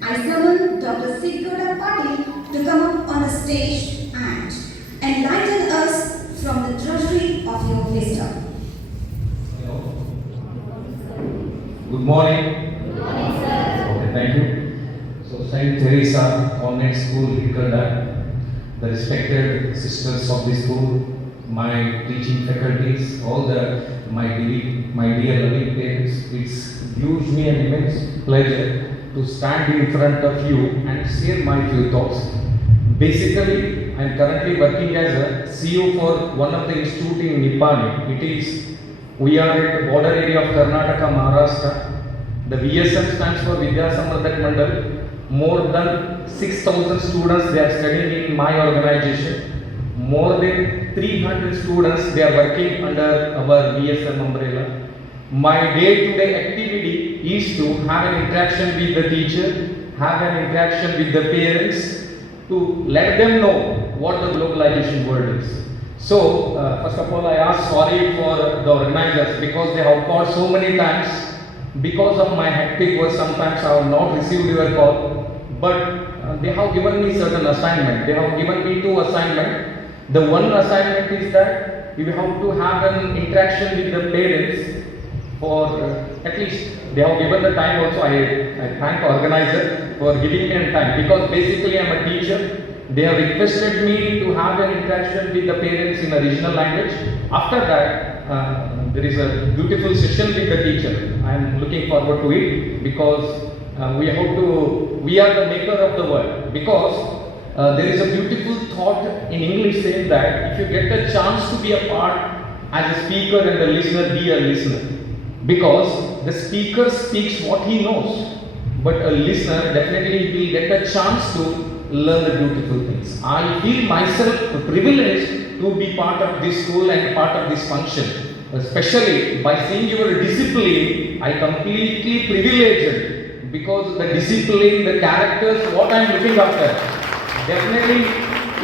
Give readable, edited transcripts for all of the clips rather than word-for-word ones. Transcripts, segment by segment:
I summon Dr. Siggoda Patil to come up on the stage and enlighten us from the treasury of your wisdom. Hello. Good morning. Good morning, sir. Okay, thank you. So, Saint Teresa Convent School, Hikkalda, the respected sisters of the school, my teaching faculties, my dear loving parents, it gives me an immense pleasure to stand in front of you and share my few thoughts. Basically, I am currently working as a CEO for one of the institute in Nippani. We are at the border area of Karnataka, Maharashtra. The VSM stands for Vidya Samvardhak Mandal. More than 6,000 students they are studying in my organization. More than 300 students they are working under our VSM umbrella. My day-to-day activity is to have an interaction with the teacher, have an interaction with the parents, to let them know what the globalization world is. So, first of all, I ask sorry for the organizers because they have called so many times. Because of my hectic work, sometimes I have not received your call, but they have given me certain assignment. They have given me 2 assignments. The one assignment is that you have to have an interaction with the parents for at least they have given the time also. I thank the organizer for giving me a time because basically I am a teacher. They have requested me to have an interaction with the parents in a regional language. After that, there is a beautiful session with the teacher. I am looking forward to it because we are the maker of the world. Because there is a beautiful thought in English saying that if you get the chance to be a part as a speaker and a listener, be a listener. Because the speaker speaks what he knows, but a listener definitely will get a chance to learn the beautiful things. I feel myself privileged to be part of this school and part of this function. Especially by seeing your discipline, I completely privileged because the discipline, the characters, what I am looking after. Definitely,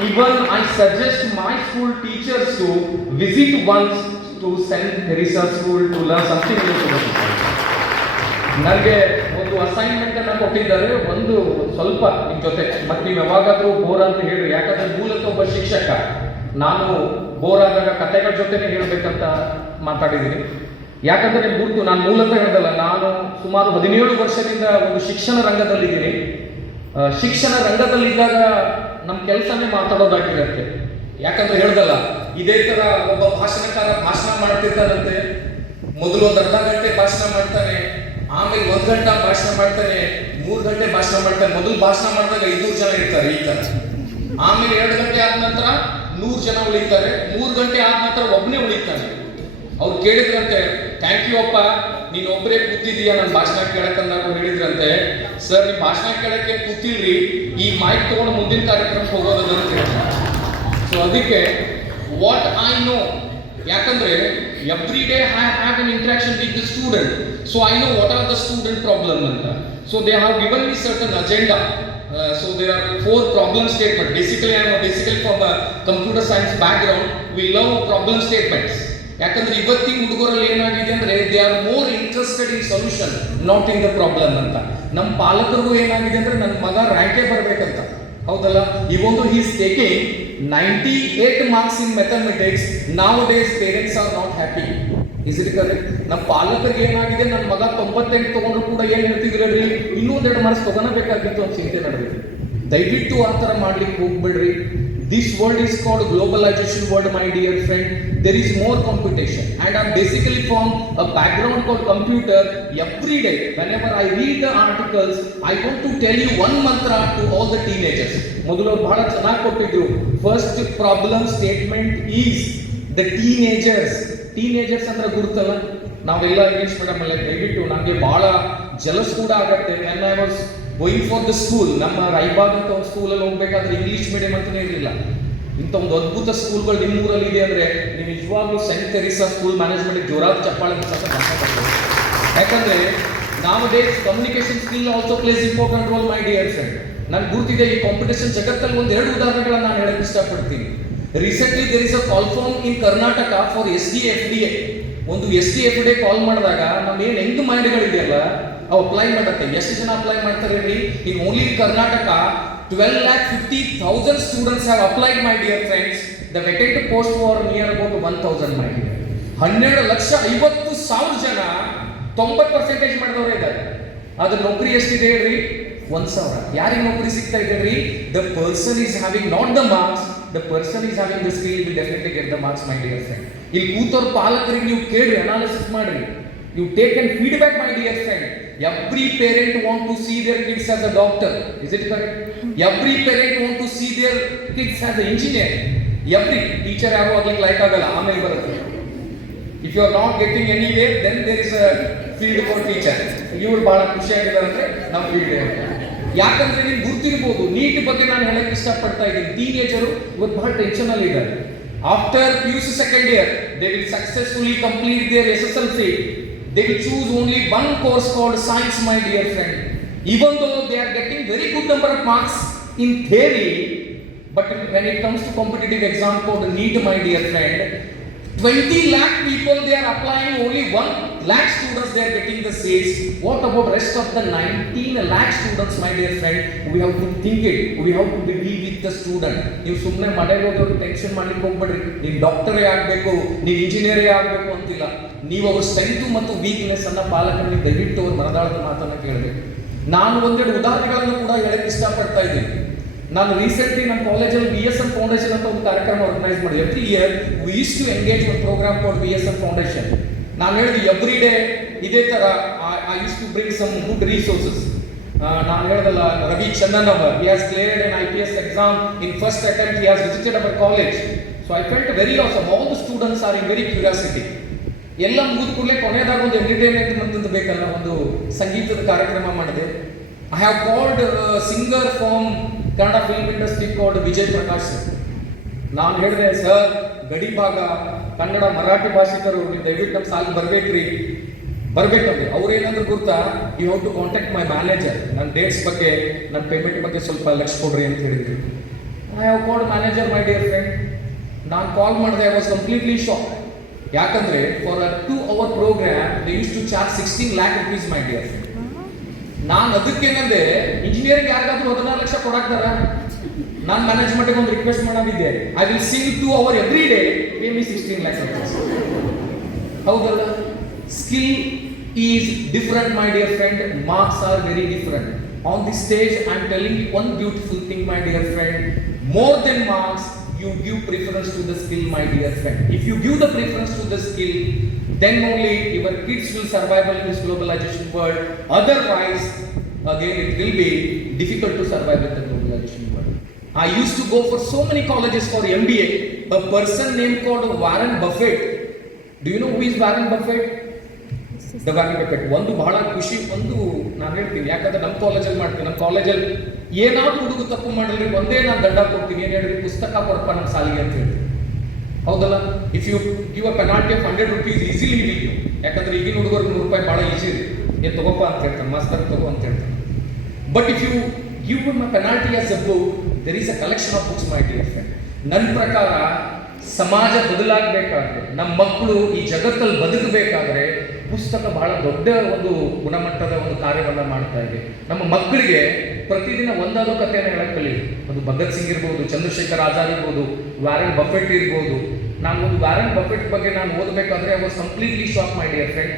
even I suggest my school teachers to visit once to Saint Teresa School to learn something new to the society. ನನಗೆ ಒಂದು assignment ಅನ್ನು ಕೊಟ್ಟಿದ್ದಾರೆ, ಒಂದು ಸ್ವಲ್ಪ ನಿಮ್ಮ ಜೊತೆ ಮತ್ತೆ ನೀವು ಯಾವಾಗಾದ್ರೂ ಬೋರ್ ಅಂತ ಹೇಳಿ, ಯಾಕಂದ್ರೆ ಮೂಲತಃ ಒಬ್ಬ ಶಿಕ್ಷಕ, ನಾನು ಬೋರ್ ಆದಾಗ ಕಥೆಗಳ ಜೊತೆನೇ ಹೇಳಬೇಕಂತ ಮಾತಾಡಿದ್ದೀನಿ. ಯಾಕಂದ್ರೆ ಗುರುತು ನಾನು ಮೂಲತಃ ಹೇಳದಲ್ಲ, ನಾನು ಸುಮಾರು 17 ವರ್ಷದಿಂದ ಒಂದು ಶಿಕ್ಷಣ ರಂಗದಲ್ಲಿದ್ದೀನಿ. ಶಿಕ್ಷಣ ರಂಗದಲ್ಲಿದ್ದಾಗ ನಮ್ಮ ಕೆಲಸನೇ ಮಾತಾಡೋದಾಗಿರುತ್ತೆ. ಯಾಕಂದ್ರೆ ಹೇಳ್ದಲ್ಲ, ಇದೇ ತರ ಒಬ್ಬ ಭಾಷಣಕಾರ ಭಾಷಣ ಮಾಡ್ತಿರ್ತಾರಂತೆ. ಮೊದಲು ಒಂದು ಅರ್ಧ ಗಂಟೆ ಭಾಷಣ ಮಾಡ್ತಾನೆ, ಆಮೇಲೆ 1 ಗಂಟೆ ಭಾಷಣ ಮಾಡ್ತಾನೆ, 3 ಗಂಟೆ ಭಾಷಣ ಮಾಡ್ತಾನೆ. ಮೊದಲು ಭಾಷಣ ಮಾಡಿದಾಗ 500 ಜನ ಇರ್ತಾರೆ ಈ ತರ. ಆಮೇಲೆ 2 ಗಂಟೆ ಆದ ನಂತರ 100 ಜನ ಉಳಿತಾರೆ. 3 ಗಂಟೆ ಆದ ನಂತರ ಒಬ್ಬನೇ ಉಳಿತಾನೆ. ಅವ್ರು ಕೇಳಿದ್ರಂತೆ, ಥ್ಯಾಂಕ್ ಯು ಅಪ್ಪ, ನೀನು ಒಬ್ಬರೇ ಕೂತಿದೀಯ ನನ್ನ ಭಾಷಣ ಕೇಳಕ್ಕಂದಾಗ ಹೇಳಿದ್ರಂತೆ, ಸರ್ ನೀವು ಭಾಷಣ ಕೇಳಕ್ಕೆ ಕೂತಿಲ್ರಿ, ಈ ಮೈಕ್ ತಗೊಂಡು ಮುಂದಿನ ಕಾರ್ಯಕ್ರಮಕ್ಕೆ ಹೋಗೋದಂತ ಹೇಳ್ತಾರೆ. ಸೊ ಅದಕ್ಕೆ ವಾಟ್ ಐ ನೋ, ಯಾಕಂದ್ರೆ every day I have an interaction with the student, so I know what are the student problem ಅಂತ. So they have given me certain agenda. So there are 4 problem statements. Basically from a computer science background, we love problem statements. ಯಾಕಂದ್ರೆ ಇವತ್ತಿನ ಹುಡುಗರಲ್ಲಿ ಏನಾಗಿದೆ ಅಂದ್ರೆ they are more interested in solution, not in the problem ಅಂತ. ನಮ್ಮ ಪಾಲಕರಿಗೂ ಏನಾಗಿದೆ ಅಂದ್ರೆ ನನ್ನ ಮಗ ರ್ಯಾಂಕೇ ಬರ್ಬೇಕಂತ, ಹೌದಲ್ಲ? ಇವೊಂದು he is taking 98 marks in mathematics. Nowadays parents are not happy. Is it correct? ನಮ್ಮ ಪಾಲಕರಿಗೆ ಏನಾಗಿದೆ, ನನ್ನ ಮಗ 98 ತಗೊಂಡ್ರು ಕೂಡ ಏನ್ ಹೇಳ್ತಿದ್ರಿ, ಇನ್ನೂ 2 ಮಾರ್ಕ್ಸ್ ತಗೋಬೇಕಾಗಿತ್ತು ಅಂತ ಚಿಂತೆ ನಡೆದಿದೆ. ದಯವಿಟ್ಟು ಆ ಥರ ಮಾಡ್ಲಿಕ್ಕೆ ಹೋಗ್ಬೇಡ್ರಿ. This world is called globalization world, my dear friend. There is more competition, and I'm basically from a background called computer. Every day, whenever I read the articles, I want to tell you one mantra to all the teenagers. ಮೊದಲು ಬಹಳ ಚೆನ್ನಾಗಿ ಕೊಟ್ಟಿದ್ರು. First problem statement is the teenagers. Teenagers ಅಂದ್ರೆ ಗುರುತಲ್ಲ, ನಾವೆಲ್ಲ English medium ಅಲ್ಲಿ. ದಯವಿಟ್ಟು ನನಗೆ ಬಹಳ ಜಲಸ್ ಕೂಡ ಆಗತ್ತೆ. when I was going for the school, ನಮ್ಮ ರಾಯಬಾಗ್ ಅಂತ ಒಂದು ಸ್ಕೂಲಲ್ಲಿ ಹೋಗ್ಬೇಕಾದ್ರೆ ಇಂಗ್ಲಿಷ್ ಮೀಡಿಯಂ ಅಂತಾನೆ ಇರಲಿಲ್ಲ. ಇಂಥ ಒಂದು ಅದ್ಭುತ ಸ್ಕೂಲ್ಗಳು ನಿಮ್ಮೂರಲ್ಲಿ ಇದೆ ಅಂದ್ರೆ ನೀವು ನಿಜವಾಗ್ಲೂ ಸೆಂಟ್ ತೆರಿಸಾ ಸ್ಕೂಲ್ ಮ್ಯಾನೇಜ್ಮೆಂಟ್ ಜೋರಾದ ಚಪ್ಪಾಳೆ ಅಂತ. ಯಾಕಂದ್ರೆ nowadays communication skill also plays important role, my dear friend. ನಾನು ಗುರುತಿದೆ ಈ ಕಾಂಪಿಟೇಷನ್ ಜಗತ್ತಲ್ಲಿ 2 ಉದಾಹರಣೆಗಳನ್ನು ನಾನು ಹೇಳಕ್ಕೆ ಇಷ್ಟಪಡ್ತೀನಿ. Recently there is a call form in Karnataka for SDFDA. ಒಂದು SDFDA ಕಾಲ್ ಮಾಡಿದಾಗ ನಮ್ಗೇನು 8 ಮೈಂಡ್ಗಳಿದೆಯಲ್ಲ, ಅವು ಅಪ್ಲೈ ಮಾಡಕ್ಕೆ ಎಷ್ಟು ಜನ ಅಪ್ಲೈ ಮಾಡ್ತಾರೆ ಹೇಳಿ? In only Karnataka 12,50,000 students have applied my dear friends. The vacant post for near about 1,000 my dear. 12,50,000 ಜನ 90% ಮಾಡಿದವರೇ ಇದ್ದಾರೆ. ಅದ್ರ ನೌಕರಿ ಎಷ್ಟಿದೆ ಹೇಳ್ರಿ? 1,000. ಯಾರಿಗೆ ನೌಕರಿ ಸಿಗ್ತಾ ಇದೆ ರೀ? The person is having not the marks, the person is having the skill will definitely get the marks my dear friend. ಇಲ್ಲಿ ಕೂತವ್ರ ಪಾಲಕರಿಗೆ ನೀವು ಕೇಳ್ರಿ, ಅನಾಲಿಸಿಸ್ ಮಾಡ್ರಿ. You take and feedback, my dear friend. Every parent want to see their kids as a doctor. Is it correct? Every parent want to see their kids as an engineer. Every teacher ಯಾರು ಆಗ್ಲಿಕ್ಕೆ like ಆಗಲ್ಲ, ಆಮೇಲೆ ಬರುತ್ತೆ. If you are not getting anywhere, then there is a field for teacher. ಇವ್ರು ಬಹಳ ಖುಷಿಯಾಗಿದ್ದಾರೆ ಅಂದ್ರೆ ನಾವು field. ಯಾಕಂದ್ರೆ ನಿಮ್ಗೆ ಗುರ್ತಿರ್ಬೋದು, ನೀಟ್ ಬಗ್ಗೆ ನಾನು ಹೇಳಕ್ ಇಷ್ಟಪಡ್ತಾ ಇದ್ದೀನಿ. ಟೀನೇಜರು ಇವತ್ತು ಬಹಳ ಟೆನ್ಷನ್ ಅಲ್ಲಿ ಇದ್ದಾರೆ. After PUC second year, they will successfully complete their SSLC. They will choose only one course called science, my dear friend. Even though they are getting very good number of marks in theory, but when it comes to competitive exam called NEET, my dear friend, 20 lakh people they are applying, only 1 lakh students they are getting the seats. What about rest of the 19 lakh students, my dear friend? We have to think it. We have to be with the student. ನೀವು ಸುಮ್ಮನೆ ಮನೆಗೆ ಹೋಗೋರು tension ಮಾಡ್ಲಿಕ್ಕೆ ಹೋಗ್ಬೇಡ್ರಿ. ನೀವು ಡಾಕ್ಟರೇ ಆಗಬೇಕು, ನೀವು ಇಂಜಿನಿಯರೇ ಆಗಬೇಕು ಅಂತಿಲ್ಲ. ನೀವು ಅವ್ರ ಸ್ಟ್ರೆಂತ್ ಮತ್ತು ವೀಕ್ನೆಸ್ ಅನ್ನ ಪಾಲಕರಿಗೆ ದಯವಿಟ್ಟು ಅವ್ರ ಮನದಾಳದ ಮಾತನ್ನ ಕೇಳಬೇಕು. ನಾನು ಒಂದೆರಡು ಉದಾಹರಣೆಗಳನ್ನು ಕೂಡ ಹೇಳಕ್ಕೆ ಇಷ್ಟಪಡ್ತಾ ಇದ್ದೀನಿ. ನಾನು ರೀಸೆಂಟ್ಲಿ ನಮ್ಮ ಕಾಲೇಜಲ್ಲಿ VSM ಫೌಂಡೇಶನ್ ಅಂತ ಒಂದು ಕಾರ್ಯಕ್ರಮ ಆರ್ಗನೈಸ್ ಮಾಡಿ. Every year we use to engage ಒಂದು ಪ್ರೋಗ್ರಾಮ್ ಕಾಲ್ಡ್ VSM ಫೌಂಡೇಶನ್. ನಾನು ಹೇಳಿದೆ ಎವ್ರಿ ಡೇ ಇದೇ ತರ I use to bring some good resources. ನಾನು ಹೇಳಿದಲ್ಲ, ರವಿ ಚಂದನ್ ಅವರ್, he has cleared an IPS exam in first attempt. He has visited our college. So I felt very awesome. All the students are in very curiosity. ಎಲ್ಲ ಮುಗಿದ ಕೂಡಲೇ ಕೊನೆಯದಾಗ ಒಂದು entertainment ಅಂತ ಬೇಕಲ್ಲ, ಒಂದು ಸಂಗೀತದ ಕಾರ್ಯಕ್ರಮ ಮಾಡಿದೆ. I have called singer from Kannada film industry called Vijay Prakash sir. ನಾನು ಹೇಳಿದೆ, ಸರ್ ಗಡಿ ಭಾಗ ಕನ್ನಡ ಮರಾಠಿ ಭಾಷಿಕರು ನೀವು ದಯವಿಟ್ಟು ನಮ್ಮ ಸಾಲಿಗೆ ಬರ್ಬೇಕಂದ್ರೆ ಅವ್ರೇನಾದ್ರು ಗೊತ್ತಾ, you have to contact my manager. ನನ್ನ ಡೇಟ್ಸ್ ಬಗ್ಗೆ, ನನ್ನ ಪೇಮೆಂಟ್ ಬಗ್ಗೆ ಸ್ವಲ್ಪ ಲಕ್ಷ ಕೊಡ್ರಿ ಅಂತ ಹೇಳಿದ್ರಿ. I have called manager, my dear friend. ನಾನು ಕಾಲ್ ಮಾಡಿದೆ, ಐ ವಾಸ್ ಕಂಪ್ಲೀಟ್ಲಿ ಶಾಕ್. ಯಾಕಂದ್ರೆ for a 2-hour programme they use to charge 16 lakh rupees, my dear friend. ನಾನು ಅದಕ್ಕೇನಂದ್ರೆ, ಇಂಜಿನಿಯರಿಂಗ್ ಯಾರಿಗಾದ್ರೂ 16 ಲಕ್ಷ ಕೊಡಾಕ್ತಾರ? ನಾನು ಮ್ಯಾನೇಜ್ಮೆಂಟ್ಗೆ ಒಂದು ರಿಕ್ವೆಸ್ಟ್ ಮಾಡಿದ್ದೆ, I will sing 2 hours every day, pay me 16 lakh rupees. ಹೌದಲ್ಲ? Skill is different, my dear friend. Marks are very different. On the stage I am telling you one beautiful thing, my dear friend. More than marks, you give preference to the skill, my dear friend. If you give the preference to the skill, then only your kids will survive in this globalization world. Otherwise, again, it will be difficult to survive in the globalization world. I used to go for so many colleges for MBA. A person named called Warren Buffett. Do you know who is Warren Buffett? The Warren Buffett. ಒಂದು ಬಹಳ ಖುಷಿ, ಒಂದು ನಾನು ಹೇಳ್ತೀನಿ, ಯಾಕಂದ್ರೆ ನಮ್ಮ ಕಾಲೇಜಲ್ಲಿ ಮಾಡ್ತೀನಿ. ನಮ್ಮ ಕಾಲೇಜಲ್ಲಿ ಏನಾದ್ರು ಹುಡುಗ ತಪ್ಪು ಮಾಡಿದ್ರೆ ಒಂದೇ ನಾನು ದಂಡ ಕೊಡ್ತೀನಿ. ಏನ್ ಹೇಳ್ರಿ, ಪುಸ್ತಕ ಕೊಡಪ್ಪ ನಮ್ಮ ಸಾಲಿಗೆ ಅಂತ ಹೇಳ್ತೀನಿ. ಹೌದಲ್ಲ? If you give a penalty of 100 rupees easily will give. ಯಾಕಂದ್ರೆ ಈಗಿನ ಹುಡುಗರು 100 ರೂಪಾಯಿ ಬಹಳ ಈಸಿ ಇದೆ. ಏನ್ ತಗೋಪ್ಪ ಅಂತ ಹೇಳ್ತಾನೆ, ಮಾಸ್ತರ್ ತಗೋ ಅಂತ ಹೇಳ್ತಾನೆ. But if you give a penalty as a book, there is a collection of books, my dear friend. ನನ್ನ ಪ್ರಕಾರ ಸಮಾಜ ಬದಲಾಗಬೇಕಾದ್ರೆ, ನಮ್ಮ ಮಕ್ಕಳು ಈ ಜಗತ್ತಲ್ಲಿ ಬದುಕಬೇಕಾದ್ರೆ ಪುಸ್ತಕ ಬಹಳ ದೊಡ್ಡ ಒಂದು ಗುಣಮಟ್ಟದ ಒಂದು ಕಾರ್ಯವನ್ನು ಮಾಡ್ತಾ ಇದೆ. ನಮ್ಮ ಮಕ್ಕಳಿಗೆ ಪ್ರತಿದಿನ ಒಂದಾದ ಕಥೆಯನ್ನು ಹೇಳಕ್ ಕಲಿ. ಅದು ಭಗತ್ ಸಿಂಗ್ ಇರ್ಬೋದು, ಚಂದ್ರಶೇಖರ್ ಆಜಾದ್ ಇರ್ಬೋದು, ವ್ಯಾರನ್ ಬಫೆಟ್ ಇರ್ಬೋದು. ನಾನು ಒಂದು ವ್ಯಾರನ್ ಬಫೆಟ್ ಬಗ್ಗೆ ನಾನು ಓದಬೇಕಾದ್ರೆ I was completely shock, my dear friend.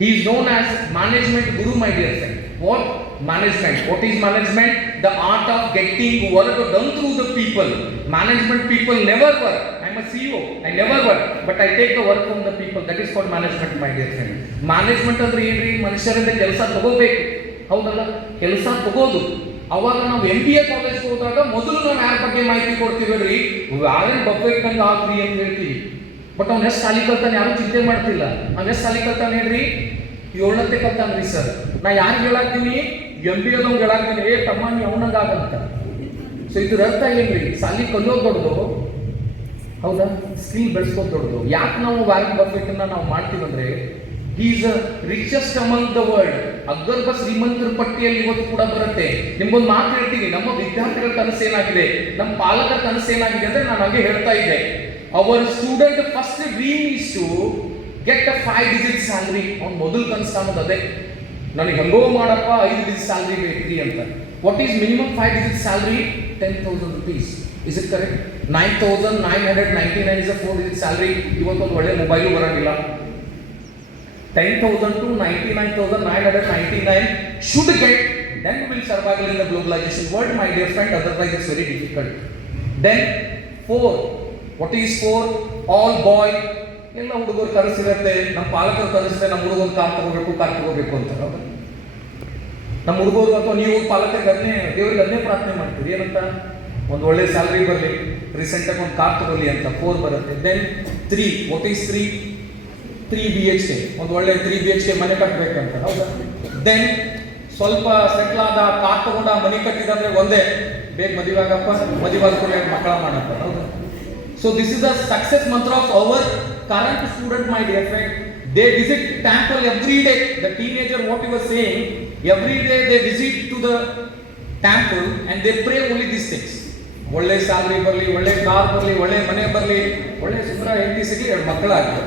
He is known as management guru, my dear friend. What? Management. What is management? The art of getting work done through the people. Management people never work. I am a CEO. I never work, but I take the work from the people. That is called management, my dear friend. Management ಅಂದ್ರೆ ಏನ್ರಿ? ಮನುಷ್ಯರಿಂದ ಕೆಲಸ ತಗೋಬೇಕು. ಹೌದಲ್ಲ? ಕೆಲಸ ತಗೋದು. ಅವಾಗ ನಾವು MBA ಕಾಲೇಜ್ಗೆ ಹೋದಾಗ ಮೊದಲು ನಾವು ಯಾರ ಬಗ್ಗೆ ಮಾಹಿತಿ ಕೊಡ್ತೀವಿ? ವ್ಯಾರನ್ ಬಫೆಟ್ ನಂಗೆ ಆಗ್ರಿ ಅಂತ ಹೇಳ್ತೀವಿ. ಬಟ್ ಅವ್ನ ಎಷ್ಟು ಸಾಲಿ ಕಲ್ತಾನೆ ಯಾರು ಚಿಂತೆ ಮಾಡ್ತಿಲ್ಲ. ಅವ್ನ ಎಷ್ಟು ಸಾಲಿ ಕಲ್ತಾನೆ ಹೇಳ್ರಿ? 7ನೇ ಕಲ್ತಾನ್ರಿ ಸರ್. ನಾ ಯಾರಿಗೆ ಹೇಳಾಕ್ತೀನಿ? MBAದವ್ಗೆ ಹೇಳಾಕ್ತೀನಿ, ಏ ತಮ್ಮ ನೀ ಅವನಂಗಾಗಂತ. ಸೊ ಇದ್ರ ಅರ್ಥ ಏನ್ರಿ? ಸಾಲಿ ಕಲಿಯೋದು ದೊಡ್ಡದು, ಹೌದಾ? ಸ್ಕಿಲ್ ಬೆಳೆಸ್ಕೋದು ದೊಡ್ಡದು. ಯಾಕೆ ನಾವು ವ್ಯಾರನ್ ಬಫೆಟ್ ನಾವು ಮಾಡ್ತೀವಂದ್ರೆ, he is the richest among the world. ಅಗ್ಗರ್ಭ ಶ್ರೀಮಂತರ ಪಟ್ಟಿಯಲ್ಲಿ ಇವತ್ತು ಕೂಡ ಬರುತ್ತೆ. ನಿಮ್ಗೊಂದು ಮಾತು ಹೇಳ್ತೀನಿ, ನಮ್ಮ ವಿದ್ಯಾರ್ಥಿಗಳ ಕನಸು ಏನಾಗಿದೆ, ನಮ್ಮ ಪಾಲಕರ ಕನಸು ಏನಾಗಿದೆ ಅಂದ್ರೆ, ನಾನು ಹಾಗೆ ಹೇಳ್ತಾ ಇದ್ದೆ, our student first dream is to get a 5-digit salary. ಅವ್ನು ಮೊದಲು ಕನಸು ಕಾಣೋದು ಅದೇ. ನನಗೆ ಹಂಗೋ ಮಾಡಪ್ಪ 5 ಡಿಜಿಟ್ ಸ್ಯಾಲ್ರಿ ಬೇಕ್ರಿ ಅಂತ. What is minimum 5 digit salary? 10,000 rupees. Is it correct? 9,999 is a 4 digit salary. ಇವತ್ತೊಂದು ಒಳ್ಳೆ ಮೊಬೈಲು ಬರೋಂಗಿಲ್ಲ. 10,000 to 99,999 should get, then we will survive in the globalization world, my dear friend. Otherwise it's very difficult. Then 4, what is 4? All boy. ಎಲ್ಲ ಹುಡುಗರು ಕನಸಿರುತ್ತೆ, ನಮ್ಮ ಪಾಲಕರು ಕನಸಿದ್ರೆ ನಮ್ಮ ಹುಡುಗರು car ತಗೋಬೇಕು ಅಂತ. ನಮ್ಮ ಹುಡುಗರು ಅಥವಾ ನೀವು ಪಾಲಕರಿಗೆ ದೇವರಿಗೆ ಅದನ್ನೇ ಪ್ರಾರ್ಥನೆ ಮಾಡ್ತೀರಿ, ಏನಂತ? ಒಂದು ಒಳ್ಳೆ ಸ್ಯಾಲ್ರಿ ಬರಲಿ, ರೀಸೆಂಟಾಗಿ ಒಂದು ಕಾರ್ ತಗೊಳ್ಳಿ ಅಂತ. 4 ಬರುತ್ತೆ. Then 3, what is 3? 3 BHK, ಒಂದು ಒಳ್ಳೆ 3 BHK ಮನೆ ಕಟ್ಟಬೇಕಂತ, ಹೌದಾ? ದೆನ್ ಸ್ವಲ್ಪ ಸೆಟ್ಲ್ ಆದ, ಕಾರ್ ತಗೊಂಡ, ಮನೆ ಕಟ್ಟಿದಂದ್ರೆ ಒಂದೇ, ಬೇಗ ಮದುವೆ ಆಗಪ್ಪ, ಮದುವೆ ಆದ್ಕೊಂಡು ಮಕ್ಕಳ ಮಾಡಪ್ಪ, ಹೌದಾ? So this is the success mantra of our current student, my dear friend. They visit temple every day. The teenager, what you were saying, every day they visit to the temple and they pray only these things. ಒಳ್ಳೆ salary ಬರಲಿ, ಒಳ್ಳೆ car ಬರಲಿ, ಒಳ್ಳೆ ಮನೆ ಬರಲಿ, ಒಳ್ಳೆ ಸುಂದರ ಹೆಂಡತಿ ಸಿಗಲಿ, 2 ಮಕ್ಕಳಾಗಲಿ.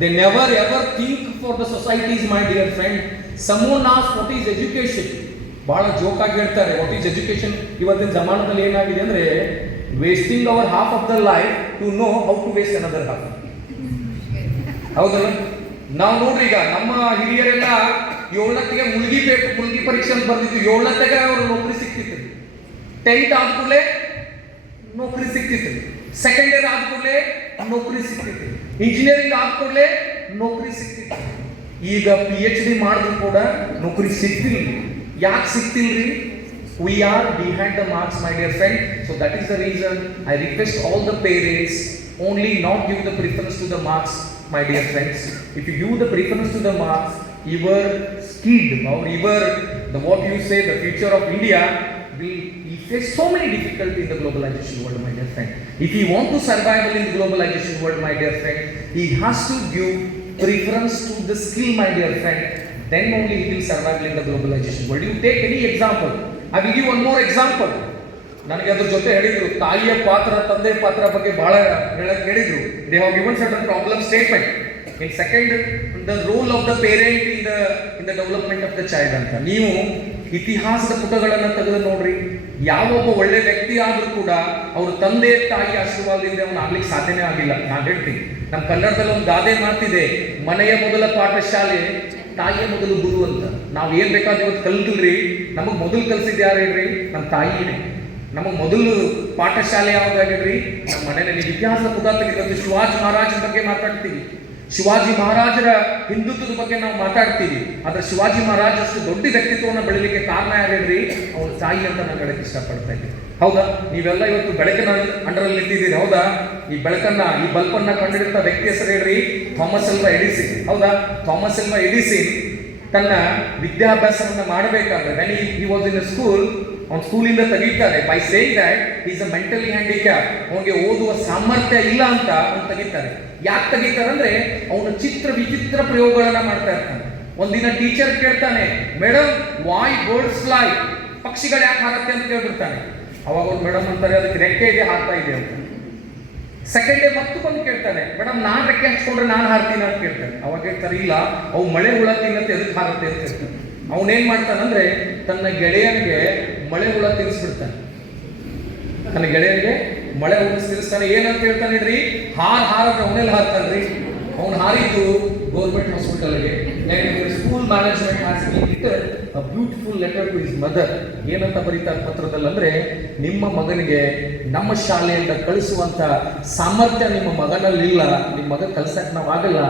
They never ever think for the societies, my dear friend. Someone asks what is education. ಬಹಳ ಜೋಕ್ ಆಗಿ ಹೇಳ್ತಾರೆ, ವಾಟ್ ಈಸ್ ಎಜುಕೇಶನ್? ಇವತ್ತಿನ ಜಮಾನದಲ್ಲಿ ಏನಾಗಿದೆ ಅಂದ್ರೆ, wasting our half of the life to know how to waste another half. ಹೌದಲ್ಲ? ನಾವು ನೋಡ್ರಿ, ಈಗ ನಮ್ಮ ಹಿರಿಯರೆಲ್ಲ 7ಕ್ಕೆ ಮುಳುಗಿ ಪರೀಕ್ಷೆ ಅಂತ ಬರ್ದಿತ್ತು. 7ಕ್ಕೆ ಅವರು ನೌಕರಿ ಸಿಕ್ತಿತ್ತು. 10th ಆದ ಕೂಡಲೇ ನೌಕರಿ ಸಿಕ್ತಿತ್ತು. ಸೆಕೆಂಡ್ ಇಯರ್ ಆದ ಕೂಡಲೇ ನೌಕರಿ ಸಿಕ್ತಿತ್ತು. ಇಂಜಿನಿಯರಿಂಗ್ ಆದ ಕೂಡಲೇ ನೌಕರಿ ಸಿಕ್ತಿತ್ತು. ಈಗ PhD ಮಾಡಿದ್ರು ಕೂಡ ನೌಕರಿ ಸಿಕ್ತಿಲ್ಲ. ಯಾಕೆ ಸಿಕ್ತಿಲ್ರಿ? We are behind the marks, my dear friend. So that is the reason I request all the parents only not give the preference to the marks, my dear friends. If you give the preference to the marks, your skid or your what you say, the future of India will face so many difficulties in the globalization world, my dear friend. If he want to survive in the globalization world, my dear friend, he has to give preference to the skill, my dear friend. Then only he will survive in the globalization world. You take any example. I will give one more example. ನನಗೆ ಅದ್ರ ಜೊತೆ ಹೇಳಿದ್ರು, ತಾಯಿಯ ಪಾತ್ರ, ತಂದೆ ಪಾತ್ರ ಬಗ್ಗೆ ಬಹಳ ಹೇಳಿದ್ರು. They have given certain problem statement. In second, the role of the parent in the development of the child ಅಂತ. ನೀವು ಇತಿಹಾಸದ ಪುಟಗಳನ್ನು ತೆಗೆದು ನೋಡ್ರಿ, ಯಾವೊಬ್ಬ ಒಳ್ಳೆ ವ್ಯಕ್ತಿ ಆದ್ರೂ ಕೂಡ ಅವ್ರ ತಂದೆ ತಾಯಿ ಆಶೀರ್ವಾದದಿಂದ ಅವನು ಆಗ್ಲಿಕ್ಕೆ ಸಾಧ್ಯನೇ ಆಗಿಲ್ಲ. ನಾನು ಹೇಳ್ತೀನಿ, ನಮ್ಮ ಕನ್ನಡದಲ್ಲಿ ಒಂದು ಗಾದೆ ಮಾತಿದೆ, ಮನೆಯ ಮೊದಲ ಪಾಠಶಾಲೆ ತಾಯಿಯ ಮೊದಲು ಗುರು ಅಂತ. ನಾವು ಏನ್ ಬೇಕಾದ್ರೆ ಇವತ್ತು ಕಲ್ತಿಲ್ರಿ, ನಮಗೆ ಮೊದಲು ಕಲ್ಸಿದ್ದು ಯಾರು ಹೇಳ್ರಿ? ನಮ್ಮ ತಾಯಿನೇ. ನಮಗೆ ಮೊದಲು ಪಾಠಶಾಲೆ ಯಾವ್ದಾಗಿದ್ರಿ? ನಮ್ಮ ಮನೆಯಲ್ಲಿ. ನೀವು ಇತಿಹಾಸದ ಪುಟ ತೆಗೆದು ಶಿವಾಜಿ ಮಹಾರಾಜರ ಬಗ್ಗೆ ಮಾತಾಡ್ತೀವಿ, ಶಿವಾಜಿ ಮಹಾರಾಜರ ಹಿಂದುತ್ವದ ಬಗ್ಗೆ ನಾವು ಮಾತಾಡ್ತೀವಿ. ಆದ್ರೆ ಶಿವಾಜಿ ಮಹಾರಾಜ್ ಅಷ್ಟು ದೊಡ್ಡ ವ್ಯಕ್ತಿತ್ವವನ್ನು ಬೆಳಲಿಕ್ಕೆ ಕಾರಣ ಯಾರೇನ್ರಿ? ಅವ್ರ ತಾಯಿ ಅಂತ ನಾನು ಹೇಳಕ್ಕೆ ಇಷ್ಟಪಡ್ತಾ ಇದ್ದೀನಿ. ಹೌದಾ? ನೀವೆಲ್ಲ ಇವತ್ತು ಬೆಳಕಿನ ಅಂಡರಲ್ಲಿ ನಿಂತಿದ್ದೀರಿ, ಹೌದಾ? ಈ ಬೆಳಕನ್ನ, ಈ ಬಲ್ಬನ್ನ ಕಂಡುಹಿಡಿದ ವ್ಯಕ್ತಿ ಹೆಸರು ಹೇಳ್ರಿ? ಥಾಮಸ್ ಅಲ್ವಾ ಎಡಿಸನ್. ಹೌದಾ? ಥಾಮಸ್ ಅಲ್ವಾ ಎಡಿಸನ್ ತನ್ನ ವಿದ್ಯಾಭ್ಯಾಸವನ್ನ ಮಾಡಬೇಕಾದ್ರೆ when he was in a school, ಅವನ ಸ್ಕೂಲಿಂದ ತೆಗಿತಾರೆ by saying that he is a mentally handicapped. ಅವನಿಗೆ ಓದುವ ಸಾಮರ್ಥ್ಯ ಇಲ್ಲ ಅಂತ ಅವ್ನು ತೆಗಿತಾರೆ. ಯಾಕೆ ತೆಗಿತಾರೆ ಅಂದ್ರೆ, ಅವನು ವಿಚಿತ್ರ ಪ್ರಯೋಗಗಳನ್ನ ಮಾಡ್ತಾ ಇರ್ತಾನೆ. ಒಂದಿನ ಟೀಚರ್ ಕೇಳ್ತಾನೆ, ಮೇಡಮ್ ವೈ ಬರ್ಡ್ಸ್ ಫ್ಲೈ? ಪಕ್ಷಿಗಳು ಯಾಕೆ ಹಾರುತ್ತೆ ಅಂತ ಕೇಳ್ಬಿಡ್ತಾನೆ. ಅವಾಗ ಅವ್ರು ಮೇಡಮ್ ಅಂತಾರೆ, ಅದಕ್ಕೆ ರೆಕ್ಕೆ ಇದೆ, ಹಾರ್ತಾ ಇದೆ ಅಂತ. ಸೆಕೆಂಡ್ ಡೇ ಮತ್ತೆ ಬಂದು ಕೇಳ್ತಾನೆ, ಮೇಡಮ್ ನಾನು ರೆಕ್ಕೆ ಹಚ್ಕೊಂಡ್ರೆ ನಾನು ಹಾರ್ತೀನಿ ಅಂತ ಕೇಳ್ತಾನೆ. ಅವಾಗ ಹೇಳ್ತಾರೆ, ಇಲ್ಲ ಅವು ಮಳೆ ಹುಳ ತಿನ್ನತ್ತೆ, ಎದಕ್ಕೆ ಹಾರುತ್ತೆ ಅಂತ ಹೇಳ್ತಾನೆ. ಅವನೇನ್ ಮಾಡ್ತಾನಂದ್ರೆ, ತನ್ನ ಗೆಳೆಯನಿಗೆ ಮಳೆ ಹುಳ ತಿನ್ನಿಸ್ಬಿಡ್ತಾನೆ. ತನ್ನ ಗೆಳೆಯನಿಗೆ ಮಳೆ ಹುಳ ತಿನ್ನಿಸ್ತಾನೆ. ಏನಂತ ಹೇಳ್ತಾನೆ ಹೇಳ್ರಿ? ಹಾರದ್ರೆ ಅವನೆಲ್ಲ ಹಾರ್ತಾನ್ರಿ. ಅವನು ಹಾರಿದ್ದು ಗೌರ್ಮೆಂಟ್ ಹಾಸ್ಪಿಟಲ್ಗೆ. School management has given a beautiful letter to his mother. ಏನಂತ ಬರೀತಾರೆ ಪತ್ರದಲ್ಲಿ ಅಂದ್ರೆ, ನಿಮ್ಮ ಮಗನಿಗೆ ನಮ್ಮ ಶಾಲೆಯಿಂದ ಕಳಿಸುವಂತ ಸಾಮರ್ಥ್ಯ ನಿಮ್ಮ ಮಗನಲ್ಲಿಲ್ಲ, ನಿಮ್ಮ ಮಗ ಕಳ್ಸಕ್ ನಾವು ಆಗಲ್ಲ,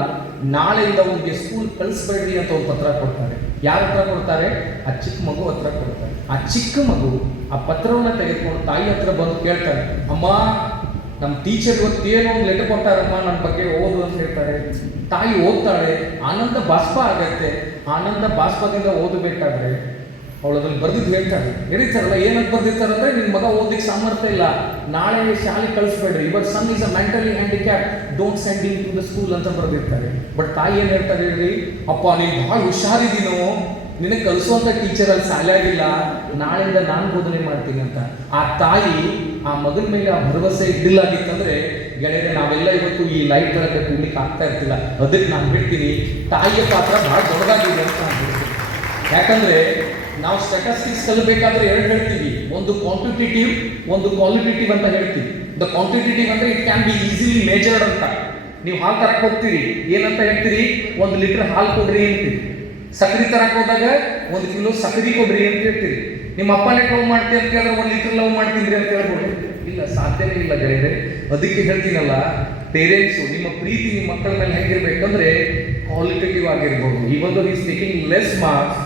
ನಾಳೆಯಿಂದ ಅವನಿಗೆ ಸ್ಕೂಲ್ ಕಳಿಸ್ಬೇಡ್ರಿ ಅಂತ ಒಂದು ಪತ್ರ ಕೊಡ್ತಾರೆ. ಯಾರ ಹತ್ರ ಕೊಡ್ತಾರೆ? ಆ ಚಿಕ್ಕ ಮಗು ಹತ್ರ ಕೊಡ್ತಾರೆ. ಆ ಚಿಕ್ಕ ಮಗು ಆ ಪತ್ರವನ್ನು ತೆಗೆದುಕೊಂಡು ತಾಯಿ ಹತ್ರ ಬಂದು ಕೇಳ್ತಾರೆ, ಅಮ್ಮ ನಮ್ಮ ಟೀಚರ್ ಇವತ್ತು ಏನೋ ಒಂದು ಲೆಟರ್ ಕೊಟ್ಟಾರಮ್ಮ, ನನ್ನ ಬಗ್ಗೆ ಓದು ಅಂತ ಹೇಳ್ತಾರೆ. ತಾಯಿ ಓದ್ತಾಳೆ, ಆನಂದ ಬಾಷ್ಪ ಆಗತ್ತೆ. ಆನಂದ ಬಾಷ್ಪದಿಂದ ಓದಬೇಕಾದ್ರೆ ಅವಳು ಅದ್ರಲ್ಲಿ ಬರ್ದಿದ್ದು ಹೇಳ್ತಾಳೆ. ಹೇಳಿರ್ತಾರಲ್ಲ, ಏನಂತ ಬರ್ದಿರ್ತಾರೆ ಅಂದ್ರೆ, ನಿನ್ನ ಮಗ ಓದಲಿಕ್ಕೆ ಸಾಮರ್ಥ್ಯ ಇಲ್ಲ, ನಾಳೆ ಶಾಲೆ ಕಳಿಸ್ಬೇಡ್ರಿ, your son is a mentally handicap, don't send him to the school ಅಂತ ಬರ್ದಿರ್ತಾರೆ. ಬಟ್ ತಾಯಿ ಏನ್ ಹೇಳ್ತಾರೆ ಹೇಳ್ರಿ? ಅಪ್ಪ ನೀನು ಭಾಳ ಹುಷಾರಿದ್ದೀನೋ, ನಿನಗೆ ಕಲಿಸುವಂತ ಟೀಚರ್ ಅಲ್ಲಿ ಸಾಲಾಗಿಲ್ಲ, ನಾಳೆಯಿಂದ ನಾನು ಬೋಧನೆ ಮಾಡ್ತೀನಿ ಅಂತ. ಆ ತಾಯಿ ಆ ಮಗನ ಮೇಲೆ ಆ ಭರವಸೆ ಇಡ್ಲಾಗಿತ್ತಂದ್ರೆ, ಗೆಳೆಯರೆ ನಾವೆಲ್ಲ ಇವತ್ತು ಈ ಲೈಟ್ ಒಳಗೆ ಕೂಡ್ಲಿಕ್ಕೆ ಆಗ್ತಾ ಇರ್ತಿಲ್ಲ. ಅದಕ್ಕೆ ನಾನು ಹೇಳ್ತೀನಿ, ತಾಯಿಯ ಪಾತ್ರ ಬಹಳ ದೊಡ್ಡದಾಗಿದೆ ಅಂತ ನಾನು ಹೇಳ್ತೀನಿ. ಯಾಕಂದ್ರೆ ನಾವು ಸ್ಟ್ಯಾಟಿಸ್ಟಿಕ್ಸ್ ಕಲಿಬೇಕಾದ್ರೆ ಎರಡು ಹೇಳ್ತೀವಿ, ಒಂದು ಕ್ವಾಂಟಿಟೇಟಿವ್, ಒಂದು ಕ್ವಾಲಿಟೇಟಿವ್ ಅಂತ ಹೇಳ್ತೀವಿ. ದ ಕ್ವಾಂಟಿಟೇಟಿವ್ ಅಂದ್ರೆ it can be easily measured ಅಂತ. ನೀವು ಹಾಲು ತರಕ್ಕೆ ಹೋಗ್ತೀರಿ, ಏನಂತ ಹೇಳ್ತೀರಿ? 1 ಲೀಟರ್ ಹಾಲು ಕೊಡ್ರಿ ಅಂತೀರಿ. ಸಕ್ಕರೆ ತರಕ್ಕೆ ಹೋದಾಗ 1 ಕಿಲೋ ಸಕ್ಕರೆ ಕೊಡ್ರಿ ಅಂತ ಹೇಳ್ತೀರಿ. ನಿಮ್ಮ ಅಪ್ಪನೇ ಲವ್ ಮಾಡ್ತೀವಿ ಅಂತ ಹೇಳಿದ್ರೆ 1 ಲೀಟರ್ ಲವ್ ಮಾಡ್ತಿದ್ರಿ ಅಂತ ಹೇಳ್ಬೋದು? ಇಲ್ಲ, ಸಾಧ್ಯನೇ ಇಲ್ಲ ಗೆಳೆಯರೆ. ಅದಕ್ಕೆ ಹೇಳ್ತೀನಲ್ಲ, ಪೇರೆಂಟ್ಸು ನಿಮ್ಮ ಪ್ರೀತಿ ನಿಮ್ಮ ಮಕ್ಕಳ ಮೇಲೆ ಹೆಂಗಿರ್ಬೇಕಂದ್ರೆ ಕ್ವಾಲಿಟೇಟಿವ್ ಆಗಿರ್ಬೋದು. ಇವತ್ತು is taking less marks,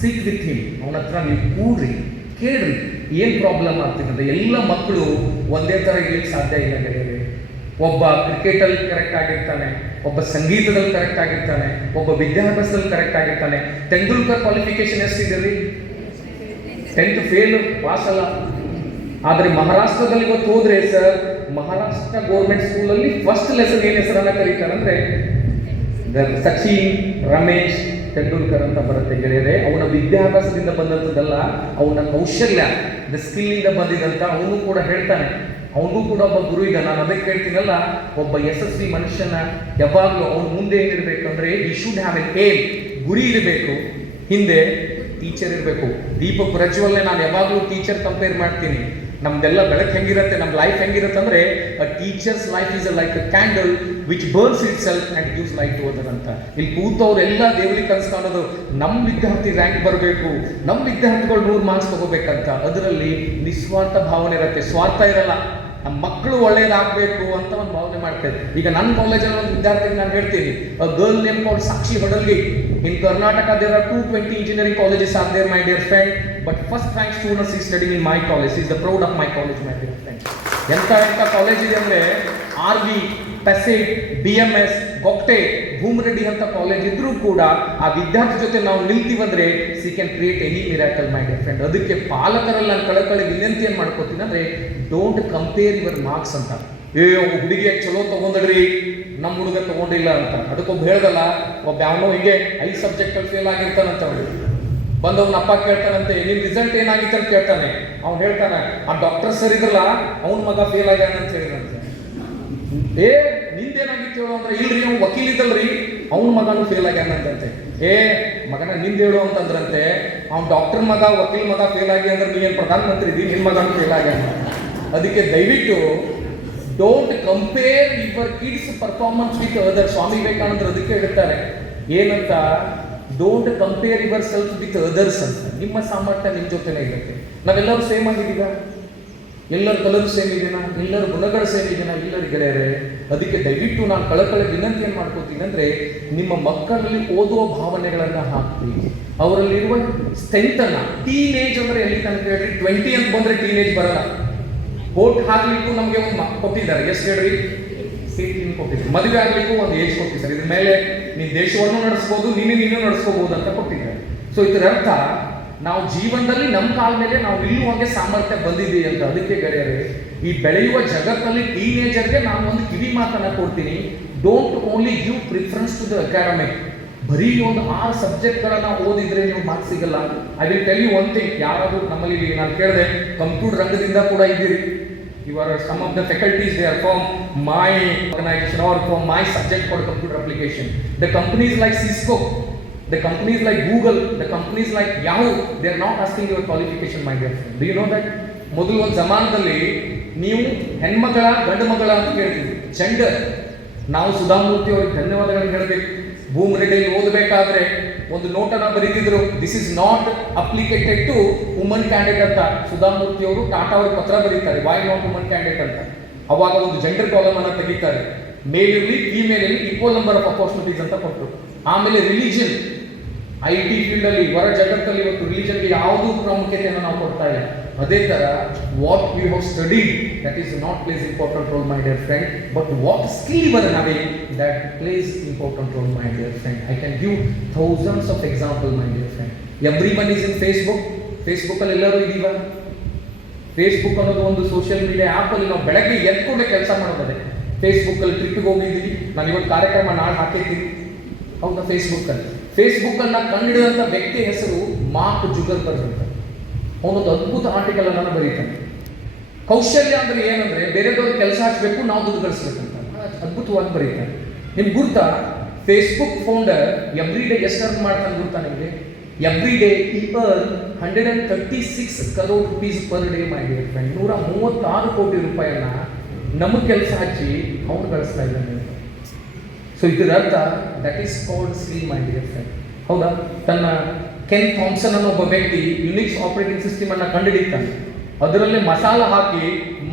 sick with him, ಅವನ ಹತ್ರ ನೀವು ಕೂಡ್ರಿ, ಕೇಳ್ರಿ ಏನು ಪ್ರಾಬ್ಲಮ್ ಆಗ್ತಿದೆ. ಎಲ್ಲ ಮಕ್ಕಳು ಒಂದೇ ಥರ ಇರ್ಲಿಕ್ಕೆ ಸಾಧ್ಯ ಇಲ್ಲ ಗೆಳೆಯರೆ. ಒಬ್ಬ ಕ್ರಿಕೆಟಲ್ಲಿ ಕರೆಕ್ಟ್ ಆಗಿರ್ತಾನೆ, ಒಬ್ಬ ಸಂಗೀತದಲ್ಲಿ ಕರೆಕ್ಟ್ ಆಗಿರ್ತಾನೆ, ಒಬ್ಬ ವಿದ್ಯಾಭ್ಯಾಸದಲ್ಲಿ ಕರೆಕ್ಟ್ ಆಗಿರ್ತಾನೆ. ತೆಂಡೂಲ್ಕರ್ ಕ್ವಾಲಿಫಿಕೇಶನ್ ಎಷ್ಟಿದೆ ರೀ? 10th ಫೇಲ್, ಪಾಸ್ ಅಲ್ಲ. ಆದರೆ ಮಹಾರಾಷ್ಟ್ರದಲ್ಲಿ ಇವತ್ತು ಹೋದ್ರೆ ಸರ್, ಮಹಾರಾಷ್ಟ್ರ ಗೌರ್ಮೆಂಟ್ ಸ್ಕೂಲಲ್ಲಿ ಫಸ್ಟ್ ಲೆಸನ್ ಏನು ಹೆಸರನ್ನ ಕರೀತಾರಂದ್ರೆ ಸಚಿನ್ ರಮೇಶ್ ತೆಂಡೂಲ್ಕರ್ ಅಂತ ಬರುತ್ತೆ ಗೆಳೆಯರೆ. ಅವನ ವಿದ್ಯಾಭ್ಯಾಸದಿಂದ ಬಂದಂಥದ್ದಲ್ಲ, ಅವನ ಕೌಶಲ್ಯ, ದ ಸ್ಕಿಲ್ ಇಂದ ಬಂದಿದಂತ. ಅವನು ಕೂಡ ಹೇಳ್ತಾನೆ, ಅವನಿಗೂ ಕೂಡ ಒಬ್ಬ ಗುರು ಇದೆ. ನಾನು ಅದಕ್ಕೆ ಹೇಳ್ತೀನಲ್ಲ, ಒಬ್ಬ ಯಶಸ್ವಿ ಮನುಷ್ಯನ ಯಾವಾಗಲೂ ಅವನು ಮುಂದೆ ಏನಿರಬೇಕಂದ್ರೆ ಈ ಶುಡ್ ಹ್ಯಾವ್ ಎನ್ ಏಮ್, ಗುರಿ ಇರಬೇಕು, ಹಿಂದೆ ಟೀಚರ್ ಇರಬೇಕು. ದೀಪಕ್ ಪ್ರಜ್ವಲ್ನೇ ನಾನು ಯಾವಾಗಲೂ ಟೀಚರ್ ಕಂಪೇರ್ ಮಾಡ್ತೀನಿ. ನಮ್ದೆಲ್ಲ ಬೆಳಕು ಹೆಂಗಿರುತ್ತೆ, ನಮ್ಮ ಲೈಫ್ ಹೆಂಗಿರುತ್ತೆ ಅಂದ್ರೆ a teachers life is like a candle which burns itself and gives light to other ಅಂತ. ಇಲ್ಲಿ ಕೂತವ್ರೆಲ್ಲ ದೇವರಿಗೆ ಕನಸ್ಕಾಣೋದು ನಮ್ಮ ವಿದ್ಯಾರ್ಥಿ ರ್ಯಾಂಕ್ ಬರಬೇಕು, ನಮ್ಮ ವಿದ್ಯಾರ್ಥಿಗಳು 100 ಮಾರ್ಕ್ಸ್ ತಗೋಬೇಕಂತ. ಅದರಲ್ಲಿ ನಿಸ್ವಾರ್ಥ ಭಾವನೆ ಇರುತ್ತೆ, ಸ್ವಾರ್ಥ ಇರಲ್ಲ. ನಮ್ಮ ಮಕ್ಕಳು ಒಳ್ಳೇದಾಗಬೇಕು ಅಂತ ಒಂದು ಭಾವನೆ ಮಾಡ್ತೇವೆ. ಈಗ ನನ್ನ ಕಾಲೇಜಲ್ಲಿ ಒಂದು ವಿದ್ಯಾರ್ಥಿಗೆ ನಾನು ಹೇಳ್ತೀನಿ, a girl name called Sakshi Hodalgi. In Karnataka there are 220 engineering colleges are there, my dear friend, but first rank students is studying in my college. She is the proud of my college, my dear friend. ಎಂತ college ಇದೆ ಅಂದ್ರೆ RV, PESIT, BMS, ಗೊಕ್ಟೆ, Bhoomareddy ಅಂತ college ಇದ್ರೂ ಕೂಡ ಆ ವಿದ್ಯಾರ್ಥಿ ಜೊತೆ ನಾವು ನಿಲ್ತೀವಂದ್ರೆ she can create any miracle, my dear friend. ಅದಕ್ಕೆ ಪಾಲಕರಲ್ಲಿ ನಾನು ಕಳಕಳಿ ವಿನಂತಿ ಏನು ಮಾಡ್ಕೋತೀನಿ ಅಂದ್ರೆ ಡೋಂಟ್ ಕಂಪೇರ್ ಯುವರ್ ಮಾರ್ಕ್ಸ್ ಅಂತ. ಹುಡುಗಿ ಚಲೋ ತಗೊಂಡ್ರಿ, ನಮ್ಮ ಹುಡುಗ ತಗೊಂಡಿಲ್ಲ ಅಂತ. ಅದಕ್ಕೊಬ್ಬ ಹೇಳ್ದಲ್ಲ, ಒಬ್ಬ ಯಾವನೋ ಹೀಗೆ 5 ಸಬ್ಜೆಕ್ಟಲ್ಲಿ ಫೇಲ್ ಆಗಿರ್ತಾನಂತ. ಅವನು ಬಂದವನ ಅಪ್ಪ ಕೇಳ್ತಾನಂತೆ, ನಿನ್ ರಿಸಲ್ಟ್ ಏನಾಗಿತ್ತು ಅಂತ ಕೇಳ್ತಾನೆ. ಅವ್ನು ಹೇಳ್ತಾನೆ, ಆ ಡಾಕ್ಟರ್ ಸರ್ ಇದ್ರಲ್ಲ ಅವನ ಮಗ ಫೇಲ್ ಆಗ್ಯಾನ ಅಂತ ಹೇಳಿದಂತೆ. ನಿಂದೇನಾಗಿತ್ತು ಹೇಳು ಅಂದ್ರೆ, ಇಲ್ರಿ ಅವ್ನು ವಕೀಲ್ ಇದ್ದಲ್ರಿ ಅವನ ಮಗನೂ ಫೇಲ್ ಆಗ್ಯಾನಂತೆ. ಮಗನ ನಿಂದ ಹೇಳು ಅಂತಂದ್ರಂತೆ. ಅವ್ನು ಡಾಕ್ಟರ್ ಮಗ ವಕೀಲ್ ಮಗ ಫೇಲ್ ಆಗಿ ಅಂದ್ರೆ ನೀವೇನು ಪ್ರಧಾನಮಂತ್ರಿ ಇದ್ದೀವಿ, ನಿನ್ನ ಮಗನೂ ಫೇಲ್ ಆಗ್ಯಾನ. ಅದಕ್ಕೆ ದಯವಿಟ್ಟು don't compare your kids performance with other. Swami ವಿವೇಕಾನಂದರು ಅದಕ್ಕೆ ಹೇಳ್ತಾರೆ ಏನಂತ, don't compare yourself with others ಅಂತ. ನಿಮ್ಮ ಸಾಮರ್ಥ್ಯ ನಿಮ್ಮ ಜೊತೆನೇ ಇರುತ್ತೆ. ನಾವೆಲ್ಲರೂ ಸೇಮ್ ಆಗಿದ್ದೀವ? ಎಲ್ಲರ ಕಲರು ಸೇಮ್ ಇದೆನಾ? ಎಲ್ಲರ ಗುಣಗಳು ಸೇಮ್ ಇದೆನಾ? ಎಲ್ಲರೂ ಗೆಳೆಯರೆ. ಅದಕ್ಕೆ ದಯವಿಟ್ಟು ನಾನು ಕಳಕಳಿ ವಿನಂತಿ ಏನು ಮಾಡ್ಕೋತೀನಿ ಅಂದರೆ, ನಿಮ್ಮ ಮಕ್ಕಳಲ್ಲಿ ಓದುವ ಭಾವನೆಗಳನ್ನು ಹಾಕ್ತೀವಿ, ಅವರಲ್ಲಿರುವ ಸ್ಟ್ರೆಂತನ್ನು. ಟೀನೇಜ್ ಅಂದರೆ ಎಲ್ಲಿ ತನಕ ಹೇಳ್ರಿ? 20 ಅಂತ ಬಂದರೆ ಟೀನೇಜ್ ಬರಲ್ಲ. ಕೋರ್ಟ್ ಹಾಕ್ಲಿಕ್ಕೂ ನಮಗೆ ಒಂದು ಕೊಟ್ಟಿದ್ದಾರೆ, ಎಷ್ಟು ಹೇಳ್ರಿ? 18 ಕೊಟ್ಟಿದ್ದಾರೆ. ಮದುವೆ ಆಗ್ಲಿಕ್ಕೂ ಒಂದು ಏಜ್ ಕೊಟ್ಟಿದ್ದಾರೆ. ಇದ್ರ ಮೇಲೆ ನೀನು ದೇಶವನ್ನು ನಡೆಸ್ಬೋದು, ನೀನು ನಡೆಸ್ಕೋಬಹುದು ಅಂತ ಕೊಟ್ಟಿದ್ದಾರೆ. ಸೊ ಇದರ ಅರ್ಥ ನಾವು ಜೀವನದಲ್ಲಿ ನಮ್ಮ ಕಾಲ ಮೇಲೆ ನಾವು ನಿಲ್ಲುವಂಗೆ ಸಾಮರ್ಥ್ಯ ಬಂದಿದೆ ಅಂತ. ಅದಕ್ಕೆ ಗೆಳೆಯರೆ, ಈ ಬೆಳೆಯುವ ಜಗತ್ತಲ್ಲಿ ಟೀನೇಜರ್ಗೆ ನಾನು ಒಂದು ಕಿವಿ ಮಾತನ್ನ ಕೊಡ್ತೀನಿ. Don't only give preference to the academic. ಬರೀ ಒಂದು 6 ಸಬ್ಜೆಕ್ಟ್ಗಳನ್ನ ಓದಿದ್ರೆ ನೀವು ಮಾರ್ಕ್ಸ್ ಸಿಗಲ್ಲ. I will tell you one thing. ಯಾರಾದರೂ ನಮ್ಮಲ್ಲಿ ನಾನು ಕೇಳಿದೆ, ಕಂಪ್ಯೂಟರ್ ರಂಗದಿಂದ ಕೂಡ ಇದ್ದೀರಿ. some of the faculties, they are from my organization or from my subject called computer application. The companies like Cisco, the companies like Google, the companies like Yahoo, they are not asking your qualification, my dear friend. Do you know that? ಮೊದಲು ಒಂದು ಜಮಾನದಲ್ಲಿ ನೀವು ಹೆಣ್ಮಗಳ ಗಂಡು ಮಗಳ ಅಂತ ಕೇಳ್ತೀವಿ, gender. ನಾವು ಸುಧಾಮೂರ್ತಿ ಅವ್ರಿಗೆ ಧನ್ಯವಾದಗಳನ್ನು ಹೇಳಬೇಕು. ಭೂಮರೆಡ್ಡಿಯಲ್ಲಿ ಓದಬೇಕಾದ್ರೆ ಒಂದು ನೋಟನ್ನು ಬರೀತಿದ್ರು, this is not applicated to woman candidate ಅಂತ. ಸುಧಾಮೂರ್ತಿ ಅವರು ಟಾಟಾ ಅವ್ರಿಗೆ ಪತ್ರ ಬರೀತಾರೆ, ವೈ ನಾಟ್ ವುಮನ್ ಕ್ಯಾಂಡಿಡೇಟ್ ಅಂತ. ಅವಾಗ ಒಂದು ಜೆಂಡರ್ ಕಾಲಮ್ ಅನ್ನು ತೆಗಿತಾರೆ, ಮೇಲ್ ಇರಲಿ ಫೀಮೇಲ್ ಇರಲಿ ಈಕ್ವಲ್ ನಂಬರ್ ಆಫ್ ಅಪರ್ಚುನಿಟೀಸ್ ಅಂತ ಕೊಟ್ಟರು. ಆಮೇಲೆ ರಿಲಿಜನ್, IT ಫೀಲ್ಡಲ್ಲಿ ಹೊರ ಜಗತ್ತಲ್ಲಿ ಇವತ್ತು ರಿಲಿಜನ್ಗೆ ಯಾವುದೂ ಪ್ರಾಮುಖ್ಯತೆಯನ್ನು ನಾವು ಕೊಡ್ತಾ ಇಲ್ಲ. ಅದೇ ಥರ what you have studied that is not plays important role, my dear friend, but what skill you are having that plays important role, my dear friend. I can give thousands of example, my dear friend. Every one is in ಫೇಸ್ಬುಕ್ಕಲ್ಲಿ ಎಲ್ಲರೂ ಇದೀವ. Facebook ಅನ್ನೋದು ಒಂದು social media ಆ್ಯಪಲ್ಲಿ ನಾವು ಬೆಳಗ್ಗೆ ಎದ್ಕೊಂಡೆ ಕೆಲಸ ಮಾಡೋದೇ. ಫೇಸ್ಬುಕ್ಕಲ್ಲಿ ಟ್ರಿಪ್ಪಿಗೆ ಹೋಗಿದ್ದೀವಿ, ನಾನು ಇವತ್ತು ಕಾರ್ಯಕ್ರಮ ನಾಳೆ ಹಾಕಿದ್ದೀನಿ, ಹೌದಾ? ಫೇಸ್ಬುಕ್ಕನ್ನು ಕಂಡುಹಿಡಿದಂಥ ವ್ಯಕ್ತಿ ಹೆಸರು ಮಾರ್ಕ್ ಜುಗರ್ಬರ್ಗ್ ಅಂತ. ಅವನೊಂದು ಅದ್ಭುತ ಆರ್ಟಿಕಲ್ ಅನ್ನು ಬರೀತಾನೆ. ಕೌಶಲ್ಯ ಅಂದರೆ ಏನಂದರೆ ಬೇರೆದವ್ರಿಗೆ ಕೆಲಸ ಹಚ್ಚಬೇಕು, ನಾವು ದುಡ್ಡು ಗಳಿಸ್ಬೇಕಂತ ಅದ್ಭುತವಾಗಿ ಬರೀತಾನೆ. ನಿಮ್ಗೆ ಗುರ್ತಾ? ಫೇಸ್ಬುಕ್ ಫೌಂಡರ್ ಎವ್ರಿ ಡೇ ಎಷ್ಟು ಅರ್ನ್ ಮಾಡ್ತಾನೆ ಗುರ್ತಾ ನಿಮಗೆ? ಎವ್ರಿ ಡೇ ಈ earn 136 crore rupees per day my dear friend. 136 ಕೋಟಿ ರೂಪಾಯಿಯನ್ನ ನಮಗೆ ಕೆಲಸ ಹಚ್ಚಿ ಅವನು ಗಳಿಸ್ತಾ ಇದ್ದಾನೆ. ಸೊ ಇದರ ಅರ್ಥ that is called skill my dear friend. ಹೌದಾ? ತನ್ನ ಕೆನ್ ಥಾಮ್ಸನ್ ಅನ್ನೋ ಒಬ್ಬ ವ್ಯಕ್ತಿ ಯುನಿಕ್ಸ್ ಆಪರೇಟಿಂಗ್ ಸಿಸ್ಟಮ್ ಅನ್ನ ಕಂಡುಹಿಡಿತಾನೆ. ಅದರಲ್ಲೇ ಮಸಾಲ ಹಾಕಿ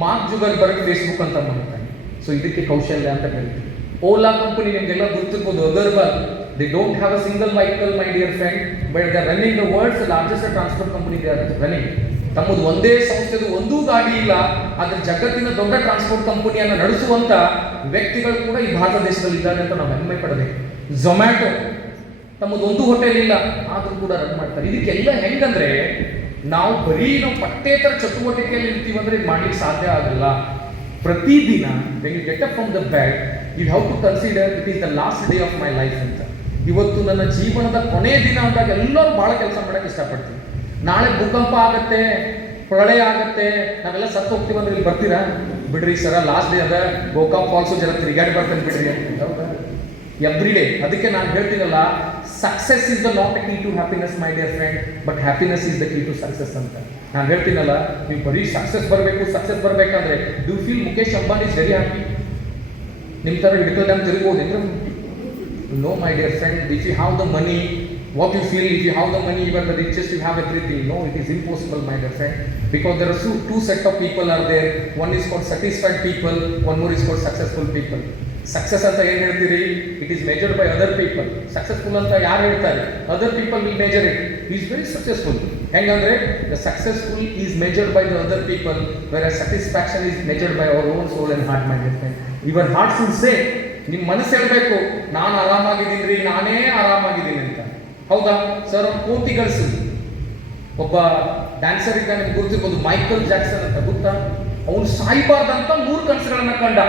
ಮಾರ್ಕ್ ಜುಗರ್ಬರ್ಗ್ ಫೇಸ್ಬುಕ್ ಅಂತ ಮಾಡ್ತಾನೆ. ಸೊ ಇದಕ್ಕೆ ಕೌಶಲ್ಯ ಅಂತ ಕರೀತೀವಿ. ಓಲಾ ಕಂಪನಿ ನಿಮಗೆಲ್ಲ ಗೊತ್ತಿರ್ಬೋದು. Agarwal, they don't have a single vehicle my dear friend, but they are running the world's largest transport company. they are running. ತಮ್ಮದು ಒಂದೇ ಸಂಸ್ಥೆದು ಒಂದೂ ಗಾಡಿ ಇಲ್ಲ, ಆದ್ರೆ ಜಗತ್ತಿನ ದೊಡ್ಡ ಟ್ರಾನ್ಸ್ಪೋರ್ಟ್ ಕಂಪನಿಯನ್ನು ನಡೆಸುವಂತ ವ್ಯಕ್ತಿಗಳು ಕೂಡ ಈ ಭಾರತ ದೇಶದಲ್ಲಿ ಇದ್ದಾರೆ ಅಂತ ನಾವು ಹೆಮ್ಮೆ ಪಡಬೇಕು. ಝೊಮ್ಯಾಟೊ ತಮ್ಮದು ಒಂದು ಹೋಟೆಲ್ ಇಲ್ಲ, ಆದ್ರೂ ಕೂಡ ರನ್ ಮಾಡ್ತಾರೆ. ಇದಕ್ಕೆಲ್ಲ ಹೆಂಗಂದ್ರೆ ನಾವು ಪಠ್ಯೇತರ ಚಟುವಟಿಕೆಯಲ್ಲಿ ಇರ್ತೀವಿ ಅಂದ್ರೆ ಇದು ಮಾಡ್ಲಿಕ್ಕೆ ಸಾಧ್ಯ ಆಗಲ್ಲ. ಪ್ರತಿದಿನ when you get up from the bed, you have to consider it is the last day of my life ಅಂತ. ಇವತ್ತು ನನ್ನ ಜೀವನದ ಕೊನೆಯ ದಿನ ಅಂದಾಗ ಎಲ್ಲರೂ ಬಹಳ ಕೆಲಸ ಮಾಡಕ್ಕೆ ಇಷ್ಟಪಡ್ತೀವಿ. ನಾಳೆ ಭೂಕಂಪ ಆಗತ್ತೆ, ಪ್ರಳಯ ಆಗತ್ತೆ, ನಾವೆಲ್ಲ ಸತ್ತು ಹೋಗ್ತೀವಿ ಅಂದ್ರೆ ಇಲ್ಲಿ ಬರ್ತೀರಾ? ಬಿಡ್ರಿ ಸರ, ಲಾಸ್ಟ್ ಡೇ ಅದ, ಗೋಕಾಕ್ ಫಾಲ್ಸು ಜನ ತಿರುಗಾಡಿ ಬರ್ತಾನೆ ಬಿಡ್ರಿ. Every day. ಅದಕ್ಕೆ ನಾನು ಹೇಳ್ತೀನಲ್ಲ, success is the not a key to happiness my dear friend, but happiness is the key to success ಅಂತ ನಾನು ಹೇಳ್ತೀನಲ್ಲ. ನೀವು ಬರೀ ಸಕ್ಸೆಸ್ ಬರಬೇಕಂದ್ರೆ do feel Mukesh Ambani is very happy? ನಿಮ್ಮ ಥರ ಹಿಡ್ಕಲ್ ಡ್ಯಾಮ್ ತಿರುಗ್ಬೋದು? No my dear friend. If you have the money, what you feel, if you have the money, you are the richest, you have everything. No, it is impossible my dear friend, because there are two set of people are there. One is called satisfied people, one more is called successful people. Success ಅಂತ ಏನು ಹೇಳ್ತೀರಿ? It is measured by other people. Successful ಅಂತ ಯಾರು ಹೇಳ್ತಾರೆ? Other people will measure it. Is very successful. ಹೆಂಗಂದ್ರೆ the successful is measured by the other people, where satisfaction is measured by our own soul and heart my dear friend. Your heart should say, ನಿಮ್ಮ ಮನಸ್ಸು ಹೇಳ್ಬೇಕು ನಾನು ಆರಾಮಾಗಿದ್ದೀನಿ ರೀ, ನಾನೇ ಆರಾಮಾಗಿದ್ದೀನಿ ಅಂತ. ಹೌದಾ sir? ಅವ್ನು ಕೋಟಿ ಗಳಿಸಿದ್ರು. ಒಬ್ಬ ಡ್ಯಾನ್ಸರ್ ಇದ್ದ, ನಿಮ್ಗೆ ಗುರುತಿರ್ಬೋದು, ಮೈಕಲ್ ಜಾಕ್ಸನ್ ಅಂತ. ಗೊತ್ತಾ? ಅವನು ಸಾಯ್ಬಾರ್ದಂತ 100 ಕನಸುಗಳನ್ನ ಕಂಡ.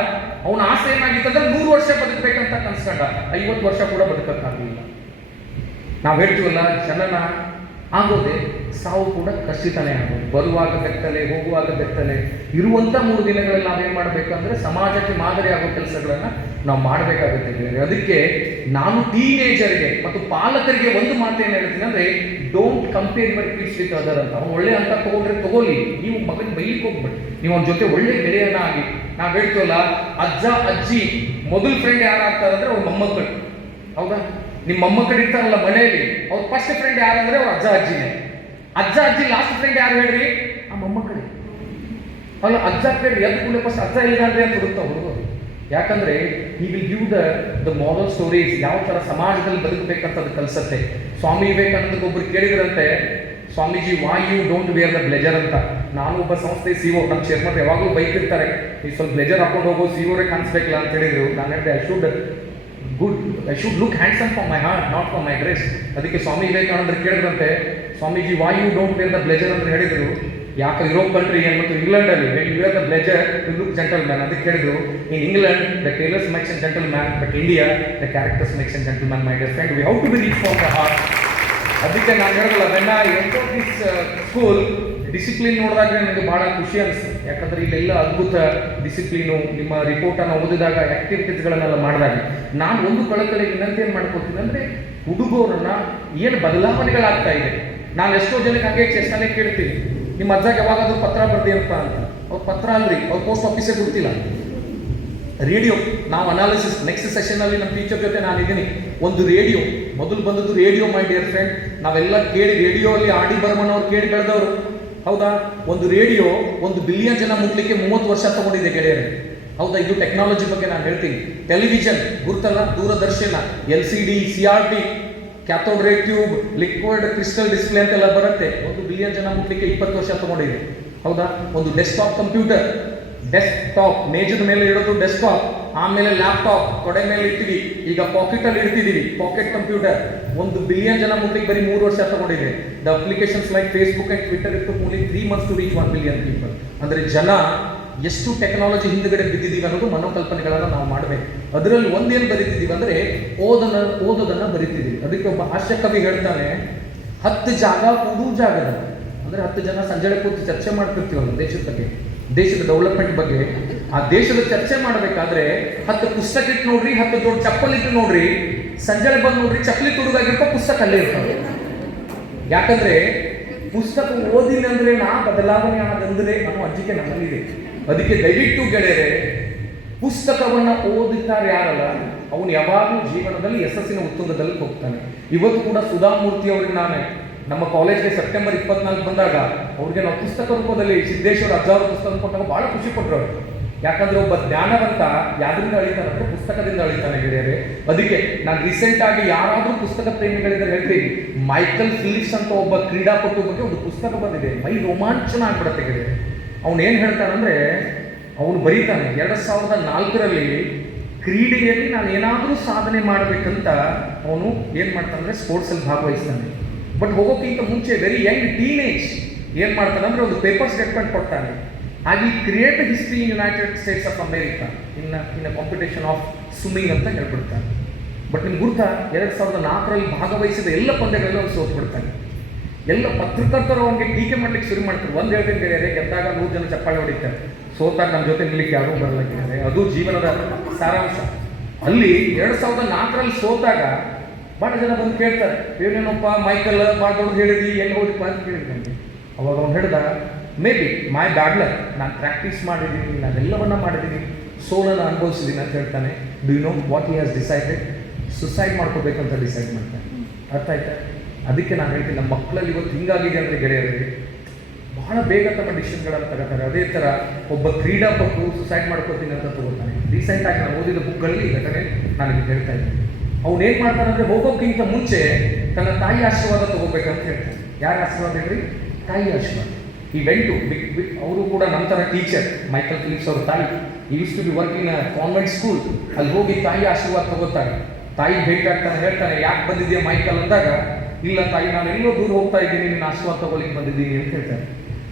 ಅವನ ಆಸೆ ಏನಾಗಿತ್ತಂದ್ರೆ 100 ವರ್ಷ ಬದುಕಬೇಕಂತ ಕನ್ಸ್ಕೊಂಡ. 50 ವರ್ಷ ಕೂಡ ಬದುಕಕ್ಕಾಗಲಿಲ್ಲ. ನಾವು ಹೇಳ್ತೀವಲ್ಲ, ಜನನ ಆಗೋದೆ, ಸಾವು ಕೂಡ ಖಚಿತನೇ ಆಗೋದು. ಬರುವಾಗ ಬೆತ್ತಲೆ, ಹೋಗುವಾಗ ಬೆತ್ತಲೆ. ಇರುವಂಥ 3 ದಿನಗಳಲ್ಲಿ ನಾವೇನು ಮಾಡಬೇಕಂದ್ರೆ ಸಮಾಜಕ್ಕೆ ಮಾದರಿ ಆಗೋ ಕೆಲಸಗಳನ್ನು ನಾವು ಮಾಡಬೇಕಾಗುತ್ತೆ. ಅದಕ್ಕೆ ನಾನು ಟೀನೇಜರ್ಗೆ ಮತ್ತು ಪಾಲಕರಿಗೆ ಒಂದು ಮಾತೇನು ಹೇಳ್ತೀನಿ ಅಂದ್ರೆ, don't compare your kids with other ಅಂತ. ಅವ್ನು ಒಳ್ಳೆ ಅಂತ ತಗೊಂಡ್ರೆ ತಗೊಳ್ಳಿ, ನೀವು ಮಗನ ಬೈಲಿಕ್ಕೆ ಹೋಗ್ಬೇಡಿ. ನೀವು ಅವ್ನ ಜೊತೆ ಒಳ್ಳೆ ಗೆಳೆಯನ ಆಗಿ. ನಾವು ಹೇಳ್ತೀವಲ್ಲ, ಅಜ್ಜ ಅಜ್ಜಿ ಮೊದಲು ಫ್ರೆಂಡ್ ಯಾರಾಗ್ತಾರೆ ಅಂದ್ರೆ ಅವ್ರ ಮೊಮ್ಮಕ್ಕಳು. ಹೌದಾ? ನಿಮ್ಮ ಮೊಮ್ಮಕ್ಕಳು ಇರ್ತಾರಲ್ಲ ಮನೆಯಲ್ಲಿ, ಅವ್ರ ಫಸ್ಟ್ ಫ್ರೆಂಡ್ ಯಾರಂದ್ರೆ ಅವ್ರ ಅಜ್ಜ ಅಜ್ಜಿನೇ. ಅಜ್ಜ ಅಜ್ಜಿ ಲಾಸ್ಟ್ ಫ್ರೆಂಡ್ ಯಾರು ಹೇಳ್ರಿ? ಆ ಮೊಮ್ಮಕ್ಕಳೇ. ಅಲ್ಲ, ಅಜ್ಜ ಫ್ರೆಂಡ್ ಎದ್ದು ಕೂಡ ಫಸ್ಟ್ ಅಜ್ಜ ಇಲ್ಲ ಅಂದ್ರೆ ಅಂತ ಹುಡುಕ್ತಾ ಹುಡುಗರು. ಯಾಕಂದ್ರೆ ಈ will give the moral stories, ಯಾವ ತರ ಸಮಾಜದಲ್ಲಿ ಬದುಕಬೇಕಂತ ಅದು ಕಲಿಸುತ್ತೆ. ಸ್ವಾಮಿ ವಿವೇಕಾನಂದಕ್ಕೆ ಒಬ್ರು ಕೇಳಿದ್ರಂತೆ, Swamiji why you don't wear the blazer ಅಂತ. ನಾನು ಒಬ್ಬ ಸಂಸ್ಥೆ ಸಿಒ, ನಮ್ಮ ಚೇರ್ಮನ್ ಯಾವಾಗಲೂ ಬೈತಿರ್ತಾರೆ, ನೀವು ಸ್ವಲ್ಪ ಬ್ಲೇಜರ್ ಹಾಕೊಂಡು ಹೋಗೋ ಸಿಒರೇ ಕಾಣಿಸ್ಬೇಕಲ್ಲ ಅಂತ ಹೇಳಿದ್ರು. ನಾನು ಹೇಳಿದೆ, I should look handsome for my heart, not for my dress. ಅದಕ್ಕೆ ಸ್ವಾಮಿ ವಿವೇಕಾನಂದರು ಕೇಳಿದ್ರಂತೆ, Swamiji why you don't wear the blazer ಅಂತ ಹೇಳಿದ್ರು. ಯಾಕೆ ಯುರೋಪ್ ಕಂಟ್ರಿ ಮತ್ತು ಇಂಗ್ಲೆಂಡಲ್ಲಿ when you wear the blazer you look gentleman. ಅದಕ್ಕೆ ಹೇಳಿದ್ರು, in England the tailors makes an gentleman, but India the characters makes an gentleman my dear friend. We how to be reach for the heart. ಅದಕ್ಕೆ ನಾನು ಹೇಳೋಲ್ಲ, when I enter this school, discipline ನೋಡಿದಾಗ ನನಗೆ ಭಾಳ ಖುಷಿ ಅನಿಸ್ತು. ಯಾಕಂದರೆ ಇಲ್ಲೆಲ್ಲ ಅದ್ಭುತ ಡಿಸಿಪ್ಲಿನು. ನಿಮ್ಮ ರಿಪೋರ್ಟನ್ನು ಓದಿದಾಗ, ಆ್ಯಕ್ಟಿವಿಟೀಸ್ಗಳನ್ನೆಲ್ಲ ಮಾಡಿದಾಗ ನಾನು ಒಂದು ಕಳಕಳಿ ವಿನಂತಿ ಏನು ಮಾಡ್ಕೊತೀನಿ ಅಂದರೆ, ಹುಡುಗರನ್ನ ಏನು ಬದಲಾವಣೆಗಳಾಗ್ತಾ ಇದೆ. ನಾನು ಎಷ್ಟೋ ಜನಕ್ಕೆ ಹಾಗೆ ಚೆಸ್ಟಲ್ಲೇ ಕೇಳ್ತೀನಿ, ನಿಮ್ಮ ಅಜ್ಜಾಗ ಯಾವಾಗಾದ್ರೂ ಪತ್ರ ಬರ್ದೇನಪ್ಪ ಅಂತ. ಅವ್ರ ಪತ್ರ ಅಲ್ರಿ, ಅವ್ರ ಪೋಸ್ಟ್ ಆಫೀಸೇ ಗೊತ್ತಿಲ್ಲ. ರೇಡಿಯೋ ನಾವು ಅನಾಲಿಸಿಸ್ ನೆಕ್ಸ್ಟ್ ಸೆಷನಲ್ಲಿ ನಮ್ಮ ಟೀಚರ್ ಜೊತೆ ನಾನು ಇದ್ದೀನಿ. ಒಂದು ರೇಡಿಯೋ ಮೊದಲು ಬಂದದ್ದು ರೇಡಿಯೋ ಮೈ ಡಿಯರ್ ಫ್ರೆಂಡ್. ನಾವೆಲ್ಲ ಕೇಳಿ ರೇಡಿಯೋ ಅಲ್ಲಿ ಆಡಿ ಬರ್ಮನ್ ಅವ್ರು ಕೇಳಿ ಬೆಳೆದವರು. ಹೌದಾ? ಒಂದು ರೇಡಿಯೋ 1 ಬಿಲಿಯನ್ ಜನ ಮುಟ್ಲಿಕ್ಕೆ 30 ವರ್ಷ ತಗೊಂಡಿದೆ ಗೆಳೆಯರು. ಹೌದಾ? ಇದು ಟೆಕ್ನಾಲಜಿ ಬಗ್ಗೆ ನಾನು ಹೇಳ್ತೀನಿ. ಟೆಲಿವಿಷನ್ ಗುರುತಲ್ಲ, ದೂರದರ್ಶನ, LCD, CRT, ಕ್ಯಾಥೋಡ್ ರೇ ಟ್ಯೂಬ್, ಲಿಕ್ವಿಡ್ ಕ್ರಿಸ್ಟಲ್ ಡಿಸ್ಪ್ಲೇ ಅಂತೆಲ್ಲ ಬರುತ್ತೆ. 1 ಬಿಲಿಯನ್ ಜನ ಮುಟ್ಲಿಕ್ಕೆ 20 ವರ್ಷ ತಗೊಂಡಿದೆ. ಹೌದಾ? ಒಂದು ಡೆಸ್ಕ್ಟಾಪ್ ಕಂಪ್ಯೂಟರ್, ಡೆಸ್ಕ್ಟಾಪ್ ಮೇಜದ ಮೇಲೆ ಇಡೋದು ಡೆಸ್ಕ್ಟಾಪ್, ಆಮೇಲೆ ಲ್ಯಾಪ್ಟಾಪ್ ತೊಡೆ ಮೇಲೆ ಇಡ್ತೀವಿ, ಈಗ ಪಾಕೆಟ್ ಅಲ್ಲಿ ಇಡ್ತಿದ್ದೀವಿ ಪಾಕೆಟ್ ಕಂಪ್ಯೂಟರ್. 1 ಬಿಲಿಯನ್ ಜನ ಮುಟ್ಲಿಕ್ಕೆ ಬರೀ 3 ವರ್ಷ ತಗೊಂಡಿದೆ. The applications like Facebook and Twitter it took only 3 months to reach 1 billion people. ಅಂದ್ರೆ ಜನ ಎಷ್ಟು ಟೆಕ್ನಾಲಜಿ ಹಿಂದ್ಗಡೆ ಬಿದ್ದಿದ್ದೀವಿ ಅನ್ನೋದು ಮನೋಕಲ್ಪನೆಗಳನ್ನು ನಾವು ಮಾಡಬೇಕು. ಅದರಲ್ಲಿ ಒಂದೇನು ಬರೀತಿದ್ದೀವಿ ಅಂದರೆ ಓದೋದನ್ನು ಬರೀತಿದ್ದೀವಿ. ಅದಕ್ಕೆ ಒಬ್ಬ ಹಾಸ್ಯ ಕವಿ ಹೇಳ್ತಾನೆ, 10 ಜಾಗ ಕೂಡು ಜಾಗದ ಅಂದರೆ 10 ಜನ ಸಂಜೆ ಕೂತು ಚರ್ಚೆ ಮಾಡ್ತಿರ್ತೀವಲ್ಲ ದೇಶದ ಬಗ್ಗೆ, ದೇಶದ ಡೆವಲಪ್ಮೆಂಟ್ ಬಗ್ಗೆ. ಆ ದೇಶದ ಚರ್ಚೆ ಮಾಡಬೇಕಾದ್ರೆ 10 ಪುಸ್ತಕ ಇಟ್ಟು ನೋಡ್ರಿ, 10 ಜೋಡಿ ಚಪ್ಪಲ್ ಇಟ್ಟು ನೋಡ್ರಿ, ಸಂಜೆ ಬಂದು ನೋಡ್ರಿ, ಚಪ್ಪಲಿ ತುಡುಗಾಗಿರ್ಕೋ ಪುಸ್ತಕ ಅಲ್ಲೇ ಇರ್ತಾವೆ. ಯಾಕಂದ್ರೆ ಪುಸ್ತಕ ಓದಿಲ್ಲ ಅಂದ್ರೆ ನಾ ಬದಲಾವಣೆ ಆದಂದ್ರೆ ಅನ್ನೋ ಅಂಜಿಕೆ ನಮ್ಮಲ್ಲಿದೆ. ಅದಕ್ಕೆ ದಯವಿಟ್ಟು ಗೆಳೆಯರೆ, ಪುಸ್ತಕವನ್ನ ಓದುತ್ತಾರೆ ಯಾರಲ್ಲ ಅವನು ಯಾವಾಗಲೂ ಜೀವನದಲ್ಲಿ ಯಶಸ್ಸಿನ ಉತ್ತುಂಗದಲ್ಲಿ ಹೋಗ್ತಾನೆ. ಇವತ್ತು ಕೂಡ ಸುಧಾಮೂರ್ತಿ ಅವರಿಗೆ ನಾನು ನಮ್ಮ ಕಾಲೇಜ್ಗೆ ಸೆಪ್ಟೆಂಬರ್ 24 ಬಂದಾಗ ಅವ್ರಿಗೆ ನಾವು ಪುಸ್ತಕ ರೂಪದಲ್ಲಿ ಸಿದ್ದೇಶ್ವರ ಅಜ್ಜಾವರ ಪುಸ್ತಕ ಕೊಟ್ಟಾಗ ಬಹಳ ಖುಷಿ ಪಟ್ರು ಅವರು. ಯಾಕಂದ್ರೆ ಒಬ್ಬ ಜ್ಞಾನವಂತ ಯಾವ್ದ್ರಿಂದ ಅಳಿತಾನಂದ್ರೆ ಪುಸ್ತಕದಿಂದ ಅಳಿತಾನೆ ಗೆಳೆಯರೆ. ಅದಕ್ಕೆ ನಾನು ರೀಸೆಂಟ್ ಆಗಿ ಯಾರಾದ್ರೂ ಪುಸ್ತಕ ಪ್ರೇಮಿಗಳಿಂದ ಹೇಳ್ತೀನಿ, ಮೈಕಲ್ ಫಿಲಿಪ್ಸ್ ಅಂತ ಒಬ್ಬ ಕ್ರೀಡಾಪಟು ಬಗ್ಗೆ ಒಂದು ಪುಸ್ತಕ ಬಂದಿದೆ, ಮೈ ರೋಮಾಂಚನ ಆಗ್ಬಿಡತ್ತೆ ಗೆಳೆಯರೆ. ಅವನು ಏನ್ ಹೇಳ್ತಾನಂದ್ರೆ, ಅವನು ಬರೀತಾನೆ 2004ರಲ್ಲಿ ಕ್ರೀಡೆಯಲ್ಲಿ ನಾನು ಏನಾದರೂ ಸಾಧನೆ ಮಾಡಬೇಕಂತ ಅವನು ಏನು ಮಾಡ್ತಾನಂದ್ರೆ ಸ್ಪೋರ್ಟ್ಸಲ್ಲಿ ಭಾಗವಹಿಸ್ತಾನೆ. ಬಟ್ ಹೋಗೋಕ್ಕಿಂತ ಮುಂಚೆ ವೆರಿ ಯಂಗ್ ಟೀನೇಜ್ ಏನು ಮಾಡ್ತಾನೆ ಅಂದರೆ ಒಂದು ಪೇಪರ್ ಸ್ಟೇಟ್ಮೆಂಟ್ ಕೊಡ್ತಾನೆ. ಹಾಗೆ create history in United States of America in computation of swimming ಅಂತ ಹೇಳ್ಬಿಡ್ತಾನೆ. ಬಟ್ ನಿಮ್ಗೆ ಗುರ್ತಾ 2004ರಲ್ಲಿ ಭಾಗವಹಿಸಿದ ಎಲ್ಲ ಪಂದ್ಯಗಳೆಲ್ಲ ಅವ್ನು ಸೋತ್ಬಿಡ್ತಾನೆ. ಎಲ್ಲ ಪತ್ರಕರ್ತರು ಅವನಿಗೆ ಟೀಕೆ ಮಾಡ್ಲಿಕ್ಕೆ ಶುರು ಮಾಡ್ತಾರೆ. ಒಂದು ಹೇಳ್ತೀನಿ ಗೆಳೆಯರೆ, ಗೆದ್ದಾಗ 100 ಜನ ಚಪ್ಪಾಳೆ ಹೊಡಿತಾರೆ, ಸೋತಾಗ ನಮ್ಮ ಜೊತೆ ನಿಲ್ಲಿಕ್ಕೆ ಯಾರೂ ಬರಲ್ಲ ಗೆಳೆಯರೆ. ಅದು ಜೀವನದ ಸಾರಾಂಶ. ಅಲ್ಲಿ 2004ರಲ್ಲಿ ಸೋತಾಗ ಭಾಳ ಜನ ಬಂದು ಕೇಳ್ತಾರೆ, ಏನೇನಪ್ಪ ಮೈಕಲ್ ಭಾಳ ದೊಡ್ಡದು ಹೇಳಿದ್ವಿ, ಎಲ್ಲಿ ಹೋದಿಪ್ಪ ಅಂತ ಕೇಳಿದ್ದಂಗೆ. ಅವಾಗ ಅವ್ನು ಹೇಳ್ದ, maybe my bad luck, ನಾನು ಪ್ರಾಕ್ಟೀಸ್ ಮಾಡಿದ್ದೀನಿ, ನಾನೆಲ್ಲವನ್ನ ಮಾಡಿದ್ದೀನಿ, ಸೋಲನ್ನು ಅನುಭವಿಸಿದ್ದೀನಿ ಅಂತ ಹೇಳ್ತಾನೆ. Do you know what he has decided? Suicide ಮಾಡ್ಕೋಬೇಕಂತ ಡಿಸೈಡ್ ಮಾಡ್ತಾನೆ. ಅರ್ಥ ಆಯ್ತಾ? ಅದಕ್ಕೆ ನಾನು ಹೇಳ್ತೀನಿ, ನಮ್ಮ ಮಕ್ಕಳಲ್ಲಿ ಇವತ್ತು ಹಿಂಗಾಗಿದೆ ಅಂದರೆ ಗೆಳೆಯರಿಗೆ ಬಹಳ ಬೇಗ ತಮ್ಮ ಡಿಸಿಷನ್ಗಳನ್ನು ತಗೋತಾರೆ. ಅದೇ ಥರ ಒಬ್ಬ ಕ್ರೀಡಾಪಟು ಸುಸೈಡ್ ಮಾಡ್ಕೋತೀನಿ ಅಂತ ತಗೋತಾನೆ. ರೀಸೆಂಟಾಗಿ ನಾನು ಓದಿದ ಬುಕ್ಗಳಲ್ಲಿ ಈ ಘಟನೆ ನಾನು ನಿಮಗೆ ಹೇಳ್ತಾ ಇದ್ದೀನಿ. ಅವ್ನು ಏನು ಮಾಡ್ತಾನೆ ಅಂದರೆ ಹೋಗೋಕ್ಕಿಂತ ಮುಂಚೆ ತನ್ನ ತಾಯಿ ಆಶೀರ್ವಾದ ತಗೋಬೇಕಂತ ಹೇಳ್ತಾನೆ. ಯಾರ ಆಶೀರ್ವಾದ ಹೇಳ್ರಿ? ತಾಯಿ ಆಶೀರ್ವಾದ. ಈ ವೆಂಟು ಅವರು ಕೂಡ ನಂತರ ಟೀಚರ್, ಮೈಕಲ್ ಫಿಲಿಪ್ಸ್ ಅವ್ರ ತಾಯಿ use to be work in convent school. ಅಲ್ಲಿ ಹೋಗಿ ತಾಯಿ ಆಶೀರ್ವಾದ ತಗೋತಾರೆ. ತಾಯಿ ಭೇಟಿ ಆಗ್ತಾನೆ, ಹೇಳ್ತಾನೆ, ಯಾಕೆ ಬಂದಿದ್ದೀಯ ಮೈಕಲ್ ಅಂದಾಗ, ಇಲ್ಲ ತಾಯಿ ನಾನು ಎಲ್ಲೋ ದೂರ ಹೋಗ್ತಾ ಇದ್ದೀನಿ, ನಿನ್ನ ಆಶೀರ್ವಾದ ತಗೊಳ್ಳಿಕ್ಕೆ ಬಂದಿದ್ದೀನಿ ಅಂತ ಹೇಳ್ತಾರೆ.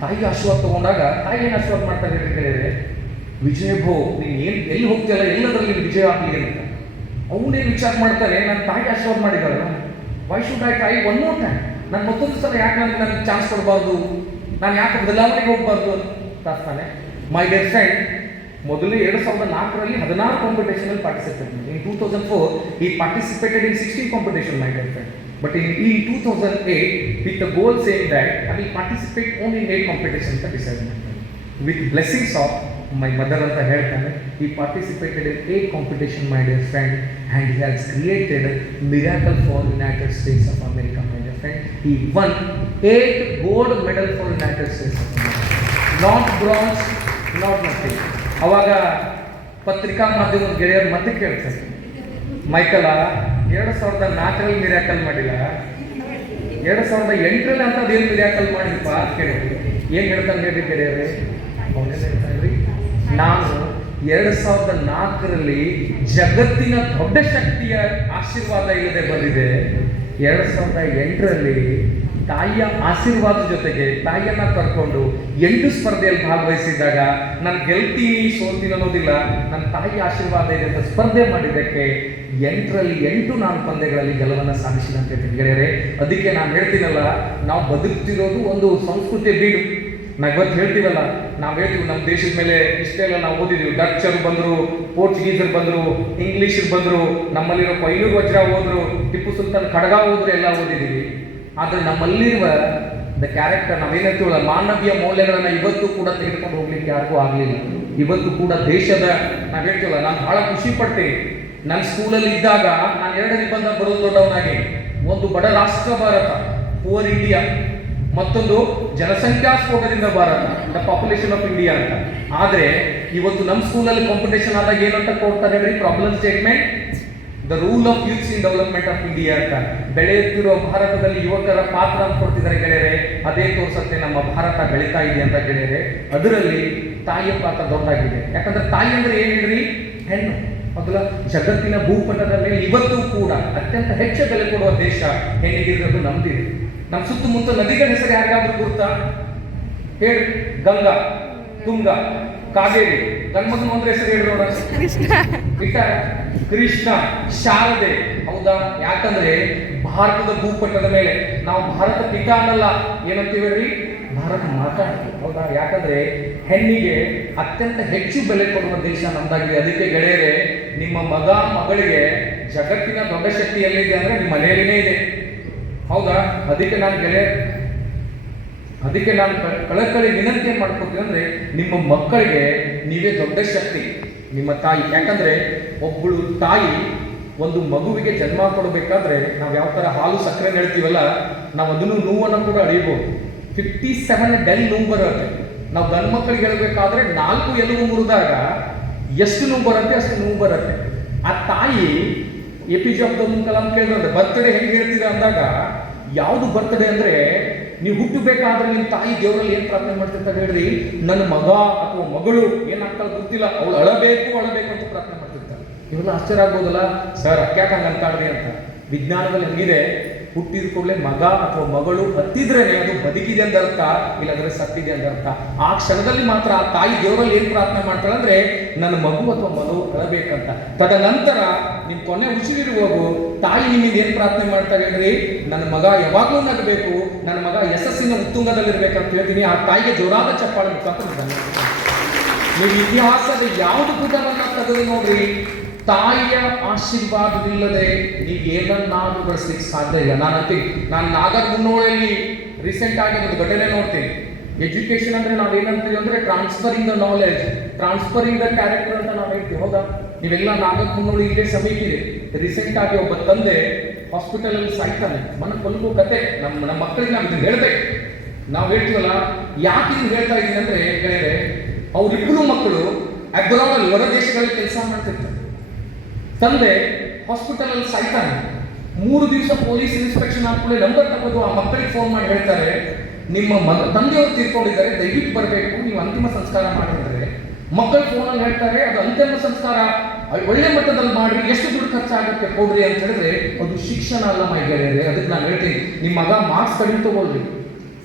ತಾಯಿ ಆಶೀರ್ವಾದ ತಗೊಂಡಾಗ ತಾಯಿ ಏನು ಆಶೀರ್ವಾದ ಮಾಡ್ತಾರೆ ಹೇಳಿದ್ರೆ, ವಿಜಯ ಭೋ ನೀನು ಏನು ಎಲ್ಲಿ ಹೋಗ್ತೀಯಲ್ಲ ಎಲ್ಲದರಲ್ಲಿ ವಿಜಯ ಆಗಲಿ ಅಂತ. ಅವನೇನು ವಿಚಾರ ಮಾಡ್ತಾನೆ, ನನ್ನ ತಾಯಿ ಆಶೀರ್ವಾದ ಮಾಡಿದಾರಲ್ಲ, why should I try one more time? ನಾನು ಮತ್ತೊಂದು ಸಲ ಯಾಕೆ ನನಗೆ ಚಾನ್ಸ್ ಕೊಡಬಾರ್ದು, ನಾನು ಯಾಕೆ ಬದಲಾವಣೆಗೆ ಹೋಗಬಾರ್ದು ಅಂತ ಆಗ್ತಾನೆ. ಮೈ ಡಿಯರ್ ಫ್ರೆಂಡ್, ಮೊದಲು 2004ರಲ್ಲಿ 16 ಕಾಂಪಿಟೇಷನಲ್ಲಿ ಪಾರ್ಟಿಸಿಪೇಟ್ ಮಾಡಿ. ಇನ್ 2004 he participated in 16 competition, my dear friend. But in 2008 with the goal saying that I will participate only in 8 competitions ಅಂತ ಡಿಸೈಡ್ ಮಾಡ್ತಾನೆ. With blessings of my mother ಅಂತ ಹೇಳ್ತಾನೆ, he participated in 8 competition, my dear friend, and he has created miracle for United States of America, my dear friend. He won 8 gold medal for United States of America, not bronze, not nothing. ಅವಾಗ ಪತ್ರಿಕಾ ಮಾಧ್ಯಮದ ಗೆಳೆಯರು ಮತ್ತೆ ಕೇಳ್ತಾರೆ, ಮೈಕಲ 2004ರಲ್ಲಿ miracle ಮಾಡಿಲ್ಲ, 2008ರಲ್ಲಿ ಅಂತ ಅದೇನು miracle ಮಾಡಿದಪ್ಪ ಅಂತ ಕೇಳಿದ್ವಿ. ಏನು ಹೇಳ್ತಾನೆ ಹೇಳಿ ಗೆಳೆಯರೇ? ಅವನೇನು ಹೇಳ್ತಾನ್ರಿ, ನಾನು 2004ರಲ್ಲಿ ಜಗತ್ತಿನ ದೊಡ್ಡ ಶಕ್ತಿಯ ಆಶೀರ್ವಾದ ಇಲ್ಲದೆ ಬಂದಿದೆ, 2008ರಲ್ಲಿ ತಾಯಿಯ ಆಶೀರ್ವಾದ ಜೊತೆಗೆ ತಾಯಿಯನ್ನ ಕರ್ಕೊಂಡು 8 ಸ್ಪರ್ಧೆಯಲ್ಲಿ ಭಾಗವಹಿಸಿದಾಗ ನಾನು ಗೆಲ್ತೀನಿ ಸೋಲ್ತೀನಿ ಅನ್ನೋದಿಲ್ಲ, ನನ್ನ ತಾಯಿ ಆಶೀರ್ವಾದ ಇದೆ ಅಂತ ಸ್ಪರ್ಧೆ ಮಾಡಿದ್ದಕ್ಕೆ 8ರಲ್ಲಿ 8 ನಾನು ಪಂದ್ಯಗಳಲ್ಲಿ ಗೆಲುವನ್ನು ಸಾಧಿಸಿದಂತೆ ಗೆಳೆಯರೆ. ಅದಕ್ಕೆ ನಾನು ಹೇಳ್ತೀನಲ್ಲ, ನಾವು ಬದುಕ್ತಿರೋದು ಒಂದು ಸಂಸ್ಕೃತಿ ಬೀಡು. ನಾವು ಇವತ್ತು ಹೇಳ್ತೀವಲ್ಲ, ನಾವು ಹೇಳ್ತೀವಿ ನಮ್ಮ ದೇಶದ ಮೇಲೆ ಇಷ್ಟೆಲ್ಲ ನಾವು ಓದಿದ್ವಿ, ಡಚ್ಚರು ಬಂದರು, ಪೋರ್ಚುಗೀಸರು ಬಂದರು, ಇಂಗ್ಲೀಷರು ಬಂದರು, ನಮ್ಮಲ್ಲಿರೋ ಕೊಯ್ಲೂರು ವಜ್ರ ಹೋದ್ರು, ಟಿಪ್ಪು ಸುಲ್ತಾನ್ ಖಡ್ಗ ಹೋದ್ರು, ಎಲ್ಲ ಓದಿದ್ದೀವಿ. ಆದರೆ ನಮ್ಮಲ್ಲಿರುವ ದ ಕ್ಯಾರೆಕ್ಟರ್, ನಾವೇನಂತೀವಲ್ಲ ಮಾನವೀಯ ಮೌಲ್ಯಗಳನ್ನು ಇವತ್ತು ಕೂಡ ತೆಗೆದುಕೊಂಡು ಹೋಗ್ಲಿಕ್ಕೆ ಯಾರಿಗೂ ಆಗಲಿಲ್ಲ. ಇವತ್ತು ಕೂಡ ದೇಶದ, ನಾವು ಹೇಳ್ತೀವಲ್ಲ, ನಾನು ಬಹಳ ಖುಷಿ ಪಡ್ತೀನಿ. ನನ್ನ ಸ್ಕೂಲಲ್ಲಿ ಇದ್ದಾಗ ನಾನು 2 ನಿಬಂಧ ಬರೋದು ದೊಡ್ಡವನಾಗಿ, ಒಂದು ಬಡ ರಾಷ್ಟ್ರ ಭಾರತ, ಪುವರ್ ಇಂಡಿಯಾ, ಮತ್ತೊಂದು ಜನಸಂಖ್ಯಾ ಸ್ಫೋಟದಿಂದ Bharat, the population of India ಅಂತ. ಆದರೆ ಇವತ್ತು ನಮ್ಮ ಸ್ಕೂಲಲ್ಲಿ ಕಾಂಪಿಟೇಷನ್ ಆದಾಗ ಏನಂತ ಕೊಡ್ತಾರೆ ಹೇಳಿ? Problem statement, the rule of youths in development of India ಅಂತ. ಬೆಳೆಯುತ್ತಿರುವ ಭಾರತದಲ್ಲಿ ಯುವಕರ ಪಾತ್ರ ಅಂತ ಕೊಡ್ತಿದ್ದಾರೆ ಗೆಳೆಯರೆ. ಅದೇ ತೋರಿಸತ್ತೆ ನಮ್ಮ ಭಾರತ ಬೆಳೀತಾ ಇದೆ ಅಂತ ಗೆಳೆಯರೆ. ಅದರಲ್ಲಿ ತಾಯಿಯ ಪಾತ್ರ ದೊಡ್ಡದಾಗಿದೆ. ಯಾಕಂದ್ರೆ ತಾಯಿ ಅಂದ್ರೆ ಏನು ಹೇಳ್ರಿ? ಹೆಣ್ಣು. ಮೊದಲ ಜಗತ್ತಿನ ಭೂಪಟದ ಮೇಲೆ ಇವತ್ತು ಕೂಡ ಅತ್ಯಂತ ಹೆಚ್ಚು ಬೆಲೆ ಕೊಡುವ ದೇಶ ಹೆಣ್ಣಿಗಿರೋದು ನಮ್ದಿದೆ. ನಮ್ಮ ಸುತ್ತಮುತ್ತ ನದಿಗಳ ಹೆಸರು ಯಾರಿಗಾದ್ರೂ ಗುರುತಾ ಹೇಳಿ? ಗಂಗಾ, ತುಂಗ, ಕಾವೇರಿ. ಗಂಡ್ಮಗನ ಒಂದು ಹೆಸರು ಹೇಳಿರೋಣ, ಇಟ್ಟಾರ ಕೃಷ್ಣ, ಶಾರದೆ. ಹೌದಾ? ಯಾಕಂದ್ರೆ ಭಾರತದ ಭೂಪಟದ ಮೇಲೆ ನಾವು ಭಾರತ ಪಿತಾ ಅನ್ನಲ್ಲ, ಏನಂತೀವಿ ಹೇಳ್ರಿ? ಭಾರತ ಮಾತಾ. ಹೌದಾ? ಯಾಕಂದ್ರೆ ಹೆಣ್ಣಿಗೆ ಅತ್ಯಂತ ಹೆಚ್ಚು ಬೆಲೆ ಕೊಡುವ ದೇಶ ನಮ್ದಾಗಿದೆ. ಅದಕ್ಕೆ ಗೆಳೆಯರೆ, ನಿಮ್ಮ ಮಗ ಮಗಳಿಗೆ ಜಗತ್ತಿನ ದೊಡ್ಡ ಶಕ್ತಿ ಎಲ್ಲಿದೆ ಅಂದ್ರೆ ನಿಮ್ಮ ಮನೆಯಲ್ಲಿನೇ ಇದೆ. ಹೌದಾ? ಅದಕ್ಕೆ ನಾನು ಕಳಕಳಿ ವಿನಂತಿ ಏನು ಮಾಡ್ಕೊತೀವಿ ಅಂದರೆ, ನಿಮ್ಮ ಮಕ್ಕಳಿಗೆ ನೀವೇ ದೊಡ್ಡ ಶಕ್ತಿ, ನಿಮ್ಮ ತಾಯಿ. ಯಾಕಂದರೆ ಒಬ್ಬಳು ತಾಯಿ ಒಂದು ಮಗುವಿಗೆ ಜನ್ಮ ಕೊಡಬೇಕಾದ್ರೆ ನಾವು ಯಾವ ಥರ ಹಾಲು ಸಕ್ಕರೆ ಹೇಳ್ತೀವಲ್ಲ, ನಾವು ಅದನ್ನು ನೋವನ್ನು ಕೂಡ ಅಳಿಬೋದು. 57 ಡೆಲ್ ನೋವು ಬರುತ್ತೆ. ನಾವು ಗಂಡು ಮಕ್ಕಳಿಗೆ ಹೇಳಬೇಕಾದ್ರೆ 4 ಎಲುಬು ಮುರಿದಾಗ ಎಷ್ಟು ನೋವು ಬರುತ್ತೆ ಅಷ್ಟು ನೋವು ಬರುತ್ತೆ. ಆ ತಾಯಿ APJ ಅಬ್ದುಲ್ ಕಲಾಂ ಕೇಳಿದ್ರೆ ಬರ್ತ್ಡೇ ಹೆಂಗೆ ಹೇಳ್ತೀರಾ ಅಂದಾಗ, ಯಾವುದು ಬರ್ತ್ಡೇ ಅಂದರೆ, ನೀವು ಹುಟ್ಟಬೇಕಾದ್ರೆ ನಿಮ್ಮ ತಾಯಿ ದೇವರಲ್ಲಿ ಏನು ಪ್ರಾರ್ಥನೆ ಮಾಡ್ತಿರ್ತಾರೆ ಹೇಳ್ರಿ, ನನ್ನ ಮಗ ಅಥವಾ ಮಗಳು ಏನಾಗ್ತಾಳೆ ಗೊತ್ತಿಲ್ಲ, ಅವಳು ಅಳಬೇಕು ಅಂತ ಪ್ರಾರ್ಥನೆ ಮಾಡ್ತಿರ್ತಾರೆ. ಇವೆಲ್ಲ ಆಶ್ಚರ್ಯ ಆಗ್ಬೋದಲ್ಲ, ಸರ್ ಅಕ್ಯಾಕೆ ಹಂಗೆ ಅಂತಾಡ್ರಿ ಅಂತ. ವಿಜ್ಞಾನದಲ್ಲಿ ಹೆಂಗಿದೆ, ಹುಟ್ಟಿದ ಕೂಡಲೇ ಮಗ ಅಥವಾ ಮಗಳು ಹತ್ತಿದ್ರೇನೆ ಅದು ಬದುಕಿದೆ ಅಂತ ಅರ್ಥ, ಇಲ್ಲಾಂದ್ರೆ ಸತ್ತಿದೆ ಅಂತ ಅರ್ಥ. ಆ ಕ್ಷಣದಲ್ಲಿ ಮಾತ್ರ ಆ ತಾಯಿ ದೇವರಲ್ಲಿ ಏನು ಪ್ರಾರ್ಥನೆ ಮಾಡ್ತಾಳೆ ಅಂದ್ರೆ, ನನ್ನ ಮಗು ಅಥವಾ ಮಗು ಅಳಬೇಕಂತ. ತದನಂತರ ನಿಮ್ ಕೊನೆ ಉಸಿರಿರುವಾಗೂ ತಾಯಿ ನಿಮ್ಮಿಂದ ಏನು ಪ್ರಾರ್ಥನೆ ಮಾಡ್ತಾರೆ ಅಂದ್ರೆ, ನನ್ನ ಮಗ ಯಾವಾಗಲೂ ನಗಬೇಕು, ನನ್ನ ಮಗ ಯಶಸ್ಸಿನ ಉತ್ತುಂಗದಲ್ಲಿರ್ಬೇಕಂತ ಹೇಳ್ತೀನಿ. ಆ ತಾಯಿಗೆ ಜೋರಾದ ಚಪ್ಪಾಳೆ ಮುಖಾಂತರ ನೀವು ಇತಿಹಾಸದ ಯಾವುದು ಪುಟವನ್ನ ತೆಗೆದು ನೋಡ್ರಿ, ತಾಯಿಯ ಆಶೀರ್ವಾದವಿಲ್ಲದೆ ನೀವು ಏನನ್ನಾದ್ರೂ ಬಳಸಲಿಕ್ಕೆ ಸಾಧ್ಯ ಇಲ್ಲ. ನಾನು ನಾಗರಮುನ್ನೋಳಲ್ಲಿ ರೀಸೆಂಟ್ ಆಗಿ ಒಂದು ಘಟನೆ ನೋಡ್ತೀನಿ. ಎಜುಕೇಶನ್ ಅಂದ್ರೆ ನಾವೇನಂತೀವಿ ಅಂದ್ರೆ transferring the knowledge, transferring the character ಅಂತ ನಾವು ಹೇಳ್ತೀವಿ. ಹೌದಾ? ನೀವೆಲ್ಲ ನಾಗರಮುನ್ನೋಳಿ ಇಲ್ಲೇ ಸಮೀಪ ಇದೆ. ರೀಸೆಂಟ್ ಆಗಿ ಒಬ್ಬ ತಂದೆ ಹಾಸ್ಪಿಟಲ್ ಅಲ್ಲಿ ಸಾಯ್ತಾನೆ. ಮನ ಕೊಲ್ಕೋ ಕತೆ ನಮ್ಮ ಮಕ್ಕಳಿಗೆ ನಾವು ಇದನ್ನ ಹೇಳ್ಬೇಕು. ನಾವು ಹೇಳ್ತೀವಲ್ಲ, ಯಾಕೆ ಇದನ್ನ ಹೇಳ್ತಾ ಇದ್ದೀನಿ ಅಂದ್ರೆ ಹೇಳಿದ್ರೆ, ಅವರಿಬ್ಬರು ಮಕ್ಕಳು ಅಬ್ರಾಡ್ ಅಲ್ಲಿ ಹೊರ ದೇಶಗಳಲ್ಲಿ ಕೆಲಸ ಮಾಡ್ತಿರ್ತಾರೆ. ತಂದೆ ಹಾಸ್ಪಿಟಲ್ ಅಲ್ಲಿ ಸಾಯ್ತಾನೆ. 3 ದಿವಸ ಪೊಲೀಸ್ ಇನ್ಸ್ಪೆಕ್ಷನ್ ಹಾಕೊಳ್ಳಿ ನಂಬರ್ ತಗೋದು ಆ ಮಕ್ಕಳಿಗೆ ಫೋನ್ ಮಾಡಿ ಹೇಳ್ತಾರೆ, ನಿಮ್ಮ ತಂದೆಯವರು ತೀರ್ಕೊಂಡಿದ್ದಾರೆ, ದಯವಿಟ್ಟು ಬರಬೇಕು, ನೀವು ಅಂತಿಮ ಸಂಸ್ಕಾರ ಮಾಡಿದ್ರೆ. ಮಕ್ಕಳು ಫೋನಲ್ಲಿ ಹೇಳ್ತಾರೆ, ಅದು ಅಂತಿಮ ಸಂಸ್ಕಾರ ಒಳ್ಳೆ ಮಟ್ಟದಲ್ಲಿ ಮಾಡ್ರಿ, ಎಷ್ಟು ದುಡ್ಡು ಖರ್ಚಾಗುತ್ತೆ ಕೊಡ್ರಿ ಅಂತ ಹೇಳಿದ್ರೆ, ಅದು ಶಿಕ್ಷಣ ಅಲ್ಲ ಮೈಗೆಳೆಯರೆ. ಅದಕ್ಕೆ ನಾನು ಹೇಳ್ತೀನಿ, ನಿಮ್ಮ ಮಗ ಮಾರ್ಕ್ಸ್ ಕಡಿಮೆ ತಗೊಳ್ರಿ,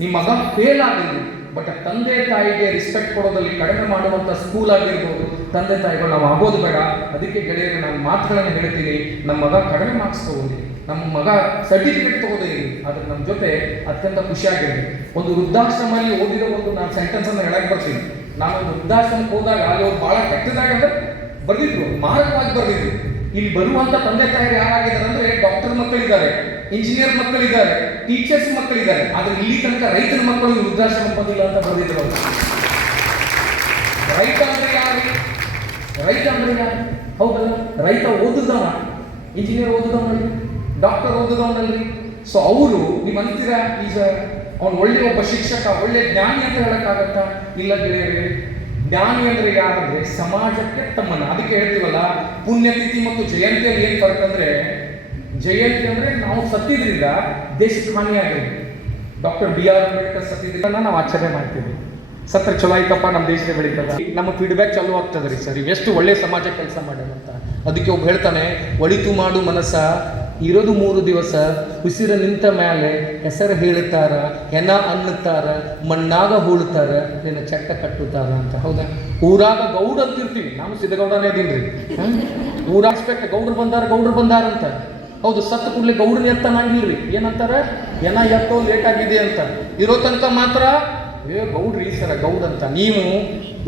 ನಿಮ್ಮ ಮಗ ಫೇಲ್ ಆಗಿರ್ಲಿ, ಬಟ್ ತಂದೆ ತಾಯಿಗೆ ರೆಸ್ಪೆಕ್ಟ್ ಕೊಡೋದಲ್ಲಿ ಕಡಿಮೆ ಮಾಡುವಂಥ ಸ್ಕೂಲ್ ಆಗಿರ್ಬೋದು, ತಂದೆ ತಾಯಿಗಳು ನಾವು ಆಗೋದು ಬೇಡ. ಅದಕ್ಕೆ ಗೆಳೆಯರು ನಾನು ಮಾತುಗಳನ್ನು ಹೇಳ್ತೀನಿ, ನಮ್ಮ ಮಗ ಕಡಿಮೆ ಮಾರ್ಕ್ಸ್ ತಗೊಳ್ಳಿ, ನಮ್ಮ ಮಗ ಸರ್ಟಿಫಿಕೇಟ್ ತಗೋದೇ ಇರಲಿ, ಆದ್ರೆ ನಮ್ಮ ಜೊತೆ ಅತ್ಯಂತ ಖುಷಿಯಾಗಿರಲಿ. ಒಂದು ವೃದ್ಧಾಶ್ರಮದಲ್ಲಿ ಓದಿರೋ ಒಂದು ನಾನು ಸೆಂಟೆನ್ಸ್ ಅನ್ನು ಹೇಳಕ್ ಬರ್ತೀನಿ. ನಾನು ಒಂದು ವೃದ್ಧಾಶ್ರಮಕ್ಕೆ ಹೋದಾಗ ಅಲ್ಲಿ ಅವ್ರು ಬಹಳ ಕೆಟ್ಟದಾಗ ಅಂದ್ರೆ ಬರ್ದಿದ್ರು, ಮಾರಕವಾಗಿ ಬರ್ದಿದ್ರು. ಇಲ್ಲಿ ಬರುವಂತ ತಂದೆ ತಾಯಿಗಳು ಯಾರಾಗಿದ್ದಾರೆ ಅಂದ್ರೆ, ಡಾಕ್ಟರ್ ಮಕ್ಕಳಿದ್ದಾರೆ, ಇಂಜಿನಿಯರ್ ಮಕ್ಕಳಿದ್ದಾರೆ, ಟೀಚರ್ಸ್ ಮಕ್ಕಳಿದ್ದಾರೆ, ಆದ್ರೆ ಇಲ್ಲಿ ತನಕ ರೈತರ ಮಕ್ಕಳು ವೃದ್ಧಾಶ್ರಮ ಬಂದಿಲ್ಲ ಅಂತ ಬರೆದಿದ್ರು. ರೈತ ಅಂದ್ರೆ ಯಾರು? ಹೌದಲ್ಲ? ರೈತ ಓದಿದವ, ಇಂಜಿನಿಯರ್ ಓದಿದವನಲ್ಲಿ, ಡಾಕ್ಟರ್ ಓದಿದವನಲ್ಲಿ. ಸೊ ಅವರು ನೀವು ಅಂತೀರಾ, ಈಗ ಅವನು ಒಳ್ಳೆ ಒಬ್ಬ ಶಿಕ್ಷಕ, ಒಳ್ಳೆ ಜ್ಞಾನಿ ಅಂತ ಹೇಳಕ್ಕಾಗತ್ತಾ? ಇಲ್ಲ ಗೆಳೆಯರೇ, ಜ್ಞಾನಿ ಅಂದ್ರೆ ಯಾರಂದ್ರೆ ಸಮಾಜಕ್ಕೆ ತಮ್ಮನ್ನ. ಅದಕ್ಕೆ ಹೇಳ್ತೀವಲ್ಲ, ಪುಣ್ಯತಿಥಿ ಮತ್ತು ಜಯಂತಿಯಲ್ಲಿ ಏನ್ ಫರ್ಕ್ ಅಂದ್ರೆ, ಜಯಂತಿ ಅಂದ್ರೆ ನಾವು ಸತ್ತಿದ್ರಿಂದ ದೇಶಕ್ಕೆ ಹಾನಿಯಾಗಿದೆ. ಡಾಕ್ಟರ್ BR ಅಂಬೇಡ್ಕರ್ ಸತ್ತಿದ್ರಿಂದ ನಾವು ಆಚರಣೆ ಮಾಡ್ತೀವಿ. ಸತ್ರ ಚಲೋ ಆಯ್ತಪ್ಪ, ನಮ್ಮ ದೇಶದ ಬೆಳೀತದ, ನಮ್ಮ ಫೀಡ್ಬ್ಯಾಕ್ ಚಾಲೂ ಆಗ್ತದೆ ಸರ್, ಇವೆಷ್ಟು ಒಳ್ಳೆ ಸಮಾಜ ಕೆಲಸ ಮಾಡ್ಯಾರ ಅಂತ. ಅದಕ್ಕೆ ಒಬ್ಬ ಹೇಳ್ತಾನೆ, ಒಳಿತು ಮಾಡು ಮನಸ್ಸ, ಇರೋದು 3 ದಿವಸ, ಉಸಿರ ನಿಂತ ಮೇಲೆ ಹೆಸರು ಹೇಳುತ್ತಾರ, ಹೆಣ ಅನ್ನುತ್ತಾರ, ಮಣ್ಣಾಗ ಹೂಳುತ್ತಾರ, ನಿನ್ನ ಚಟ್ಟ ಕಟ್ಟುತ್ತಾರ ಅಂತ. ಹೌದಾ? ಊರಾಗ ಗೌಡ್ ಅಂತಿರ್ತೀವಿ, ನಾನು ಸಿದ್ದಗೌಡನೇ ಇದೀನ್ರಿ. ಊರಾಸ್ಪೆಕ್ಟ್ ಗೌಡ್ರು ಬಂದಾರ ಅಂತ. ಹೌದು, ಸತ್ತ ಕೂಡಲೇ ಗೌಡ್ರನ್ನ ಎತ್ತನಾಗಿಲ್ರಿ, ಏನಂತಾರ, ಹೆಣ ಎತ್ತೋ ಲೇಟ್ ಆಗಿದೆ ಅಂತ. ಇರೋ ತನಕ ಮಾತ್ರ ಗೌಡ್ರಿ ಸರ ಗೌಡ್ ಅಂತ. ನೀವು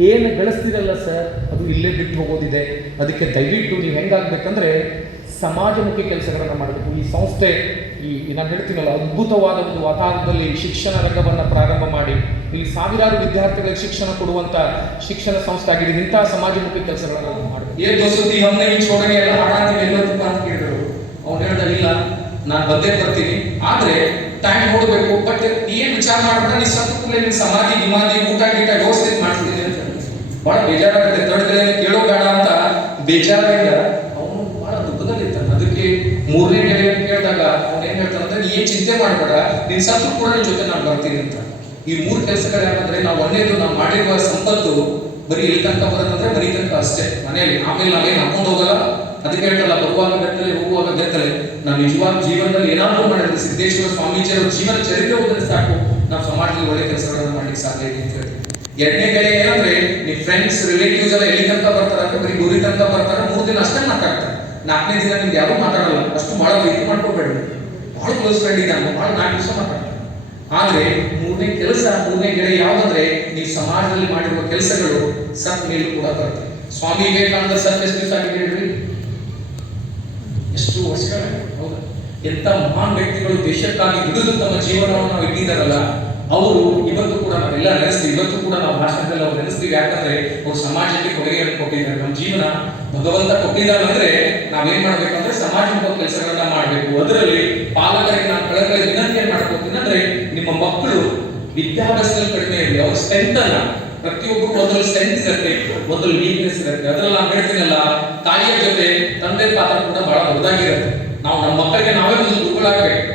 ಏನು ಬೆಳೆಸ್ತಿರಲ್ಲ ಸರ್, ಅದು ಇಲ್ಲೇ ಬಿಟ್ಟು ಹೋಗೋದಿದೆ. ಅದಕ್ಕೆ ದಯವಿಟ್ಟು ನೀವು ಹೆಂಗಾಗ್ಬೇಕಂದ್ರೆ ಸಮಾಜಮುಖಿ ಕೆಲಸಗಳನ್ನು ಮಾಡಬೇಕು. ಈ ಸಂಸ್ಥೆ ನಾನು ಹೇಳ್ತೀನಲ್ಲ, ಅದ್ಭುತವಾದ ಒಂದು ವಾತಾವರಣದಲ್ಲಿ ಶಿಕ್ಷಣ ರಂಗವನ್ನು ಪ್ರಾರಂಭ ಮಾಡಿ ಇಲ್ಲಿ ಸಾವಿರಾರು ವಿದ್ಯಾರ್ಥಿಗಳಿಗೆ ಶಿಕ್ಷಣ ಕೊಡುವಂತ ಶಿಕ್ಷಣ ಸಂಸ್ಥೆ ಆಗಿದೆ. ಇಂತಹ ಸಮಾಜಮುಖಿ ಕೆಲಸಗಳನ್ನು ಮಾಡಬೇಕು. ಏ ದೋಸ್ತಿ ಹಮ್ಮೆ ಚೋಡಗೆ ಎಲ್ಲ ಹಾಡಾಂತೀವಿ ಎಲ್ಲದಪ್ಪ ಅಂತ ಕೇಳಿದ್ರು. ಅವ್ನು ಹೇಳ್ದ, ಇಲ್ಲ ನಾನು ಬಂದೇ ಬರ್ತೀನಿ, ಆದ್ರೆ ಟೈಮ್ ನೋಡ್ಬೇಕು, ಬಟ್ ಏನ್ ವಿಚಾರ ಮಾಡ್ಬಿಟ್ರೆ ನೀ ಸತ್ತು ಕೂಡಲೇ ನಿನ್ ಸಮಾಧಿ ಗಿಮಾದಿ ಊಟ ಗೀಟ ವ್ಯವಸ್ಥೆ ಮಾಡ್ತೀನಿ ಅಂತ ಬಹಳ ಬೇಜಾರಾಗುತ್ತೆ. ದೊಡ್ಡ ಕೇಳೋ ಬೇಡ ಅಂತ ಬೇಜಾರಾಗಿಲ್ಲ, ಅವನು ಬಹಳ ದುಃಖದಲ್ಲಿರ್ತಾನೆ. ಅದಕ್ಕೆ 3ನೇ ಗೆಳೆಯನ ಕೇಳಿದಾಗ ಅವ್ನು ಏನ್ ಹೇಳ್ತಾನಂದ್ರೆ, ನೀ ಏನ್ ಚಿಂತೆ ಮಾಡ್ಬೇಡ, ನೀನ್ ಸತ್ತು ಕೂಡ ನಿನ್ ಜೊತೆ ನಾನು ಬರ್ತೀನಿ ಅಂತ. ಈ 3 ಕೆಲಸಗಳು ಯಾಕಂದ್ರೆ, ನಾವು ಒಂದೇದು ನಾವು ಮಾಡಿರುವ ಸಂಪತ್ತು ಬರೀ ಇಲ್ಲಿ ತನಕ ಬರುತ್ತಂದ್ರೆ ಬರೀ ತನಕ ಅಷ್ಟೇ ಮನೆಯಲ್ಲಿ, ಆಮೇಲೆ ನಾವೇನು ಹಾಕೊಂಡು ಹೋಗಲ್ಲ. ಅದಕ್ಕೆ ಹೇಳ್ತಲ್ಲ, ಬರುವಾಗ ಬೆತ್ತಲೆ ಹೋಗುವಾಗ ಬೆತ್ತಲೆ. ನಾವು ನಿಜವಾದ ಜೀವನದಲ್ಲಿ ಏನಾದರೂ ಮಾಡಿದ್ರೆ ಸಿದ್ದೇಶ್ವರ ಸ್ವಾಮೀಜಿಯವರ ಜೀವನ ಚರಿತ್ರೆ ಹೋದ್ರೆ ಸಾಕು, ನಾವು ಸಮಾಜದಲ್ಲಿ ಒಳ್ಳೆ ಕೆಲಸಗಳನ್ನು ಮಾಡ್ಲಿಕ್ಕೆ ಸಾಧ್ಯ ಇದೆ ಅಂತ ಹೇಳ್ತೀವಿ. 2ನೇ ಗೆಳೆಯ ಏನಂದ್ರೆ, ನಿಮ್ಮ ಫ್ರೆಂಡ್ಸ್ ರಿಲೇಟಿವ್ಸ್ ಎಲ್ಲ ಎಲ್ಲಿ ತನಕ ಬರ್ತಾರೆ ಅಂದ್ರೆ ಬರೀ ಗುರಿ ತನಕ ಬರ್ತಾರೆ, 3 ದಿನ ಅಷ್ಟೇ ಮಾತಾಡ್ತಾರೆ. 4ನೇ ದಿನ ನಿಮ್ಗೆ ಯಾರು ಮಾತಾಡಲ್ಲ. ಅಷ್ಟು ಬಹಳ ಪ್ರೀತಿ ಮಾಡ್ಕೋಬೇಡ್ರಿ. ಬಹಳ ಕ್ಲೋಸ್ ಫ್ರೆಂಡ್ ಇದ್ದಾನೆ, ಬಹಳ 4 ದಿವಸ ಮಾತಾಡ್ತಾರೆ. ಆದ್ರೆ 3ನೇ ಕೆಲಸ, 3ನೇ ಗೆಳೆಯ ಯಾವ್ದಂದ್ರೆ, ನೀವು ಸಮಾಜದಲ್ಲಿ ಮಾಡಿರುವ ಕೆಲಸಗಳು ಸತ್ ಮೇಲೂ ಕೂಡ ಬರುತ್ತೆ. ಸ್ವಾಮಿ ವಿವೇಕಾನಂದ ಸತ್ ಎಷ್ಟು ದಿವಸ ಆಗಿದೆ ಹೇಳ್ರಿ? ಎಷ್ಟು ವರ್ಷಗಳ? ಹೌದಾ? ಎಂತ ಮಹಾನ್ ವ್ಯಕ್ತಿಗಳು ದೇಶಕ್ಕಾಗಿ ದುಡಿದು ತಮ್ಮ ಜೀವನವನ್ನು ನಾವು ಇಟ್ಟಿದ್ದಾರಲ್ಲ, ಅವರು ಇವತ್ತು ಕೂಡ ನಾವೆಲ್ಲ ನೆನೆಸ್ತೀವಿ. ಇವತ್ತು ಕೂಡ ನಾವು ಭಾಷಣದಲ್ಲಿ ಅವ್ರು ನೆನೆಸ್ತೀವಿ. ಯಾಕಂದ್ರೆ ಅವ್ರು ಸಮಾಜಕ್ಕೆ ಕೊಡುಗೆಯನ್ನು ಕೊಟ್ಟಿದ್ದಾರೆ. ನಮ್ಮ ಜೀವನ ಭಗವಂತ ಕೊಟ್ಟಿದ್ದಾರೆ ಅಂದ್ರೆ ನಾವೇನ್ ಮಾಡ್ಬೇಕಂದ್ರೆ ಸಮಾಜಮುಖ ಕೆಲಸಗಳನ್ನ ಮಾಡಬೇಕು. ಅದರಲ್ಲಿ ಪಾಲಕರಿಗೆ ನಾನು ಕಳಕಳಿ ವಿನಂತಿ ಮಾಡ್ಕೋತೀನಿ ಅಂದ್ರೆ, ನಿಮ್ಮ ಮಕ್ಕಳು ವಿದ್ಯಾಭ್ಯಾಸದಲ್ಲಿ ಕಡಿಮೆ ಇರಲಿ, ಅವ್ರ ಸ್ಟ್ರೆಂತ್ ಅನ್ನ, ಪ್ರತಿಯೊಬ್ಬರು ಒಂದ್ರಲ್ಲಿ ಸ್ಟ್ರೆಂತ್ ಇರುತ್ತೆ, ಒಂದ್ರಲ್ಲಿ ವೀಕ್ನೆಸ್ ಇರುತ್ತೆ. ಅದ್ರಲ್ಲಿ ನಾನು ಹೇಳ್ತೀನಲ್ಲ, ತಾಯಿಯ ಜೊತೆ ತಂದೆ ಪಾತ್ರ ಕೂಡ ಬಹಳ ದೊಡ್ಡದಾಗಿರುತ್ತೆ. ನಾವು ನಮ್ಮ ಮಕ್ಕಳಿಗೆ ನಾವೇ ಒಂದು ಗುರುಗಳಾಗಬೇಕು.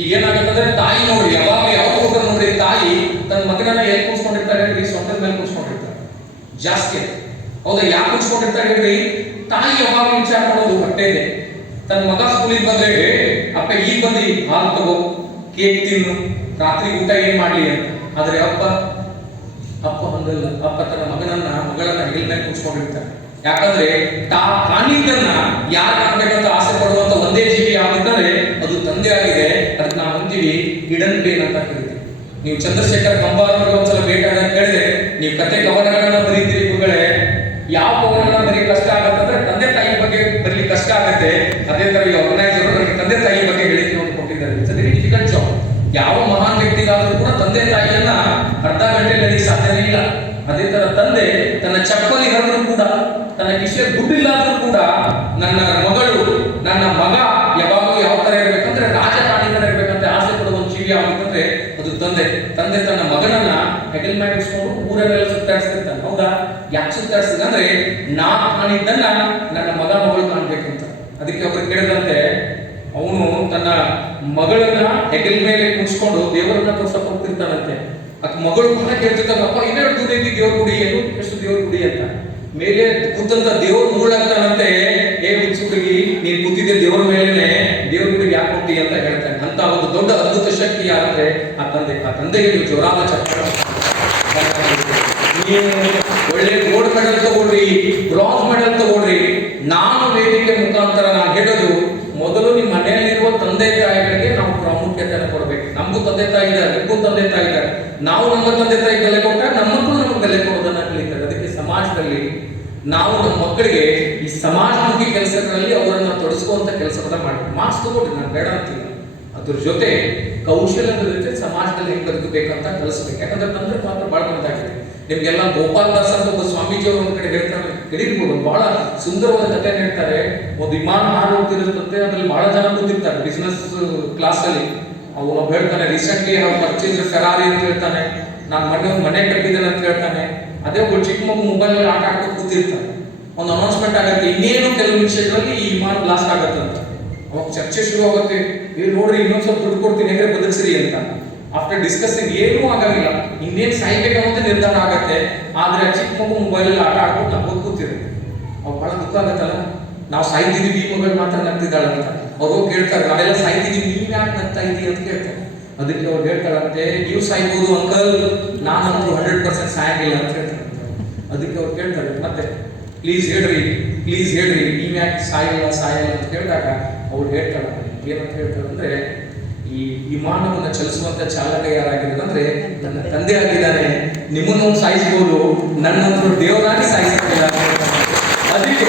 ಈಗ ಏನಾಗುತ್ತಂದ್ರೆ, ತಾಯಿ ನೋಡಿ ಯಾವಾಗ ಯಾವ ಹೋಗೋದು ನೋಡಿ, ತಾಯಿ ತನ್ನ ಮಗನನ್ನ ಎಲ್ಲಿ ಕೂರ್ಸ್ಕೊಂಡಿರ್ತಾರೆ ಹೇಳ್ರಿ, ಸೊಂಟದ ಮೇಲೆ ಕೂರ್ಸ್ಕೊಂಡಿರ್ತಾರೆ ಜಾಸ್ತಿ. ಹೌದಾ? ಯಾಕೆ ಕೂರ್ಸ್ಕೊಂಡಿರ್ತಾರೆ ಹೇಳ್ರಿ? ತಾಯಿ ಯಾವಾಗ ವಿಚಾರ ಮಾಡೋದು ಹೊಟ್ಟೆ ಇದೆ. ತನ್ನ ಮಗ ಸ್ಕೂಲಿಗೆ ಬಂದ್ರೆ, ಅಪ್ಪ ಈಗ ಬಂದಿ, ಹಾಲು ತಗೋ, ಕೇಕ್ ತಿನ್ನು, ರಾತ್ರಿ ಊಟ ಏನ್ ಮಾಡ್ಲಿ ಅಂತ. ಆದ್ರೆ ಅಪ್ಪ ಹಂಗಲ್ಲ. ಅಪ್ಪ ತನ್ನ ಮಗಳನ್ನ ಹೆಗಲ ಮೇಲೆ ಕೂರ್ಸ್ಕೊಂಡಿರ್ತಾರೆ. ಯಾಕಂದ್ರೆ ತಾನಿದ್ದನ್ನ ಯಾರು ಮಾಡ್ಬೇಕಂತ ಆಸೆ ಪಡುವಂತ ಒಂದೇ ಜೀವಿ ಯಾವಿದ್ದರೆ ಅದು ತಂದೆ ಆಗಿದೆ. ಅದಕ್ಕೆ ನಾವು ಅಂತೀವಿ ಹಿಡನ್ ಪೇನ್ ಅಂತ ಕರಿತೀವಿ. ನೀವು ಚಂದ್ರಶೇಖರ್ ಕಂಬಾರವರಿಗೆ ಒಂದ್ಸಲ ಬೇಕಾದ ಕೇಳಿದ್ರೆ, ನೀವು ಕತೆ ಕವನಗಳನ್ನ ಬರೀತೀರಿ ಗುರುಗಳೇ, ಯಾವ ಕವನಗಳನ್ನ ಬರೀ ಕಷ್ಟ ಆಗತ್ತಂದ್ರೆ ತಂದೆ ತಾಯಿ ಬಗ್ಗೆ ಬರೀಲಿ ಕಷ್ಟ ಆಗತ್ತೆ. ಅದೇ ತರ ಈ ಆರ್ಗನೈಸರ್ ನನಗೆ ತಂದೆ ತಾಯಿ ಬಗ್ಗೆ ಹೇಳಿಕೆ ಒಂದು ಕೊಟ್ಟಿದ್ದಾರೆ. It's very difficult job. ಯಾವ ಮಹಾನ್ ವ್ಯಕ್ತಿಗಾದ್ರೂ ಕೂಡ ತಂದೆ ತಾಯಿಯನ್ನ ಅರ್ಧ ಗಂಟೆಯಲ್ಲಿ ಸಾಧ್ಯನೇ ಇಲ್ಲ. ಅದೇ ತರ ತಂದೆ ತನ್ನ ಚಪ್ಪಲಿ ಹರಿದ್ರು ಕೂಡ, ತನ್ನ ಕಿಶೆಯ ದುಡ್ಡಿಲ್ಲಾದ್ರೂ ಕೂಡ, ನನ್ನ ಮಗ ಯಾವಾಗಲೂ ಯಾವ ತರ ಇರ್ಬೇಕಂದ್ರೆ ರಾಜಕಾರಣಿ ತರ ಇರ್ಬೇಕಂತ ಆಸೆ ಪಡುವ ಒಂದು ಜೀವಿ ಯಾವಾಗಂದ್ರೆ ಅದು ತಂದೆ. ತನ್ನ ಮಗನನ್ನ ಹೆಗಲ ಮೇಲೆ ಇಟ್ಕೊಂಡು ಊರಲ್ಲೆಲ್ಲ ಸುತ್ತಾಡಿಸ್ತಿರ್ತಾನೆ. ಹೌದಾ? ಯಾಕೆ ಸುತ್ತಾಡಿಸ್ತಾನೆ ಅಂದ್ರೆ, ನಾ ಕಾಣಿದ್ದನ್ನ ನನ್ನ ಮಗಳು ಕಾಣ್ಬೇಕಂತ. ಅದಕ್ಕೆ ಅವ್ರು ಕೇಳಿದಂತೆ, ಅವನು ತನ್ನ ಮಗಳನ್ನ ಹೆಗಲ ಮೇಲೆ ಕುಣಿಸ್ಕೊಂಡು ದೇವರನ್ನ ತೋರ್ಸಕ್ ಹೋಗ್ತಿರ್ತಾನಂತೆ. ಅದ್ ಮಗಳು ಕೂಡ ಕೇಳ್ತಿರ್ತಾನಪ್ಪ, ಇನ್ನೆರಡು ದೂರ ಐತಿ ದೇವ್ರ ಗುಡಿ, ಎಷ್ಟು ದೇವ್ರ ಗುಡಿ ಅಂತ. ಮೇಲೆ ಕೂತಂತ ದೇವ್ರ ಮೂಳಾಗ್ತಾನಂತೆ, ಏ ಹುಚ್ಚುಡುಗಿ, ನೀನ್ ಕೂತಿದ್ದೆ ದೇವ್ರ ಮೇಲೆನೆ, ದೇವ್ರ ಗುಡಿಗೆ ಯಾಕೆ ಹೋಗ್ತಿ ಅಂತ ಹೇಳ್ತಾನೆ. ಅಂತ ಒಂದು ದೊಡ್ಡ ಅದ್ಭುತ ಶಕ್ತಿ ಯಾರಂದ್ರೆ ಆ ತಂದೆಗೆ ನೀವು ಜೋರಾದ ಚಪ್ಪಾಳೆ. ನೀವು ಒಳ್ಳೆ ಗೋಲ್ಡ್ ಮೆಡಲ್ ತಗೊಳ್ರಿ, ಬ್ರಾಂಜ್ ಮೆಡಲ್ ತಗೊಳ್ರಿ. ನಾನು ವೇದಿಕೆ ಮುಖಾಂತರ ನಾನು ಹೇಳೋದು, ಮೊದಲು ನಿಮ್ಮ ಮನೆಯಲ್ಲಿರುವ ತಂದೆ ತಾಯಿಗಳಿಗೆ ನಾವು ಪ್ರಾಮುಖ್ಯತೆಯನ್ನು ಕೊಡಬೇಕು. ನಮಗೂ ತಂದೆ ತಾಯಿ ಇದ್ದಾರೆ, ನಿಮಗೂ ತಂದೆ ತಾಯಿ ಇದ್ದಾರೆ. ನಾವು ನಮ್ಮ ತಂದೆ ತಾಯಿ ಬೆಲೆ ಕೊಟ್ಟಾಗ ನಮ್ಮ ಮಕ್ಕಳು ನಮಗೆ ಬೆಲೆ ಕೊಡೋದನ್ನ ಕಲಿತಾರೆ. ಅದಕ್ಕೆ ಸಮಾಜದಲ್ಲಿ ನಾವು ನಮ್ಮ ಮಕ್ಕಳಿಗೆ ಈ ಸಮಾಜಮುಖಿ ಕೆಲಸಗಳಲ್ಲಿ ಅವರನ್ನ ತೊಡಗಿಸುವಂತ ಕೆಲಸವನ್ನ ಮಾಡಬೇಕು. ಮಾರ್ಕ್ಸ್ ತಗೊಳ್ರಿ, ನಾನು ಬೇಡ ಅಂತಿಲ್ಲ. ಅದ್ರ ಜೊತೆ ಕೌಶಲ್ಯದ ಜೊತೆ ಸಮಾಜದಲ್ಲಿ ಹೆಂಗ್ ಬದುಕಬೇಕಂತ ಕಲಿಸ್ಬೇಕು. ಯಾಕಂದ್ರೆ ತಂದೆ ಪಾತ್ರ ಬಹಳ ದೊಡ್ಡದಾಗಿದೆ. ನಿಮ್ಗೆಲ್ಲ ಗೋಪಾಲ್ ದಾಸ್ ಅಂತ ಒಬ್ಬ ಸ್ವಾಮೀಜಿ ಅವರು ಒಂದ್ ಕಡೆ ಹೇಳ್ತಾರೆ, ಕೇಳಿರ್ಬೋದು, ಬಹಳ ಸುಂದರವಾದ ಕಥೆ ಹೇಳ್ತಾರೆ. ಒಂದು ವಿಮಾನ ಹಾರು ಹೋಗ್ತಿರುತ್ತೆ, ಅದ್ರಲ್ಲಿ ಬಹಳ ಜನ ಕೂತಿರ್ತಾರೆ ಬಿಸ್ನೆಸ್ ಕ್ಲಾಸ್ ಅಲ್ಲಿ. ಅವನು ಹೇಳ್ತಾನೆ, ರೀಸೆಂಟ್ಲಿ ನಾವು ಪರ್ಚೇಸ್ ಫೆರಾರಿ ಅಂತ ಹೇಳ್ತಾನೆ, ನಾನು ಮನೆ ಕಟ್ಟಿದ್ದೇನೆ ಅಂತ ಹೇಳ್ತಾನೆ. ಅದೇ ಒಬ್ಬ ಚಿಕ್ಕ ಮಗು ಮೊಬೈಲ್ ಆಟ ಆಡ್ಕೊಂಡು ಕೂತಿರ್ತಾನೆ. ಒಂದು ಅನೌನ್ಸ್ಮೆಂಟ್ ಆಗುತ್ತೆ, ಇನ್ನೇನು ಕೆಲವು ನಿಮಿಷಗಳಲ್ಲಿ ಈ ವಿಮಾನ ಬ್ಲಾಸ್ಟ್ ಆಗುತ್ತೆ ಅಂತ. ಅವಾಗ ಚರ್ಚೆ ಶುರು ಆಗುತ್ತೆ, ನೋಡ್ರಿ ಇನ್ನೊಂದ್ ಸ್ವಲ್ಪ ದುಡ್ಡು ಕೊಡ್ತೀನಿ ಹೇಗೆ ಬದಲಿಸ್ರಿ ಅಂತ. ಆಫ್ಟರ್ ಡಿಸ್ಕಸಿಂಗ್ ಏನೂ ಆಗಂಗಿಲ್ಲ, ಇನ್ನೇನು ಸಾಯ್ಬೇಕನ್ನೋದೇ ನಿರ್ಧಾರ ಆಗತ್ತೆ. ಆದ್ರೆ ಚಿಕ್ಕ ಮಗು ಮೊಬೈಲ್ ಆಟ ಆಡ್ಕೊಂಡು ನಮ್ಗೆ ಕೂತಿರುತ್ತೆ. ಅವಾಗ ಬಹಳ ದುಃಖ ಆಗತ್ತಲ್ಲ, ನಾವು ಸಾಯ್ತಿದೀವಿ, ಈ ಮಗಳು ಮಾತ್ರ ನಗ್ತಿದ್ದಾಳೆ ಅಂತ. ಅವ್ರು ಕೇಳ್ತಾರೆ, ನಾವೆಲ್ಲ ಸಾಯ್ತಿದೀವಿ, ನೀವ್ ಯಾಕೆ ನಗ್ತಾ ಇದೀವಿ ಅಂತ ಕೇಳ್ತಾರೆ. ಅದಕ್ಕೆ ಅವ್ರು ಹೇಳ್ತಾರಂತೆ, ನೀವು ಸಾಯ್ಬೋದು ಅಂಕಲ್, ನಾನಂತೂ 100% ಸಾಯಂಗಿಲ್ಲ ಅಂತ ಹೇಳ್ತಾರೆ. ಅದಕ್ಕೆ ಅವ್ರು ಕೇಳ್ತಾರೆ, ಮತ್ತೆ ಪ್ಲೀಸ್ ಹೇಳ್ರಿ ನೀವ್ ಯಾಕೆ ಸಾಯಲ್ಲ ಅಂತ ಕೇಳಿದಾಗ ಅವ್ರು ಹೇಳ್ತಾರೆ, ಏನಂತ ಹೇಳ್ತಾರೆ ಅಂದ್ರೆ, ಈ ವಿಮಾನವನ್ನು ಚಲಿಸುವಂತ ಚಾಲಕ ಯಾರಾಗಿದ್ದಾರೆ ಅಂದ್ರೆ ನನ್ನ ತಂದೆ ಆಗಿದ್ದಾನೆ. ನಿಮ್ಮನ್ನು ಸಾಯಿಸಬಹುದು, ನನ್ನಂತೂ ದೇವರಾಗಿ ಸಾಯಿಸ್ತಿಲ್ಲ. ಅದಕ್ಕೆ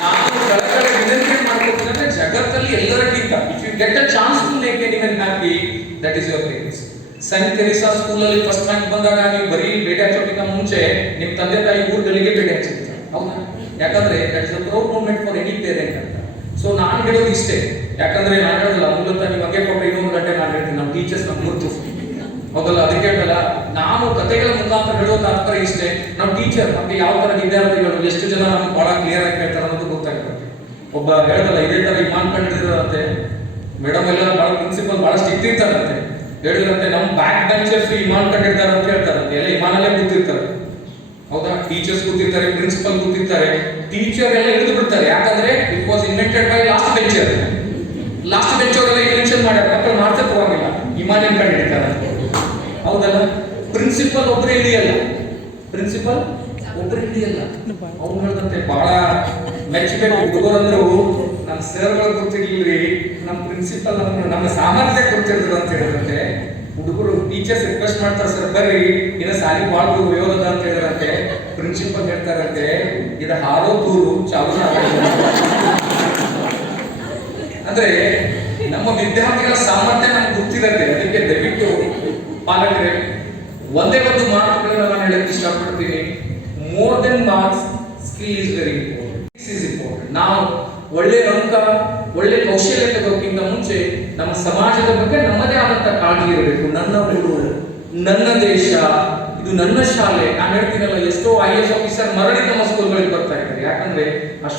ನಾನು ಕಳಕಳಿ ವಿನಂತಿ ಮಾಡ್ಕೊತೀನಿ ಅಂದ್ರೆ, ಜಗತ್ತಲ್ಲಿ ಎಲ್ಲರಿಗಿಂತ if you get a chance to make anyone happy, that is your parents. Saint Teresa ಸ್ಕೂಲಲ್ಲಿ ಫಸ್ಟ್ ರ್ಯಾಂಕ್ ಬಂದಾಗ ನೀವು ಬರೀ ಬೇಟೆ ಹಚ್ಚೋಕ್ಕಿಂತ ಮುಂಚೆ ನಿಮ್ಮ ತಂದೆ ತಾಯಿ ಊರುಗಳಿಗೆ ಬೇಟೆ ಹಚ್ಚಿರ್ತಾರೆ. ಹೌದಾ? ಯಾಕಂದ್ರೆ that is a proud moment for any parent ಅಂತ. ಸೊ ನಾನು ಹೇಳೋದು ಇಷ್ಟೇ, ಯಾಕಂದ್ರೆ ನಾನು ಹೇಳೋದಿಲ್ಲ ಮೂಲತಃ ನೀವು ಹಂಗೆ ಕೊಟ್ಟರೆ ಇನ್ನೊಂದು ಗಂಟೆ ನಾನು ಹೇಳ್ತೀನಿ, ನಮ್ಮ ಟೀಚರ್ಸ್ ನಮ್ಗೆ ಗೊತ್ತು, ಹೌದಲ್ಲ? ಅದಕ್ಕೆ ಹೇಳಲ್ಲ, ನಾನು ಕಥೆಗಳ ಮುಖಾಂತರ ಹೇಳೋ ತಾತ್ಪರ್ಯ ಇಷ್ಟೇ. ನಮ್ಮ ಟೀಚರ್ ನಮಗೆ ಯಾವ ತರ ವಿದ್ಯಾರ್ಥಿಗಳು ಎಷ್ಟು ಜನ ನಮ್ಗೆ ಬಹಳ ಕ್ಲಿಯರ್ ಆಗಿ ಹೇಳ್ತಾರೆ ಅನ್ನೋದು ಗೊತ್ತಾಗುತ್ತೆ. ಒಬ್ಬ ಹೇಳದಲ್ಲ, ಇದೇ ತರ ವಿಮಾನ ಕಂಡಿರೋದಂತೆ, ಮೇಡಮ್ ಎಲ್ಲ ಬಹಳ ಪ್ರಿನ್ಸಿಪಲ್ ಬಹಳ ಸ್ಟ್ರಿಕ್ಟ್ ಇರ್ತಾರಂತೆ. ಹೇಳಿದ್ರಂತೆ, ನಮ್ಮ ಬ್ಯಾಕ್ ಬೆಂಚರ್ಸ್ ವಿಮಾನ ಕಂಡಿರ್ತಾರೆ ಅಂತ ಹೇಳ್ತಾರಂತೆ. ಎಲ್ಲ ವಿಮಾನಲ್ಲೇ ಕೂತಿರ್ತಾರೆ. ಹೌದಾ? ಟೀಚರ್ಸ್ ಕೂತಿರ್ತಾರೆ, ಪ್ರಿನ್ಸಿಪಲ್ ಕೂತಿರ್ತಾರೆ, ಟೀಚರ್ ಎಲ್ಲ ಇಳಿದು ಬಿಡ್ತಾರೆ. ಯಾಕಂದ್ರೆ it was invented by last bencher ಎಲ್ಲ ಇನ್ವೆನ್ಷನ್ ಮಾಡ್ಯಾರ. ಮಕ್ಕಳು ಮಾತ್ರ ಹೋಗಿಲ್ಲ, ವಿಮಾನ ಕಂಡಿರ್ತಾರೆ. ಹೌದಲ್ಲ? ಪ್ರಿನ್ಸಿಪಲ್ ಒಬ್ಬರೇ ಹಿಡಿಯಲ್ಲ, ಅವ್ನು ಹೇಳ್ದಂತೆ ಬಹಳ ಮೆಚ್ಚಬೇಕು ಹುಡುಗರಂದ್ರು, ನಮ್ಮ ಸರ್ಗಳು ಗೊತ್ತಿರ್ಲಿಲ್ರಿ, ನಮ್ಮ ಪ್ರಿನ್ಸಿಪಲ್ ನಮ್ಮ ಸಾಮರ್ಥ್ಯ ಗೊತ್ತಿದ್ರು ಅಂತ ಹೇಳಿದಂತೆ. ಹುಡುಗರು ಟೀಚರ್ಸ್ ರಿಕ್ವೆಸ್ಟ್ ಮಾಡ್ತಾರೆ, ಸರ್ ಬರ್ರಿ ಇನ್ನ ಸಾಲಿ ಬಾಳ್ ಉಪಯೋಗದ ಅಂತ ಹೇಳಿದ್ರಂತೆ. ಪ್ರಿನ್ಸಿಪಲ್ ಹೇಳ್ತಾರಂತೆ, ಇದು ಹಾರೋ ದೂರು ಚಾಲೂ ಅಂದ್ರೆ ನಮ್ಮ ವಿದ್ಯಾರ್ಥಿಗಳ ಸಾಮರ್ಥ್ಯ ನಮ್ಗೆ ಗೊತ್ತಿರುತ್ತೆ. ಅದಕ್ಕೆ ದಯವಿಟ್ಟು ಪಾಲಕರೇ ಒಂದೇ ಒಂದು ಮಾತುಗಳನ್ನ ನಾನು ಹೇಳಕ್ಕೆ ಇಷ್ಟಪಡ್ತೀನಿ. More than marks, skill is very important. This is important. ನಾವು ಒಳ್ಳೆ ಅಂಕ, ಒಳ್ಳೆ ಕೌಶಲ್ಯ ತಗೋಕ್ಕಿಂತ ಮುಂಚೆ ನಮ್ಮ ಸಮಾಜದ ಬಗ್ಗೆ ನಮ್ಮದೇ ಆದಂತ ಕಾಳಜಿ ಇರಬೇಕು. ನನ್ನ ಊರು, ನನ್ನ ದೇಶ, ಇದು ನನ್ನ ಶಾಲೆ. ನಾನು ಹೇಳ್ತೀನಲ್ಲ, ಎಷ್ಟೋ IAS ಆಫೀಸರ್ ಮರಳಿ ನಮ್ಮ ಸ್ಕೂಲ್ಗಳಿಗೆ ಬರ್ತಾ ಇದ್ದಾರೆ. ಯಾಕಂದ್ರೆ ಆ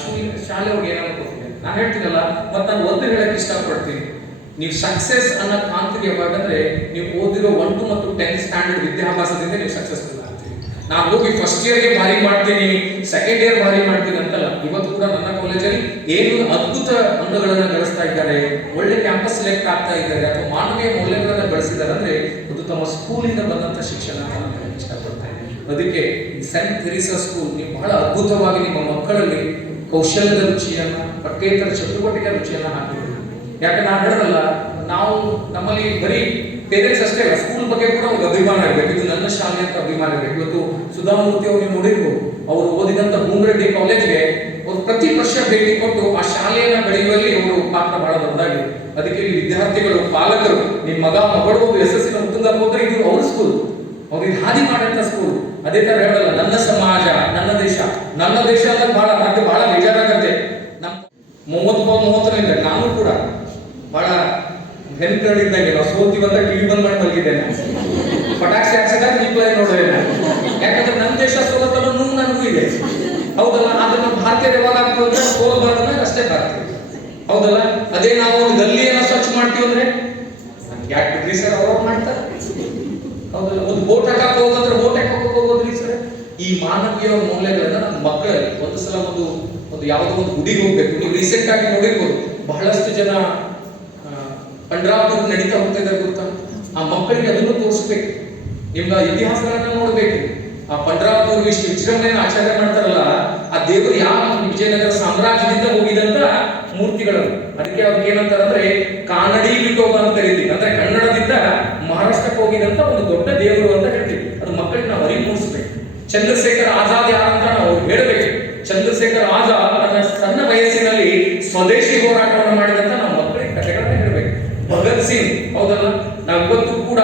ಶಾಲೆ ಅವ್ರಿಗೆ ಏನಾದ್ರು ಗೊತ್ತಿದೆ. ನಾನು ಹೇಳ್ತೀನಲ್ಲ, ಮತ್ತೆ ನಾನು ಒಂದು ಹೇಳಕ್ಕೆ ಇಷ್ಟಪಡ್ತೀನಿ, ನೀವು ಸಕ್ಸಸ್ ಅನ್ನೋ ಕಾಂತಿಗೆ ಯಾವಾಗಂದ್ರೆ ನೀವು ಓದಿರೋ 1 to ಮತ್ತು 10th ಸ್ಟ್ಯಾಂಡರ್ಡ್ ವಿದ್ಯಾಭ್ಯಾಸದಿಂದ ನೀವು ಸಕ್ಸಸ್ಫುಲ್ ಆಗ್ತೀವಿ. ನಾನು ಹೋಗಿ ಫಸ್ಟ್ ಇಯರ್ಗೆ ಭಾರಿ ಮಾಡ್ತೀನಿ, ಸೆಕೆಂಡ್ ಇಯರ್ ಭಾರಿ ಮಾಡ್ತೀನಿ ಅಂತಲ್ಲ. ಇವತ್ತು ಕೂಡ ನನ್ನ ಕಾಲೇಜಲ್ಲಿ ಏನು ಅದ್ಭುತ ಅಂಕಗಳನ್ನು ಗಳಿಸ್ತಾ ಇದ್ದಾರೆ, ಒಳ್ಳೆ ಕ್ಯಾಂಪಸ್ ಸೆಲೆಕ್ಟ್ ಆಗ್ತಾ ಇದ್ದಾರೆ, ಅಥವಾ ಮಾನವೀಯ ಮೌಲ್ಯಗಳನ್ನು ಬೆಳೆಸಿದ್ದಾರೆ ಅಂದ್ರೆ ಅದು ತಮ್ಮ ಸ್ಕೂಲಿಂದ ಬಂದಂತ ಶಿಕ್ಷಣ ಅಂತ ನಾನು ಹೇಳಕ್ಕೆ ಇಷ್ಟಪಡ್ತಾ ಇದ್ದೀನಿ. ಅದಕ್ಕೆ ಸೆಂಟ್ ಥೆರೇಸಾ ಸ್ಕೂಲ್ ನೀವು ಬಹಳ ಅದ್ಭುತವಾಗಿ ನಿಮ್ಮ ಮಕ್ಕಳಲ್ಲಿ ಕೌಶಲ್ಯದ ರುಚಿಯನ್ನ, ಪಠ್ಯೇತರ ಚಟುವಟಿಕೆ ರುಚಿಯನ್ನ ಹಾಕಿದ್ದೀವಿ. ಯಾಕೆ ನಾನು ಹೇಳೋದಲ್ಲ, ನಾವು ನಮ್ಮಲ್ಲಿ ಬರೀ ಪೇರೆಂಟ್ಸ್ ಅಷ್ಟೇ ಅಲ್ಲ, ಸ್ಕೂಲ್ ಬಗ್ಗೆ ಕೂಡ ಒಂದು ಅಭಿಮಾನ ಇರಬೇಕು. ಇದು ನನ್ನ ಶಾಲೆ ಅಂತ ಅಭಿಮಾನ ಇರಬೇಕು. ಇವತ್ತು ಸುಧಾಮೂರ್ತಿ ಅವರು ನೋಡಿರ್ಬೋದು, ಅವರು ಓದಿದಂತ ಭೂಮರೆಡ್ಡಿ ಕಾಲೇಜ್ಗೆ ಅವರು ಪ್ರತಿ ವರ್ಷ ಭೇಟಿ ಕೊಟ್ಟು ಆ ಶಾಲೆಯನ್ನ ಬೆಳೆಯುವಲ್ಲಿ ಅವರು ಪಾತ್ರ ಬಹಳ ದೊಡ್ಡದಾಗಿದೆ. ಅದಕ್ಕೆ ಈ ವಿದ್ಯಾರ್ಥಿಗಳು, ಪಾಲಕರು, ನಿಮ್ಮ ಮಗ ಮಗಳು SSC ಉತ್ತುಂಗ ಹೋದ್ರೆ ಇದು ಅವ್ರ ಸ್ಕೂಲ್, ಅವ್ರಿಗೆ ಹಾದಿ ಮಾಡಂತ ಸ್ಕೂಲ್. ಅದೇ ತರ ಹೇಳಲ್ಲ, ನನ್ನ ಸಮಾಜ, ನನ್ನ ದೇಶ. ನನ್ನ ದೇಶ ಅಂದ್ರೆ ಬಹಳ ನನಗೆ ಬಹಳ ಬೇಜಾರಾಗತ್ತೆ. ನಮ್ಮ 30 ನಾನು ಕೂಡ ಬಹಳ ಹೆಲ್ಪ್ಗಳಿದ್ದಂಗೆ ನಾವು ಸೋತಿವಂತ ಟಿವಿ ಬಂದ್ ಮಾಡಿ ಮಲಗಿದ್ದೇನೆ, ಪಟಾಕ್ಷಿ ಹಾಕ್ಸಿದಾಗ ರಿಪ್ಲೈ ನೋಡಿದ್ದೇನೆ. ಯಾಕಂದ್ರೆ ನನ್ನ ದೇಶ ಸೋಲತ್ತಲ್ಲ ನೋವು ನನಗೂ ಇದೆ, ಹೌದಲ್ಲ? ಅದನ್ನ ಭಾರತೀಯರು ಯಾವಾಗ ಆಗ್ತದೆ, ಸೋಲಬಾರ್ದು ಅಷ್ಟೇ ಭಾರತೀಯ, ಹೌದಲ್ಲ? ಅದೇ ನಾವು ಒಂದು ಗಲ್ಲಿಯನ್ನು ಸ್ವಚ್ಛ ಮಾಡ್ತೀವಿ ಅಂದ್ರೆ ಯಾಕೆ ಬಿಡ್ರಿ ಸರ್, ಅವ್ರು ಮಾಡ್ತಾರೆ, ಹೌದಲ್ಲ? ಒಂದು ಬೋಟ್ ಹಾಕಕ್ಕೆ ಹೋಗೋದ್ರೆ ಬೋಟ್ ಹಾಕಕ್ಕೆ ಹೋಗೋದ್ರಿ ಸರ್. ಈ ಮಾನವೀಯ ಮೌಲ್ಯಗಳನ್ನ ನಮ್ಮ ಮಕ್ಕಳಲ್ಲಿ ಒಂದು ಸಲ ಒಂದು ಯಾವುದೋ ಒಂದು ಗುಡಿಗೆ ಹೋಗ್ಬೇಕು. ನೀವು ರೀಸೆಂಟ್ ಆಗಿ ನೋಡಿರ್ಬೋದು, ಬಹಳಷ್ಟು ಜನ ಪಂಡ್ರಾಪುರ್ ನಡೀತಾ ಹೋಗ್ತಾ ಇದ್ದಾರೆ ಗೊತ್ತಾ? ಆ ಮಕ್ಕಳಿಗೆ ಅದನ್ನು ತೋರಿಸ್ಬೇಕು, ನಿಮ್ಮ ಇತಿಹಾಸಗಳನ್ನ ನೋಡ್ಬೇಕು. ಆ ಪಂಡ್ರಾಪುರ್ ವಿಜೃಂಭಣೆಯನ್ನು ಆಚರಣೆ ಮಾಡ್ತಾರಲ್ಲ, ಆ ದೇವರು ಯಾವ ವಿಜಯನಗರ ಸಾಮ್ರಾಜ್ಯದಿಂದ ಹೋಗಿದಂತ ಮೂರ್ತಿಗಳು. ಅದಕ್ಕೆ ಅವ್ರಿಗೆ ಏನಂತಾರಂದ್ರೆ ಕಾನಡಿ ವಿಠೋಬ ಅಂತ ಕರೀತೀವಿ. ಅಂದ್ರೆ ಕನ್ನಡದಿಂದ ಮಹಾರಾಷ್ಟ್ರಕ್ಕೆ ಹೋಗಿದಂತ ಒಂದು ದೊಡ್ಡ ದೇವರು ಅಂತ ಹೇಳ್ತೀವಿ. ಅದು ಮಕ್ಕಳಿಗೆ ನಾವು ಅರಿವು ಮೂಡಿಸ್ಬೇಕು. ಚಂದ್ರಶೇಖರ್ ಆಜಾದ್ ಯಾರಂತ ನಾವು ಹೇಳಬೇಕು. ಚಂದ್ರಶೇಖರ್ ಆಜಾದ್ ತನ್ನ ಸಣ್ಣ ವಯಸ್ಸಿನಲ್ಲಿ ಸ್ವದೇಶಿ ಹೋರಾಟವನ್ನು ಮಾಡಿದಂತ ನಾವು ಮಕ್ಕಳಿಗೆ ಕಥೆಗಳನ್ನ ಹೇಳಬೇಕು. ಭಗತ್ ಸಿಂಗ್, ಹೌದಲ್ಲ? ನಾವಿವತ್ತು ಕೂಡ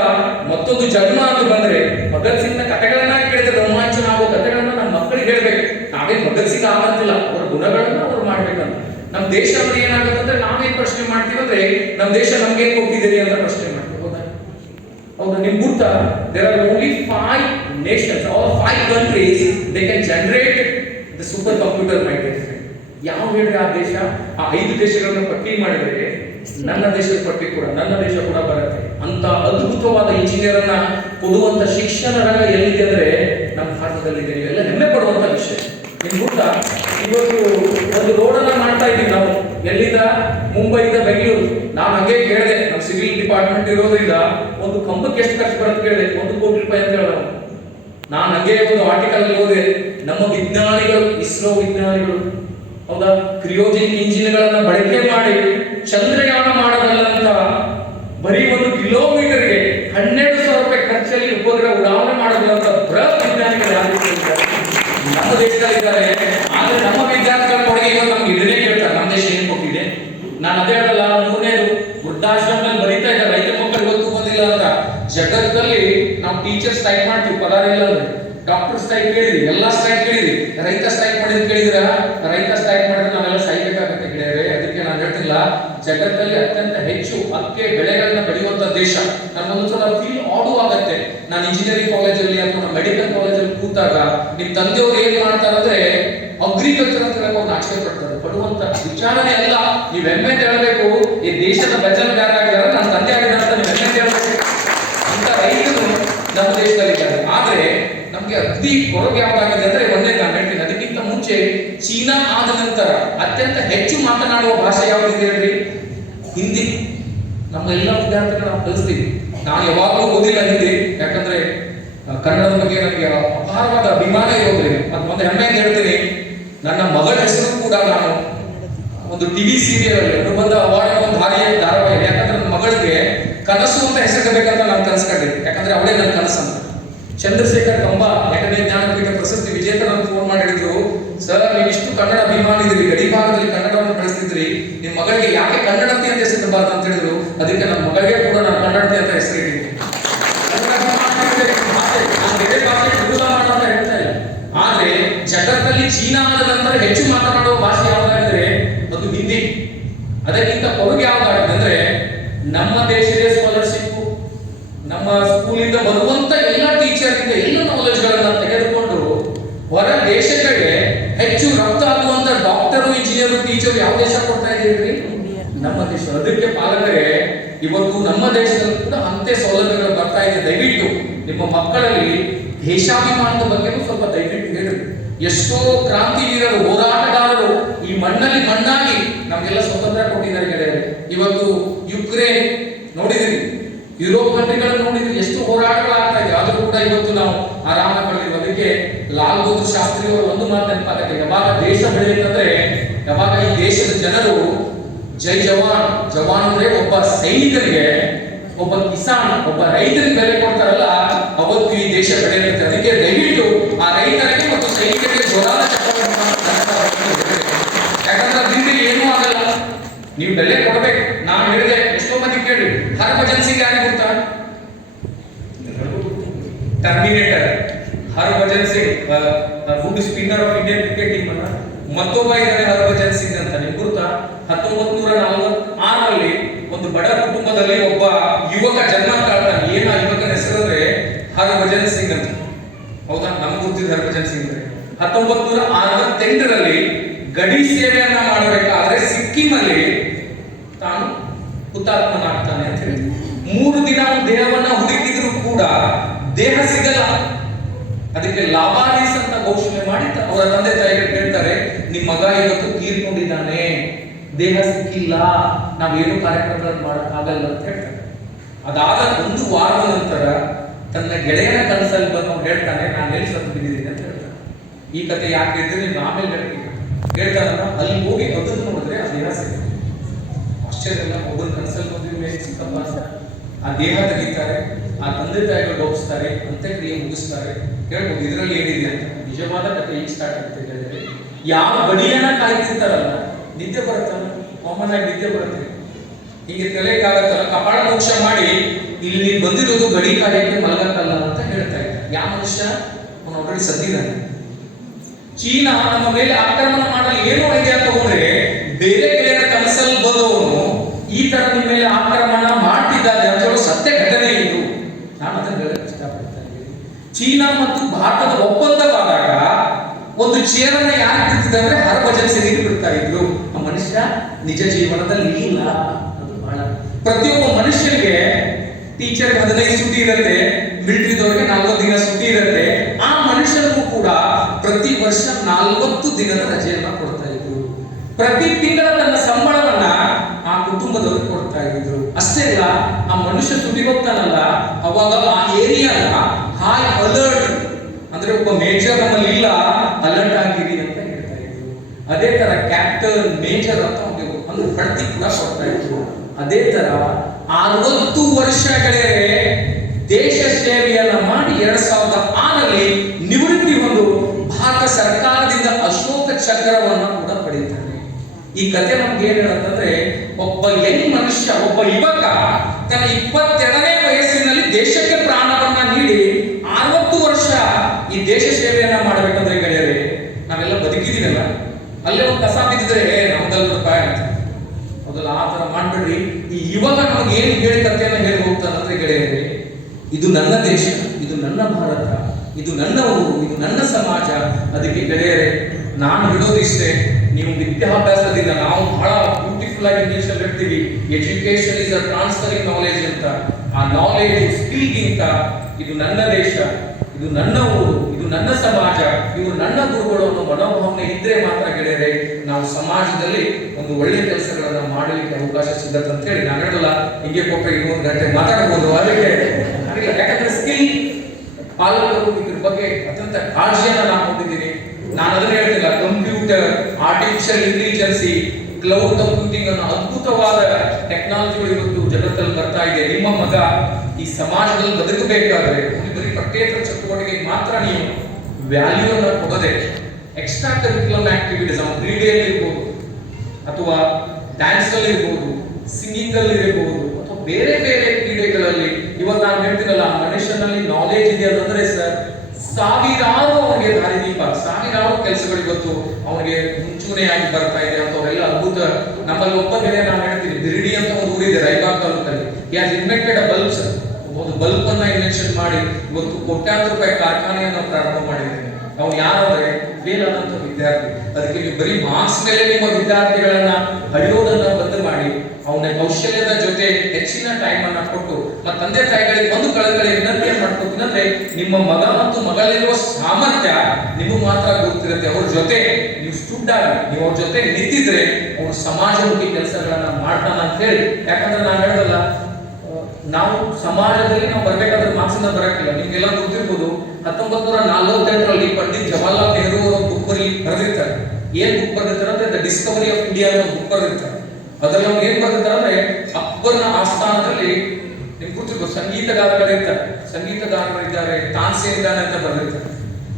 ಮತ್ತೊಂದು ಜನ್ಮ ಅಂತ ಬಂದ್ರೆ ಭಗತ್ ಸಿಂಗ್ ನ ಕಥೆಗಳನ್ನ ಕೇಳಿದ್ರೆ ರೋಮಾಂಚನ ಆಗೋ ಕಥೆಗಳನ್ನ ನಮ್ಮ ಮಕ್ಕಳಿಗೆ ಹೇಳ್ಬೇಕು. ನಾವೇ ಭಗತ್ ಸಿಂಗ್ ಆಗಂತಿಲ್ಲ, ಅವರ ಗುಣಗಳನ್ನ ಅವ್ರು ಮಾಡ್ಬೇಕಂತ. ನಮ್ಮ ದೇಶ ಅಂದ್ರೆ ಏನಾಗುತ್ತಂದ್ರೆ ನಾವೇನ್ ಪ್ರಶ್ನೆ ಮಾಡ್ತೀವಿ ಅಂದ್ರೆ ನಮ್ಮ ದೇಶ ನಮ್ಗೆ ಏನ್ ಕೊಟ್ಟಿದ್ದೀರಿ ಅಂತ ಪ್ರಶ್ನೆ ಮಾಡ್ತೀವಿ, ಹೌದಾ? ಹೌದಾ? ನಿಮ್ ಗೊತ್ತಾ, there are only 5 nations or 5 countries they can generate the super computer mind. ಯಾವ ಹೇಳ್ರಿ ಆ ದೇಶ? ಆ 5 ದೇಶಗಳನ್ನ ಪಟ್ಟಿ ಮಾಡಿದ್ರೆ ನನ್ನ ದೇಶದ ಪಟ್ಟಿ ಕೂಡ, ನನ್ನ ದೇಶ ಕೂಡ ಬರುತ್ತೆ. ಅಂತ ಅದ್ಭುತವಾದ ಇಂಜಿನಿಯರ್ ಅನ್ನ ಕೊಡುವಂತ ಶಿಕ್ಷಣ ರಂಗ ಎಲ್ಲಿದೆ ಅಂದ್ರೆ ನಮ್ಮ ಭಾರತದಲ್ಲಿದೆ. ಎಲ್ಲ ಹೆಮ್ಮೆ ಪಡುವಂತ ವಿಷಯ. ನಿಮ್ಗೆ ಗೊತ್ತಾ, ಇವತ್ತು ಒಂದು ರೋಡ್ ಅನ್ನ ಮಾಡ್ತಾ ಇದ್ದೀವಿ ನಾವು, ಎಲ್ಲಿಂದ? ಮುಂಬೈಯಿಂದ ಬೆಂಗಳೂರು. ನಾನು ಹಾಗೆ ಕೇಳಿದೆ, ನಮ್ಮ ಸಿವಿಲ್ ಡಿಪಾರ್ಟ್ಮೆಂಟ್ ಇರೋದ್ರಿಂದ ಒಂದು ಕಂಬಕ್ಕೆ ಎಷ್ಟು ಖರ್ಚು ಬರುತ್ತೆ ಕೇಳಿದೆ. 1 ಕೋಟಿ ರೂಪಾಯಿ ಅಂತ ಹೇಳೋದು. ನಾನು ಹಾಗೆ ಒಂದು ಆರ್ಟಿಕಲ್ ಅಲ್ಲಿ ಓದಿದೆ, ನಮ್ಮ ವಿಜ್ಞಾನಿಗಳು, ಇಸ್ರೋ ವಿಜ್ಞಾನಿಗಳು, ಹೌದಾ, ಕ್ರಿಯೋಜೆನಿಕ್ ಇಂಜಿನ್ಗಳನ್ನ ಬಳಕೆ ಮಾಡಿ ಚಂದ್ರಯಾನ ಮಾಡಬಲ್ಲಂತ ಬರೀ 1 ಕಿಲೋಮೀಟರ್ಗೆ 12,000 ರೂಪಾಯಿ ಖರ್ಚಲ್ಲಿ ಉಪಗ್ರಹ ಉಡಾವಣೆ ಮಾಡಬಲ್ಲಂತ ಬೃಹತ್ ವಿಜ್ಞಾನಿಗಳು ಯಾರಿದ್ದಾರೆ? ನಮ್ಮ ದೇಶದಲ್ಲಿದ್ದಾರೆ. ಆದ್ರೆ ನಮ್ಮ ವಿದ್ಯಾರ್ಥಿಗಳ ಕೊಡುಗೆ ಇವತ್ತು ನಮ್ಗೆ ಇದನ್ನೇ ಕೇಳ್ತಾರೆ, ನಮ್ಮ ದೇಶ ಏನ್ ಕೊಟ್ಟಿದೆ? ನಾನು ಅದೇ ಹೇಳಲ್ಲ, 3ನೇದು ವೃದ್ಧಾಶ್ರಮದಲ್ಲಿ ಬರೀತಾ ಇದ್ದಾರೆ, ರೈತ ಮಕ್ಕಳು ಇವತ್ತು ಬಂದಿಲ್ಲ ಅಂತ. ಜಗತ್ತಲ್ಲಿ ನಾವು ಟೀಚರ್ ಸ್ಟ್ರೈಕ್ ಮಾಡ್ತೀವಿ, ಪಗಾರ ಇಲ್ಲ ಅಂದ್ರೆ. ಡಾಕ್ಟರ್ ಸ್ಟ್ರೈಕ್ ಕೇಳಿದ್ರಿ, ಎಲ್ಲಾ ಸ್ಟ್ರೈಕ್ ಕೇಳಿದ್ರಿ, ರೈತ ಸ್ಟ್ರೈಕ್ ಮಾಡಿದ್ ಕೇಳಿದ್ರ? ರೈತ ಸ್ಟ್ರೈಕ್ ಮಾಡಿದ್ರೆ ನಾವೆಲ್ಲ ಸಾಯ್ಬೇಕಾಗುತ್ತೆ ಗೆಳೆಯರೆ. ಅದಕ್ಕೆ ನಾನು ಹೇಳ್ತಿಲ್ಲ, ಜಗತ್ತಲ್ಲಿ ಅತ್ಯಂತ ಹೆಚ್ಚು ಅಕ್ಕೆ ಬೆಳೆಗಳನ್ನ ಬೆಳೆಯುವಂತ ದೇಶ. ನನ್ಗೊಂದ್ಸಲ ಫೀಲ್ ಆಡು ಆಗತ್ತೆ. ನಾನು ಇಂಜಿನಿಯರಿಂಗ್ ಕಾಲೇಜಲ್ಲಿ ಅಥವಾ ಮೆಡಿಕಲ್ ಕಾಲೇಜಲ್ಲಿ ಕೂತಾಗ ನಿಮ್ ತಂದೆಯವರು ಏನ್ ಮಾಡ್ತಾರಂದ್ರೆ ಅಗ್ರಿಕಲ್ಚರ್ ಅಂತ ಹೇಳಕ್ ಅವ್ರು ಆಶ್ಚರ್ಯ ಪಡ್ತಾರೆ. ಪಡುವಂತ ವಿಚಾರನೆ ಅಲ್ಲ. ನೀವ್ ಹೆಮ್ಮೆ ಹೇಳಬೇಕು, ಈ ದೇಶದ ಬೆನ್ನೆಲುಬಾಗಿ ಆಗಿದ್ದಾರೆ, ನನ್ನ ತಂದೆ ಆಗಿದ್ದಾರೆ ಅಂತ ನೀವು ಹೆಮ್ಮೆ ಹೇಳಬೇಕು. ಅಂತ ರೈತರು ನಮ್ಮ ದೇಶದಲ್ಲಿದ್ದಾರೆ. ಆದ್ರೆ ನಮ್ಗೆ ಅತಿ ಕೊರಗೆ ಯಾವ್ದಾಗಿದೆ ಅಂದ್ರೆ, ಒಂದೇ ನಾನು ಹೇಳ್ತೀನಿ, ಅದಕ್ಕಿಂತ ಮುಂಚೆ ಚೀನಾ ಆದ ನಂತರ ಅತ್ಯಂತ ಹೆಚ್ಚು ಮಾತನಾಡುವ ಭಾಷೆ ಯಾವ್ದಿದೆ ಹೇಳ್ರಿ? ಹಿಂದಿ. ನಮ್ಮ ಎಲ್ಲ ವಿದ್ಯಾರ್ಥಿಗಳು ನಾವು ಕಲಿಸ್ತೀವಿ. ನಾನು ಯಾವಾಗಲೂ ಓದಿಲ್ಲ ಹಿಂದಿ, ಯಾಕಂದ್ರೆ ಕನ್ನಡದ ಬಗ್ಗೆ ನನಗೆ ಅಪಾರವಾದ ಅಭಿಮಾನ ಇರೋದ್ರಿಂದ. ಅದು ಒಂದು ಹೆಮ್ಮೆ ಅಂತ ಹೇಳ್ತೀನಿ. ನನ್ನ ಮಗಳ ಹೆಸರು ಕೂಡ ನಾನು ಒಂದು ಟಿವಿ ಸೀರಿಯಲ್ ಅನುಬಂಧ ಅವಾರ್ಡ್ ಒಂದು ಧಾರಾವಾಹಿ. ಯಾಕಂದ್ರೆ ನನ್ನ ಮಗಳಿಗೆ ಕನಸು ಅಂತ ಹೆಸರಿಡಬೇಕಂತ ನಾನು ಕನಸ್ಕೊಂಡಿದ್ದೆ. ಯಾಕಂದ್ರೆ ಅವಳೇ ನನ್ನ ಕನಸಂತ. ಚಂದ್ರಶೇಖರ್ ಕಂಬ 2ನೇ ಜ್ಞಾನಪೀಠ ಪ್ರಶಸ್ತಿ ವಿಜೇತ ನಾನು ಫೋನ್ ಮಾಡಿ ಹೇಳಿದ್ರು, ಸರ್ ನೀವು ಇಷ್ಟು ಕನ್ನಡ ಅಭಿಮಾನಿದ್ರಿ, ಗಡಿ ಭಾಗದಲ್ಲಿ ಕನ್ನಡವನ್ನು ಬೆಳೆಸ್ತಿದ್ರಿ, ನಿಮ್ಮ ಮಗಳಿಗೆ ಯಾಕೆ ಕನ್ನಡತಿ ಅಂತ ಹೆಸರಿಡಬಾರ್ದು ಅಂತ ಹೇಳಿದ್ರು. ಅದಕ್ಕೆ ನನ್ನ ಮಗಳಿಗೆ ಕೂಡ ನಾನು ಕನ್ನಡತಿ ಅಂತ ಹೆಸರಿಟ್ಟಿದ್ದೀನಿ. ಆದ್ರೆ ಜಗತ್ತಲ್ಲಿ ಚೀನಾ ಆದ ನಂತರ ಹೆಚ್ಚು ಮಾತನಾಡುವ ಭಾಷೆ ಯಾವ್ದಾದ್ರೆ ಅದು ಹಿಂದಿ. ಅದಕ್ಕಿಂತ ಕೊಡುಗೆ ಯಾವ್ದಾಗಿದೆ ಅಂದ್ರೆ ನಮ್ಮ ದೇಶದ ಸ್ಕಾಲರ್ಶಿಪ್, ನಮ್ಮ ಸ್ಕೂಲಿಂದ ಬರುವಂತ ಎಲ್ಲ ಟೀಚರ್ನಿಂದ ಎಲ್ಲ ನಾಲೆಜ್ಗಳನ್ನ ತೆಗೆದುಕೊಂಡು ಹೊರ ದೇಶಗಳಿಗೆ ಹೆಚ್ಚು ರಫ್ತು ಆಗುವಂತ ಡಾಕ್ಟರು, ಇಂಜಿನಿಯರ್, ಟೀಚರ್ ಯಾವ ದೇಶ ಕೊಡ್ತಾ ಇದೀವಿ? ನಮ್ಮ ದೇಶ. ಅದಕ್ಕೆ ಪಾಲಕರೇ ಇವತ್ತು ನಮ್ಮ ದೇಶದಲ್ಲಿ ಕೂಡ ಅಂತೆ ಸೌಲಭ್ಯಗಳು ಬರ್ತಾ ಇದೆ. ದಯವಿಟ್ಟು ನಿಮ್ಮ ಮಕ್ಕಳಲ್ಲಿ ದೇಶಾಭಿಮಾನದ ಬಗ್ಗೆನೂ ಸ್ವಲ್ಪ ದಯವಿಟ್ಟು ಹೇಳಿ. ಎಷ್ಟೋ ಕ್ರಾಂತಿವೀರರು, ಹೋರಾಟಗಾರರು ಈ ಮಣ್ಣಲ್ಲಿ ಮಣ್ಣಾಗಿ ನಮಗೆಲ್ಲ ಸ್ವತಂತ್ರ ಕೊಟ್ಟಿದ್ದಾರೆ ಗೆಳೆಯರೆ. ಇವತ್ತು ಯುಕ್ರೇನ್ ನೋಡಿದ್ರಿ, ಯುರೋಪ್ ಕಂಟ್ರಿಗಳನ್ನು ನೋಡಿದ್ರಿ, ಎಷ್ಟು ಹೋರಾಟಗಳಾಗ್ತಾ ಇದೆ. ಆದ್ರೂ ಕೂಡ ಇವತ್ತು ನಾವು ಆರಾಮಾಗಿ ಬೆಳೆದಿವಿ. ಅದಕ್ಕೆ ಲಾಲ್ ಬಹದ್ದೂರ್ ಶಾಸ್ತ್ರಿ ಅವರು ಒಂದು ಮಾತು ನೆನಪಾಗುತ್ತೆ, ಯಾವಾಗ ದೇಶ ಬೆಳೆಯುತ್ತಂದ್ರೆ ಯಾವಾಗ ಈ ದೇಶದ ಜನರು ಜೈ ಜವಾನ್, ಜವಾನ್ ಅಂದ್ರೆ ಒಬ್ಬ ಸೈನಿಕರಿಗೆ, ಒಬ್ಬ ಕಿಸಾನ್, ಒಬ್ಬ ರೈತರಿಗೆ ಬೆಲೆ ಕೊಡ್ತಾರಲ್ಲ, ಅವತ್ತು ಈ ದೇಶ ಬೆಳೆಯುತ್ತೆ. ಅದಕ್ಕೆ ದಯವಿಟ್ಟು ಆ ರೈತರಿಗೆ ಮತ್ತು ಸೈನಿಕರಿಗೆ ಜೋರಾದ ಯಾಕಂದ್ರೆ ಅದರಿಂದ ಏನೂ ಆಗಲ್ಲ, ನೀವು ಬೆಲೆ ಕೊಡಬೇಕು. ನಾನು ಹೇಳಿದೆ, ಎಷ್ಟೋ ಮಂದಿ ಕೇಳಿ ಹರ್ಭಜನ್ ಸಿಂಗ್ ಯಾರಿಗೆ ಗೊತ್ತಾ? Terminator Harbhajan Singh, good spinner of Indian cricket team ಅನ್ನ. ಮತ್ತೊಬ್ಬ ಇದ್ದಾರೆ ಹರ್ಭಜನ್ ಸಿಂಗ್ ಅಂತ, ನಿಮ್ಗೆ ಗೊತ್ತಾ? 1946ರಲ್ಲಿ ಒಂದು ಬಡ ಕುಟುಂಬದಲ್ಲಿ ಒಬ್ಬ ಯುವಕ ಜನ್ಮ ತಾಳ್ತಾನೆ. ಏನ ಯುವಕನ ಹೆಸರಂದ್ರೆ ಹರ್ಭಜನ್ ಸಿಂಗ್ ಅಂತ. ಹೌದಾ? ನಮ್ಗೆ ಗೊತ್ತಿದೆ ಹರ್ಭಜನ್ ಸಿಂಗ್ ಅಂದ್ರೆ. 1968ರಲ್ಲಿ ಗಡಿ ಸೇವೆಯನ್ನ ಮಾಡಬೇಕಾದ್ರೆ ಸಿಕ್ಕಿಮಲ್ಲಿ ತಾನು ಹುತಾತ್ಮನಾಗ್ತಾನೆ ಅಂತ ಹೇಳಿ 3 ದಿನ ದೇಹವನ್ನ ಹುಡುಕಿದ್ರು ಕೂಡ ದೇಹ ಸಿಗಲ್ಲ. ಅದಕ್ಕೆ ಲಾವಾರಿಸ್ ಅಂತ ಘೋಷಣೆ ಮಾಡಿ ಅವರ ತಂದೆ ತಾಯಿಗಳು ಹೇಳ್ತಾರೆ, ನಿಮ್ಮ ಮಗ ಇವತ್ತು ತೀರ್ಕೊಂಡಿದ್ದಾನೆ, ದೇಹ ಸಿಕ್ಕಿಲ್ಲ, ನಾವೇನು ಕಾರ್ಯಕ್ರಮಗಳನ್ನು ಮಾಡಕ್ಕಾಗಲ್ಲ ಅಂತ ಹೇಳ್ತಾರೆ. ಅದಾದ 1 ವಾರದ ನಂತರ ತನ್ನ ಗೆಳೆಯನ ಕನಸಲ್ಲಿ ಬಂದು ಹೇಳ್ತಾನೆ, ನಾನು ಎಲ್ಲಿ ಸತ್ತು ಬಿದ್ದಿದ್ದೀನಿ ಅಂತ ಹೇಳ್ತಾನೆ. ಈ ಕತೆ ಯಾಕೆ ಹೇಳ್ತೀನಿ ನೀವು ಆಮೇಲೆ ಹೇಳ್ತೀನಿ. ಹೇಳ್ತಾನಲ್ಲ, ಅಲ್ಲಿ ಹೋಗಿ ಅದನ್ನು ನೋಡಿದ್ರೆ ಆ ದೇಹ ಸಿಗುತ್ತೆ. ಆಶ್ಚರ್ಯ ಇಲ್ಲ, ಒಬ್ಬನ ಕನಸಲ್ಲಿ ಬಂದಿದ್ಮೇಲೆ ಸಿಕ್ಕಪ್ಪ ಅಂತ ಆ ದೇಹ ತೆಗಿತಾರೆ, ಆ ತಂದೆ ತಾಯಿಗಳು ಡೋಪಿಸ್ತಾರೆ, ಅಂತ್ಯಕ್ರಿಯೆ ಮುಗಿಸ್ತಾರೆ. ಹೇಳ್ಬೋದು ಇದರಲ್ಲಿ ಏನಿದೆ ಅಂತ. ನಿಜವಾದ ಕತೆ ಈಗ ಸ್ಟಾರ್ಟ್ ಆಗ್ತಿದೆ. ಯಾವ ಗಡಿಯನ್ನ ಕಾಯ್ತಿರ್ತಾರಲ್ಲ, ನಿದ್ದೆ ಬರುತ್ತಲ್ಲ, ಕಾಮನ್ ಆಗಿ ನಿದ್ದೆ ಬರುತ್ತೆ, ಹೀಗೆ ತಲೆಗಾಗತ್ತಲ್ಲ, ಕಪಾಳ ಮೋಕ್ಷ ಮಾಡಿ ಇಲ್ಲಿ ನೀನು ಬಂದಿರೋದು ಗಡಿ ಕಾಯಕ್ಕೆ ಮಲಗಕ್ಕಲ್ಲ ಅಂತ ಹೇಳ್ತಾ ಇದ್ದಾರೆ. ಯಾವ ಮನುಷ್ಯ ಅವನು ಆಲ್ರೆಡಿ ಸತ್ತಿದ್ದಾನೆ. ಚೀನಾ ನಮ್ಮ ಮೇಲೆ ಆಕ್ರಮಣ ಮಾಡಲು ಏನು ಐಡಿಯಾ ತಗೊಂಡ್ರೆ, ಬೇರೆ ಗೆಳೆಯರ ಕನಸಲ್ಲಿ ಬಂದವನು ಈ ತರ ನಿಮ್ಮ ಮೇಲೆ ಆಕ್ರಮಣ ಮಾಡ್ತಿದ್ದಾರೆ ಅಂತ ಹೇಳೋ ಸತ್ಯ ಘಟನೆ ಇದು. ನಾನು ಅದನ್ನು ಹೇಳಕ್ಕೆ ಇಷ್ಟಪಡ್ತಾ ಇದ್ದೀನಿ. ಚೀನಾ ಮತ್ತು ಭಾರತದ ಒಪ್ಪಂದವಾದಾಗ ಒಂದು ಚೇರನ್ನ ಯಾರು ಬಿಡ್ತಿದ್ದಾರೆ? ಹರ್ಭಜನ್ ಸಿಂಗ್ ಬಿಡ್ತಾ ಇದ್ರು. ಆ ಮನುಷ್ಯ ನಿಜ ಜೀವನದಲ್ಲಿ ಇಲ್ಲ. ಅದು ಬಹಳ, ಪ್ರತಿಯೊಬ್ಬ ಮನುಷ್ಯನಿಗೆ ಟೀಚರ್ 15 ಸುಟ್ಟಿ ಇರುತ್ತೆ, ಮಿಲಿಟರಿದವರಿಗೆ 40 ದಿನ ಸುಟ್ಟಿ ಇರುತ್ತೆ. ಆ ಮನುಷ್ಯನಿಗೂ ಕೂಡ ಪ್ರತಿ ವರ್ಷ 40 ದಿನದ ರಜೆಯನ್ನ ಕೊಡ್ತಾ ಇದ್ರು. ಪ್ರತಿ ತಿಂಗಳ ತನ್ನ ಸಂಬಳವನ್ನ ಆ ಕುಟುಂಬದವರು ಕೊಡ್ತಾ ಇದ್ರು. ಅಷ್ಟೇ ಅಲ್ಲ, ಆ ಮನುಷ್ಯ ಸುಟ್ಟಿ ಹೋಗ್ತಾನಲ್ಲ, ಅವಾಗ ಆ ಏರಿಯಾದ ಹೈ ಅಲರ್ಟ್ ಅಂದ್ರೆ ಒಬ್ಬ ಮೇಜರ್ ನಮ್ಮಲ್ಲಿ ಇಲ್ಲ, ಅಲರ್ಟ್ ಆಗಿರಿ ಅಂತ ಹೇಳ್ತಾ ಇದ್ರು. ಅದೇ ತರ ಕ್ಯಾಪ್ಟನ್, ಮೇಜರ್ ಅಂತ ಒಂದು ಬಡ್ತಿ ಕೂಡ ಕೊಡ್ತಾ ಇದ್ರು. ಅದೇ ತರ 60 ವರ್ಷಗಳೇ ದೇಶ ಸೇವೆಯನ್ನ ಮಾಡಿ 2006ರಲ್ಲಿ ನಿವೃತ್ತಿ ಹೊಂದು ಭಾರತ ಸರ್ಕಾರದಿಂದ ಅಶೋಕ ಚಕ್ರವನ್ನ ಕೂಡ ಪಡೆಯುತ್ತಾರೆ. ಈ ಕಥೆ ನಮ್ಗೆ ಏನ್ ಹೇಳುತ್ತಂದ್ರೆ, ಒಬ್ಬ ಯಂಗ್ ಮನುಷ್ಯ, ಒಬ್ಬ ಯುವಕ ತನ್ನ 22ನೇ ವಯಸ್ಸಿನಲ್ಲಿ ದೇಶಕ್ಕೆ ಪ್ರಾಣವನ್ನ ನೀಡಿ 60 ವರ್ಷ ಈ ದೇಶ ಸೇವೆಯನ್ನ ಮಾಡಬೇಕಂದ್ರೆ ಗೆಳೆಯರೆ, ನಾವೆಲ್ಲ ಬದುಕಿದೀವಲ್ಲ, ಅಲ್ಲೇ ಒಂದು ಕಸ ಬಿದ್ದಿದ್ರೆ ನಮ್ದಲ್ಲ ರೂಪಾಯಿ ಅಂತ, ಹೌದಲ್ಲ? ಆ ತರ ಮಾಡ್ಬೇಡ್ರಿ. ಈ ಯುವಕ ನಮ್ಗೆ ಏನು ಹೇಳಿ ಕಥೆಯನ್ನ ಹೇಳಿ ಹೋಗ್ತಾನಂದ್ರೆ ಗೆಳೆಯರೆ, ಇದು ನನ್ನ ದೇಶ, ಇದು ನನ್ನ ಭಾರತ, ಇದು ನನ್ನ ಊರು, ಇದು ನನ್ನ ಸಮಾಜ. ಅದಕ್ಕೆ ಗೆಳೆಯರೆ, ನಾನು ಹೇಳೋದಿಷ್ಟೇ, ನೀವು ವಿದ್ಯಾಭ್ಯಾಸದಿಂದ, ನಾವು ಬಹಳ ಬ್ಯೂಟಿಫುಲ್ ಆಗಿ ಇಂಗ್ಲಿಷ್ ಅಲ್ಲಿ ಹೇಳ್ತೀವಿ, education is a transferring knowledge ಅಂತ. ಆ ನಾಲೆಜ್ ಸ್ಕಿಲ್ಗಿಂತ ಇದು ನನ್ನ ದೇಶ, ಇದು ನನ್ನ ಊರು, ಇದು ನನ್ನ ಸಮಾಜ, ಇವರು ನನ್ನ ಗುರುಗಳು ಅನ್ನೋ ಮನೋಭಾವನೆ ಇದ್ರೆ ಮಾತ್ರ ಗೆಳೆಯರೆ ನಾವು ಸಮಾಜದಲ್ಲಿ ಒಂದು ಒಳ್ಳೆ ಕೆಲಸಗಳನ್ನ ಮಾಡಲಿಕ್ಕೆ ಅವಕಾಶ ಸಿಗತ್ತೆ ಅಂತ ಹೇಳಿ ನಾನು ಹೇಳಲ್ಲ. ಹಿಂಗೆ ಕೊಟ್ಟರೆ 1 ಗಂಟೆ ಮಾತಾಡಬಹುದು. ಅದಕ್ಕೆ ಯಾಕಂದ್ರೆ ಸ್ಕಿಲ್ ಪಾಲಕರು ಇದ್ರ ಬಗ್ಗೆ ಅತ್ಯಂತ ಕಾಳಜಿಯನ್ನ ನಾನು ಹೊಂದಿದ್ದೀನಿ. ನಾನು ಅದನ್ನ ಹೇಳ್ತಿಲ್ಲ, computer, artificial intelligence, cloud computing ಅನ್ನೋ ಅದ್ಭುತವಾದ ಟೆಕ್ನಾಲಜಿಗಳು ಇವತ್ತು ಜಗತ್ತಲ್ಲಿ ಬರ್ತಾ ಇದೆ. ನಿಮ್ಮ ಮಗ ಈ ಸಮಾಜದಲ್ಲಿ ಬದುಕಬೇಕಾದ್ರೆ ಬರೀ ಪಠ್ಯೇತರ ಚಟುವಟಿಕೆಗೆ ಮಾತ್ರ ನೀವು ವ್ಯಾಲ್ಯೂ ಅನ್ನ ಕೊಡದೆ ಎಕ್ಸ್ಟ್ರಾ ಕರಿಕ್ಯುಲಮ್ ಆಕ್ಟಿವಿಟೀಸ್ ನಾವು ಕ್ರೀಡೆಯಲ್ಲಿ ಇರ್ಬೋದು ಅಥವಾ ಡ್ಯಾನ್ಸ್ ಅಲ್ಲಿ ಇರ್ಬೋದು, ಸಿಂಗಿಂಗ್ ಅಲ್ಲಿ ಇರಬಹುದು ಅಥವಾ ಬೇರೆ ಬೇರೆ ಕ್ರೀಡೆಗಳಲ್ಲಿ. ಇವತ್ತು ನಾನು ಹೇಳ್ತೀನಲ್ಲ, ಮನುಷ್ಯನಲ್ಲಿ ನಾಲೆಜ್ ಇದೆ ಅಂತಂದ್ರೆ ಸರ್, ಸಾವಿರಾರು ಅವನಿಗೆ ದಾರಿದೀಪ, ಸಾವಿರಾರು ಕೆಲಸಗಳು ಇವತ್ತು ಅವನಿಗೆ ಮುಂಚೂಣಿಯಾಗಿ ಬರ್ತಾ ಇದೆ ಅಂತ ಅವರೆಲ್ಲ ಅದ್ಭುತ. ನಮ್ಮಲ್ಲಿ ಒಬ್ಬನೇ ನಾನು ಹೇಳ್ತೀನಿ, ಬಿರಿಡಿ ಅಂತ ಒಂದು ಊರಿದೆ ರಾಯಬಾಗ್ ತಾಲೂಕಲ್ಲಿ. ಯಾರು ಇನ್ವೆಂಟೆಡ್ ಅ ಬಲ್ಬ್ ಸರ್, ಒಂದು ಬಲ್ಬ್ ಅನ್ನ ಇನ್ವೆನ್ಷನ್ ಮಾಡಿ ಇವತ್ತು ಕೋಟ್ಯಾಂತರ ರೂಪಾಯಿ ಕಾರ್ಖಾನೆಯನ್ನು ಪ್ರಾರಂಭ ಮಾಡಿದ್ದೇನೆ. ಅವ್ನು ಯಾರಂದ್ರೆ ಫೇಲ್ ಆದಂತ ವಿದ್ಯಾರ್ಥಿ. ಅದಕ್ಕೆ ನೀವು ಬರೀ ಮಾರ್ಕ್ಸ್ ಮೇಲೆ ನಿಮ್ಮ ವಿದ್ಯಾರ್ಥಿಗಳನ್ನ ಹಳಿಯೋದನ್ನ ಬಂದ್ ಮಾಡಿ ಅವನ ಕೌಶಲ್ಯದ ಜೊತೆ ಹೆಚ್ಚಿನ ಟೈಮ್ ಅನ್ನ ಕೊಟ್ಟು ಮತ್ತು ತಂದೆ ತಾಯಿಗಳಿಗೆ ಒಂದು ಕಳಕಳಿ ವಿನಂತಿ ಮಾಡ್ಕೊತೀನಿ ಅಂದ್ರೆ, ನಿಮ್ಮ ಮಗ ಮತ್ತು ಮಗಳಲ್ಲಿರುವ ಸಾಮರ್ಥ್ಯ ನಿಮಗೆ ಮಾತ್ರ ಗೊತ್ತಿರುತ್ತೆ. ಅವ್ರ ಜೊತೆ ನೀವು ಸ್ಟುಡ್ ಆಗಿ ನೀವು ಅವ್ರ ಜೊತೆ ನಿಂತಿದ್ರೆ ಅವ್ರು ಸಮಾಜಮುಖಿ ಕೆಲಸಗಳನ್ನ ಮಾಡ್ತಾನ ಅಂತ ಹೇಳಿ. ಯಾಕಂದ್ರೆ ನಾನು ಹೇಳೋದಲ್ಲ, ನಾವು ಸಮಾಜದಲ್ಲಿ ನಾವು ಬರ್ಬೇಕಾದ್ರೆ ಮಾರ್ಕ್ಸ್ ಇಂದ ಬರಕ್ಕಿಲ್ಲ. ನಿಮ್ಗೆಲ್ಲ ಗೊತ್ತಿರ್ಬೋದು, 1948ರಲ್ಲಿ ಪಂಡಿತ್ ಜವಾಹರ್ಲಾಲ್ ನೆಹರು ಅವರು ಬುಕ್ ಬರೆದಿರ್ತಾರೆ. ಏನ್ ಬುಕ್ ಬರೆದಿರ್ತಾರೆ ಅಂದ್ರೆ ದ ಡಿಸ್ಕವರಿ ಆಫ್ ಇಂಡಿಯಾ ಅನ್ನೋ ಬುಕ್ ಬರೆದಿರ್ತಾರೆ. ಅದ್ರಲ್ಲಿ ಅವ್ರು ಏನ್ ಬರೆದಿರ್ತಾರೆ ಅಂದ್ರೆ, ಅಕ್ಬರ್ನ ಆಸ್ಥಾನದಲ್ಲಿ ನಿಮ್ಗೆ ಗೊತ್ತಿರ್ಬೋದು ಸಂಗೀತಗಾರರಿರ್ತಾರೆ, ಸಂಗೀತಗಾರರಿದ್ದಾರೆ, ತಾನ್ಸೇನ್ ಇದ್ದಾನೆ ಅಂತ ಬರೆದಿರ್ತಾರೆ.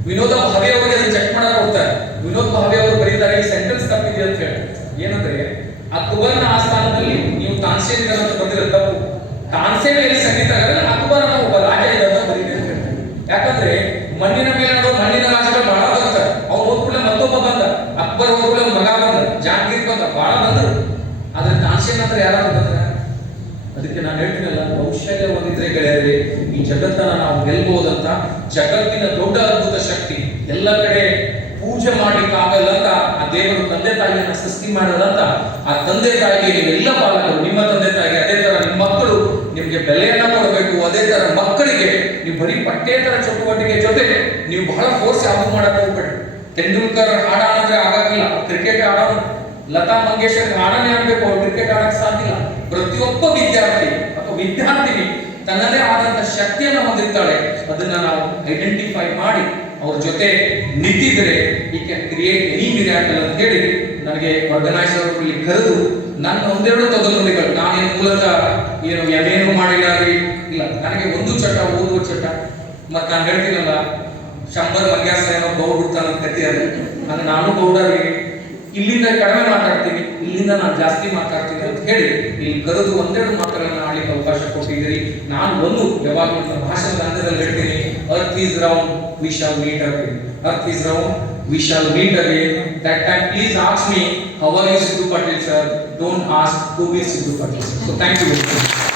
ವಿನೋದ ಭಾವೆ ಅವರಿಗೆ ಅದನ್ನ ಚೆಕ್ ಮಾಡಕ್ ಹೋಗ್ತಾರೆ. ವಿನೋದ್ ಭಾವೆ ಅವರು ಬರೀತಾರೆ, ಈ ಸೆಂಟೆನ್ಸ್ ತಪ್ಪಿದೆ ಅಂತ ಹೇಳ್ತಾರೆ. ಏನಂದ್ರೆ, ಅಕ್ಬರ್ನ ಆಸ್ಥಾನದಲ್ಲಿ ನೀವು ತಾನ್ಸೇನ್ ಇದ್ದಾನೆ ಅಂತ ಬರೆದಿರೋ ತಪ್ಪು. ತಾನ್ಸೇನ್ ಎಲ್ಲಿ ಸಂಗೀತಗಾರ, ಅಕ್ಬರ್ನ ಒಬ್ಬ ರಾಜ ಇದ್ದ ಅಂತ ಬರೀತಾರೆ. ಯಾಕಂದ್ರೆ ಮಣ್ಣಿನ ಮೇಲೆ ನೋಡೋ ಮಣ್ಣಿನ ರಾಜಗಳು ಬಹಳ ಬರ್ತಾರೆ. ಅವ್ರು ಹೋದ್ಕೂಡಲೇ ಮತ್ತೊಬ್ಬ ಬಂದ, ಅಕ್ಬರ್ ಹೋದ್ಕೂಡಲೇ ಮಗ ಬಂದ, ಜಹಾಂಗೀರ್ ಬಂದ, ಬಹಳ ಬಂದರು. ಆದ್ರೆ ತಾನ್ಸೇನ್ ಅಂದ್ರೆ ಯಾರಾದ್ರೂ ಬಂದ್ರ? ಅದಕ್ಕೆ ನಾನು ಹೇಳ್ತೀನಲ್ಲ, ಕೌಶಲ್ಯ ಹೊಂದಿದ್ರೆ ಗೆಳೆಯರೆ ಈ ಜಗತ್ತನ್ನ ನಾವು ಗೆಲ್ಬಹುದಂತ. ಜಗತ್ತಿನ ದೊಡ್ಡ ಅದ್ಭುತ ಶಕ್ತಿ ಎಲ್ಲ ಕಡೆ ಪೂಜೆ ಮಾಡ್ಲಿಕ್ಕಾಗಲ್ಲ ಅಂತ ಆ ದೇವರು ತಂದೆ ತಾಯಿಯನ್ನ ಸೃಷ್ಟಿ ಮಾಡೋದಂತ. ಆ ತಂದೆ ತಾಯಿಗೆ ನೀವೆಲ್ಲ ಪಾಲಕರು, ನಿಮ್ಮ ತಂದೆ ತಾಯಿಗೆ ಅದೇ ತರ ನಿಮ್ಮ ಮಕ್ಕಳು ನಿಮ್ಗೆ ಬೆಲೆಯನ್ನ ಕೊಡಬೇಕು. ಅದೇ ತರ ಮಕ್ಕಳಿಗೆ ನೀವು ಬರೀ ಪಠ್ಯೇತರ ಚಟುವಟಿಕೆ ಜೊತೆ ನೀವು ಬಹಳ ಫೋರ್ಸ್ ಯಾವುದು ಮಾಡಕ್ ಹೋಗ್ಬೇಡಿ. ತೆಂಡೂಲ್ಕರ್ ಹಾಡ ಅಂದ್ರೆ ಆಗಕ್ಕಿಲ್ಲ, ಕ್ರಿಕೆಟ್ ಆಡೋನು, ಲತಾ ಮಂಗೇಶ್ವರ್ ಹಾಡನೆ ಆಡ್ಬೇಕು, ಅವ್ರು ಕ್ರಿಕೆಟ್ ಆಡಕ್ ಸಾಧ್ಯ ಇಲ್ಲ. ಪ್ರತಿಯೊಬ್ಬ ವಿದ್ಯಾರ್ಥಿ ಅಥವಾ ವಿದ್ಯಾರ್ಥಿನಿ ತನ್ನದೇ ಆದಂತ ಶಕ್ತಿಯನ್ನು ಹೊಂದಿರ್ತಾಳೆ. ಅದನ್ನ ನಾವು ಐಡೆಂಟಿಫೈ ಮಾಡಿ ಅವ್ರ ಜೊತೆ ನಿಂತಿದ್ರೆ ಈ ಕ್ಯಾನ್ ಕ್ರಿಯೇಟ್ ಎನಿ ಮಿರಾಕಲ್ ಅಂತ ಹೇಳಿ ನನಗೆ ಆರ್ಗನೈಸರ್ ಇಲ್ಲಿ ಕರೆದು ನನ್ನ ಒಂದೆರಡು ತೊಗಲುನುಡಿಗಳು, ನಾನೇನು ಮೂಲತಃ ಏನೇನು ಮಾಡಿದಾರಿ ಇಲ್ಲ, ನನಗೆ ಒಂದು ಚಟ ಓದುವ ಚಟ. ಮತ್ತೆ ನಾನು ಹೇಳ್ತೀನಲ್ಲ, ಶಂಬರ್ ಮಂಗ್ಯಾಸ ಏನೋ ಗೌಡ್ಬಿಡ್ತಾನ ಕತ್ತಿ ಅದು, ಹಂಗೆ ನಾನು ಗೌಡರಿಗೆ ಇಲ್ಲಿಂದ ಕಡಿಮೆ ಮಾತಾಡ್ತೀನಿ, ಇಲ್ಲಿಂದ ನಾನು ಜಾಸ್ತಿ ಮಾತಾಡ್ತೀನಿ ಅಂತ ಹೇಳಿ ಇಲ್ಲಿ ಕರೆದು ಒಂದೆರಡು ಮಾತುಗಳನ್ನ ಆಡ್ಲಿಕ್ಕೆ ಅವಕಾಶ ಕೊಟ್ಟಿದ್ದೀರಿ. ನಾನು ಒಂದು ಯಾವಾಗಲೂ ನನ್ನ ಭಾಷಣದ ಹಂತದಲ್ಲಿ ಹೇಳ್ತೀನಿ, earth is round, we shall meet again. Earth is round, we shall meet again. That time please ask me, how are you Sidhu Patil sir? Don't ask who is Sidhu Patil sir. So thank you very much.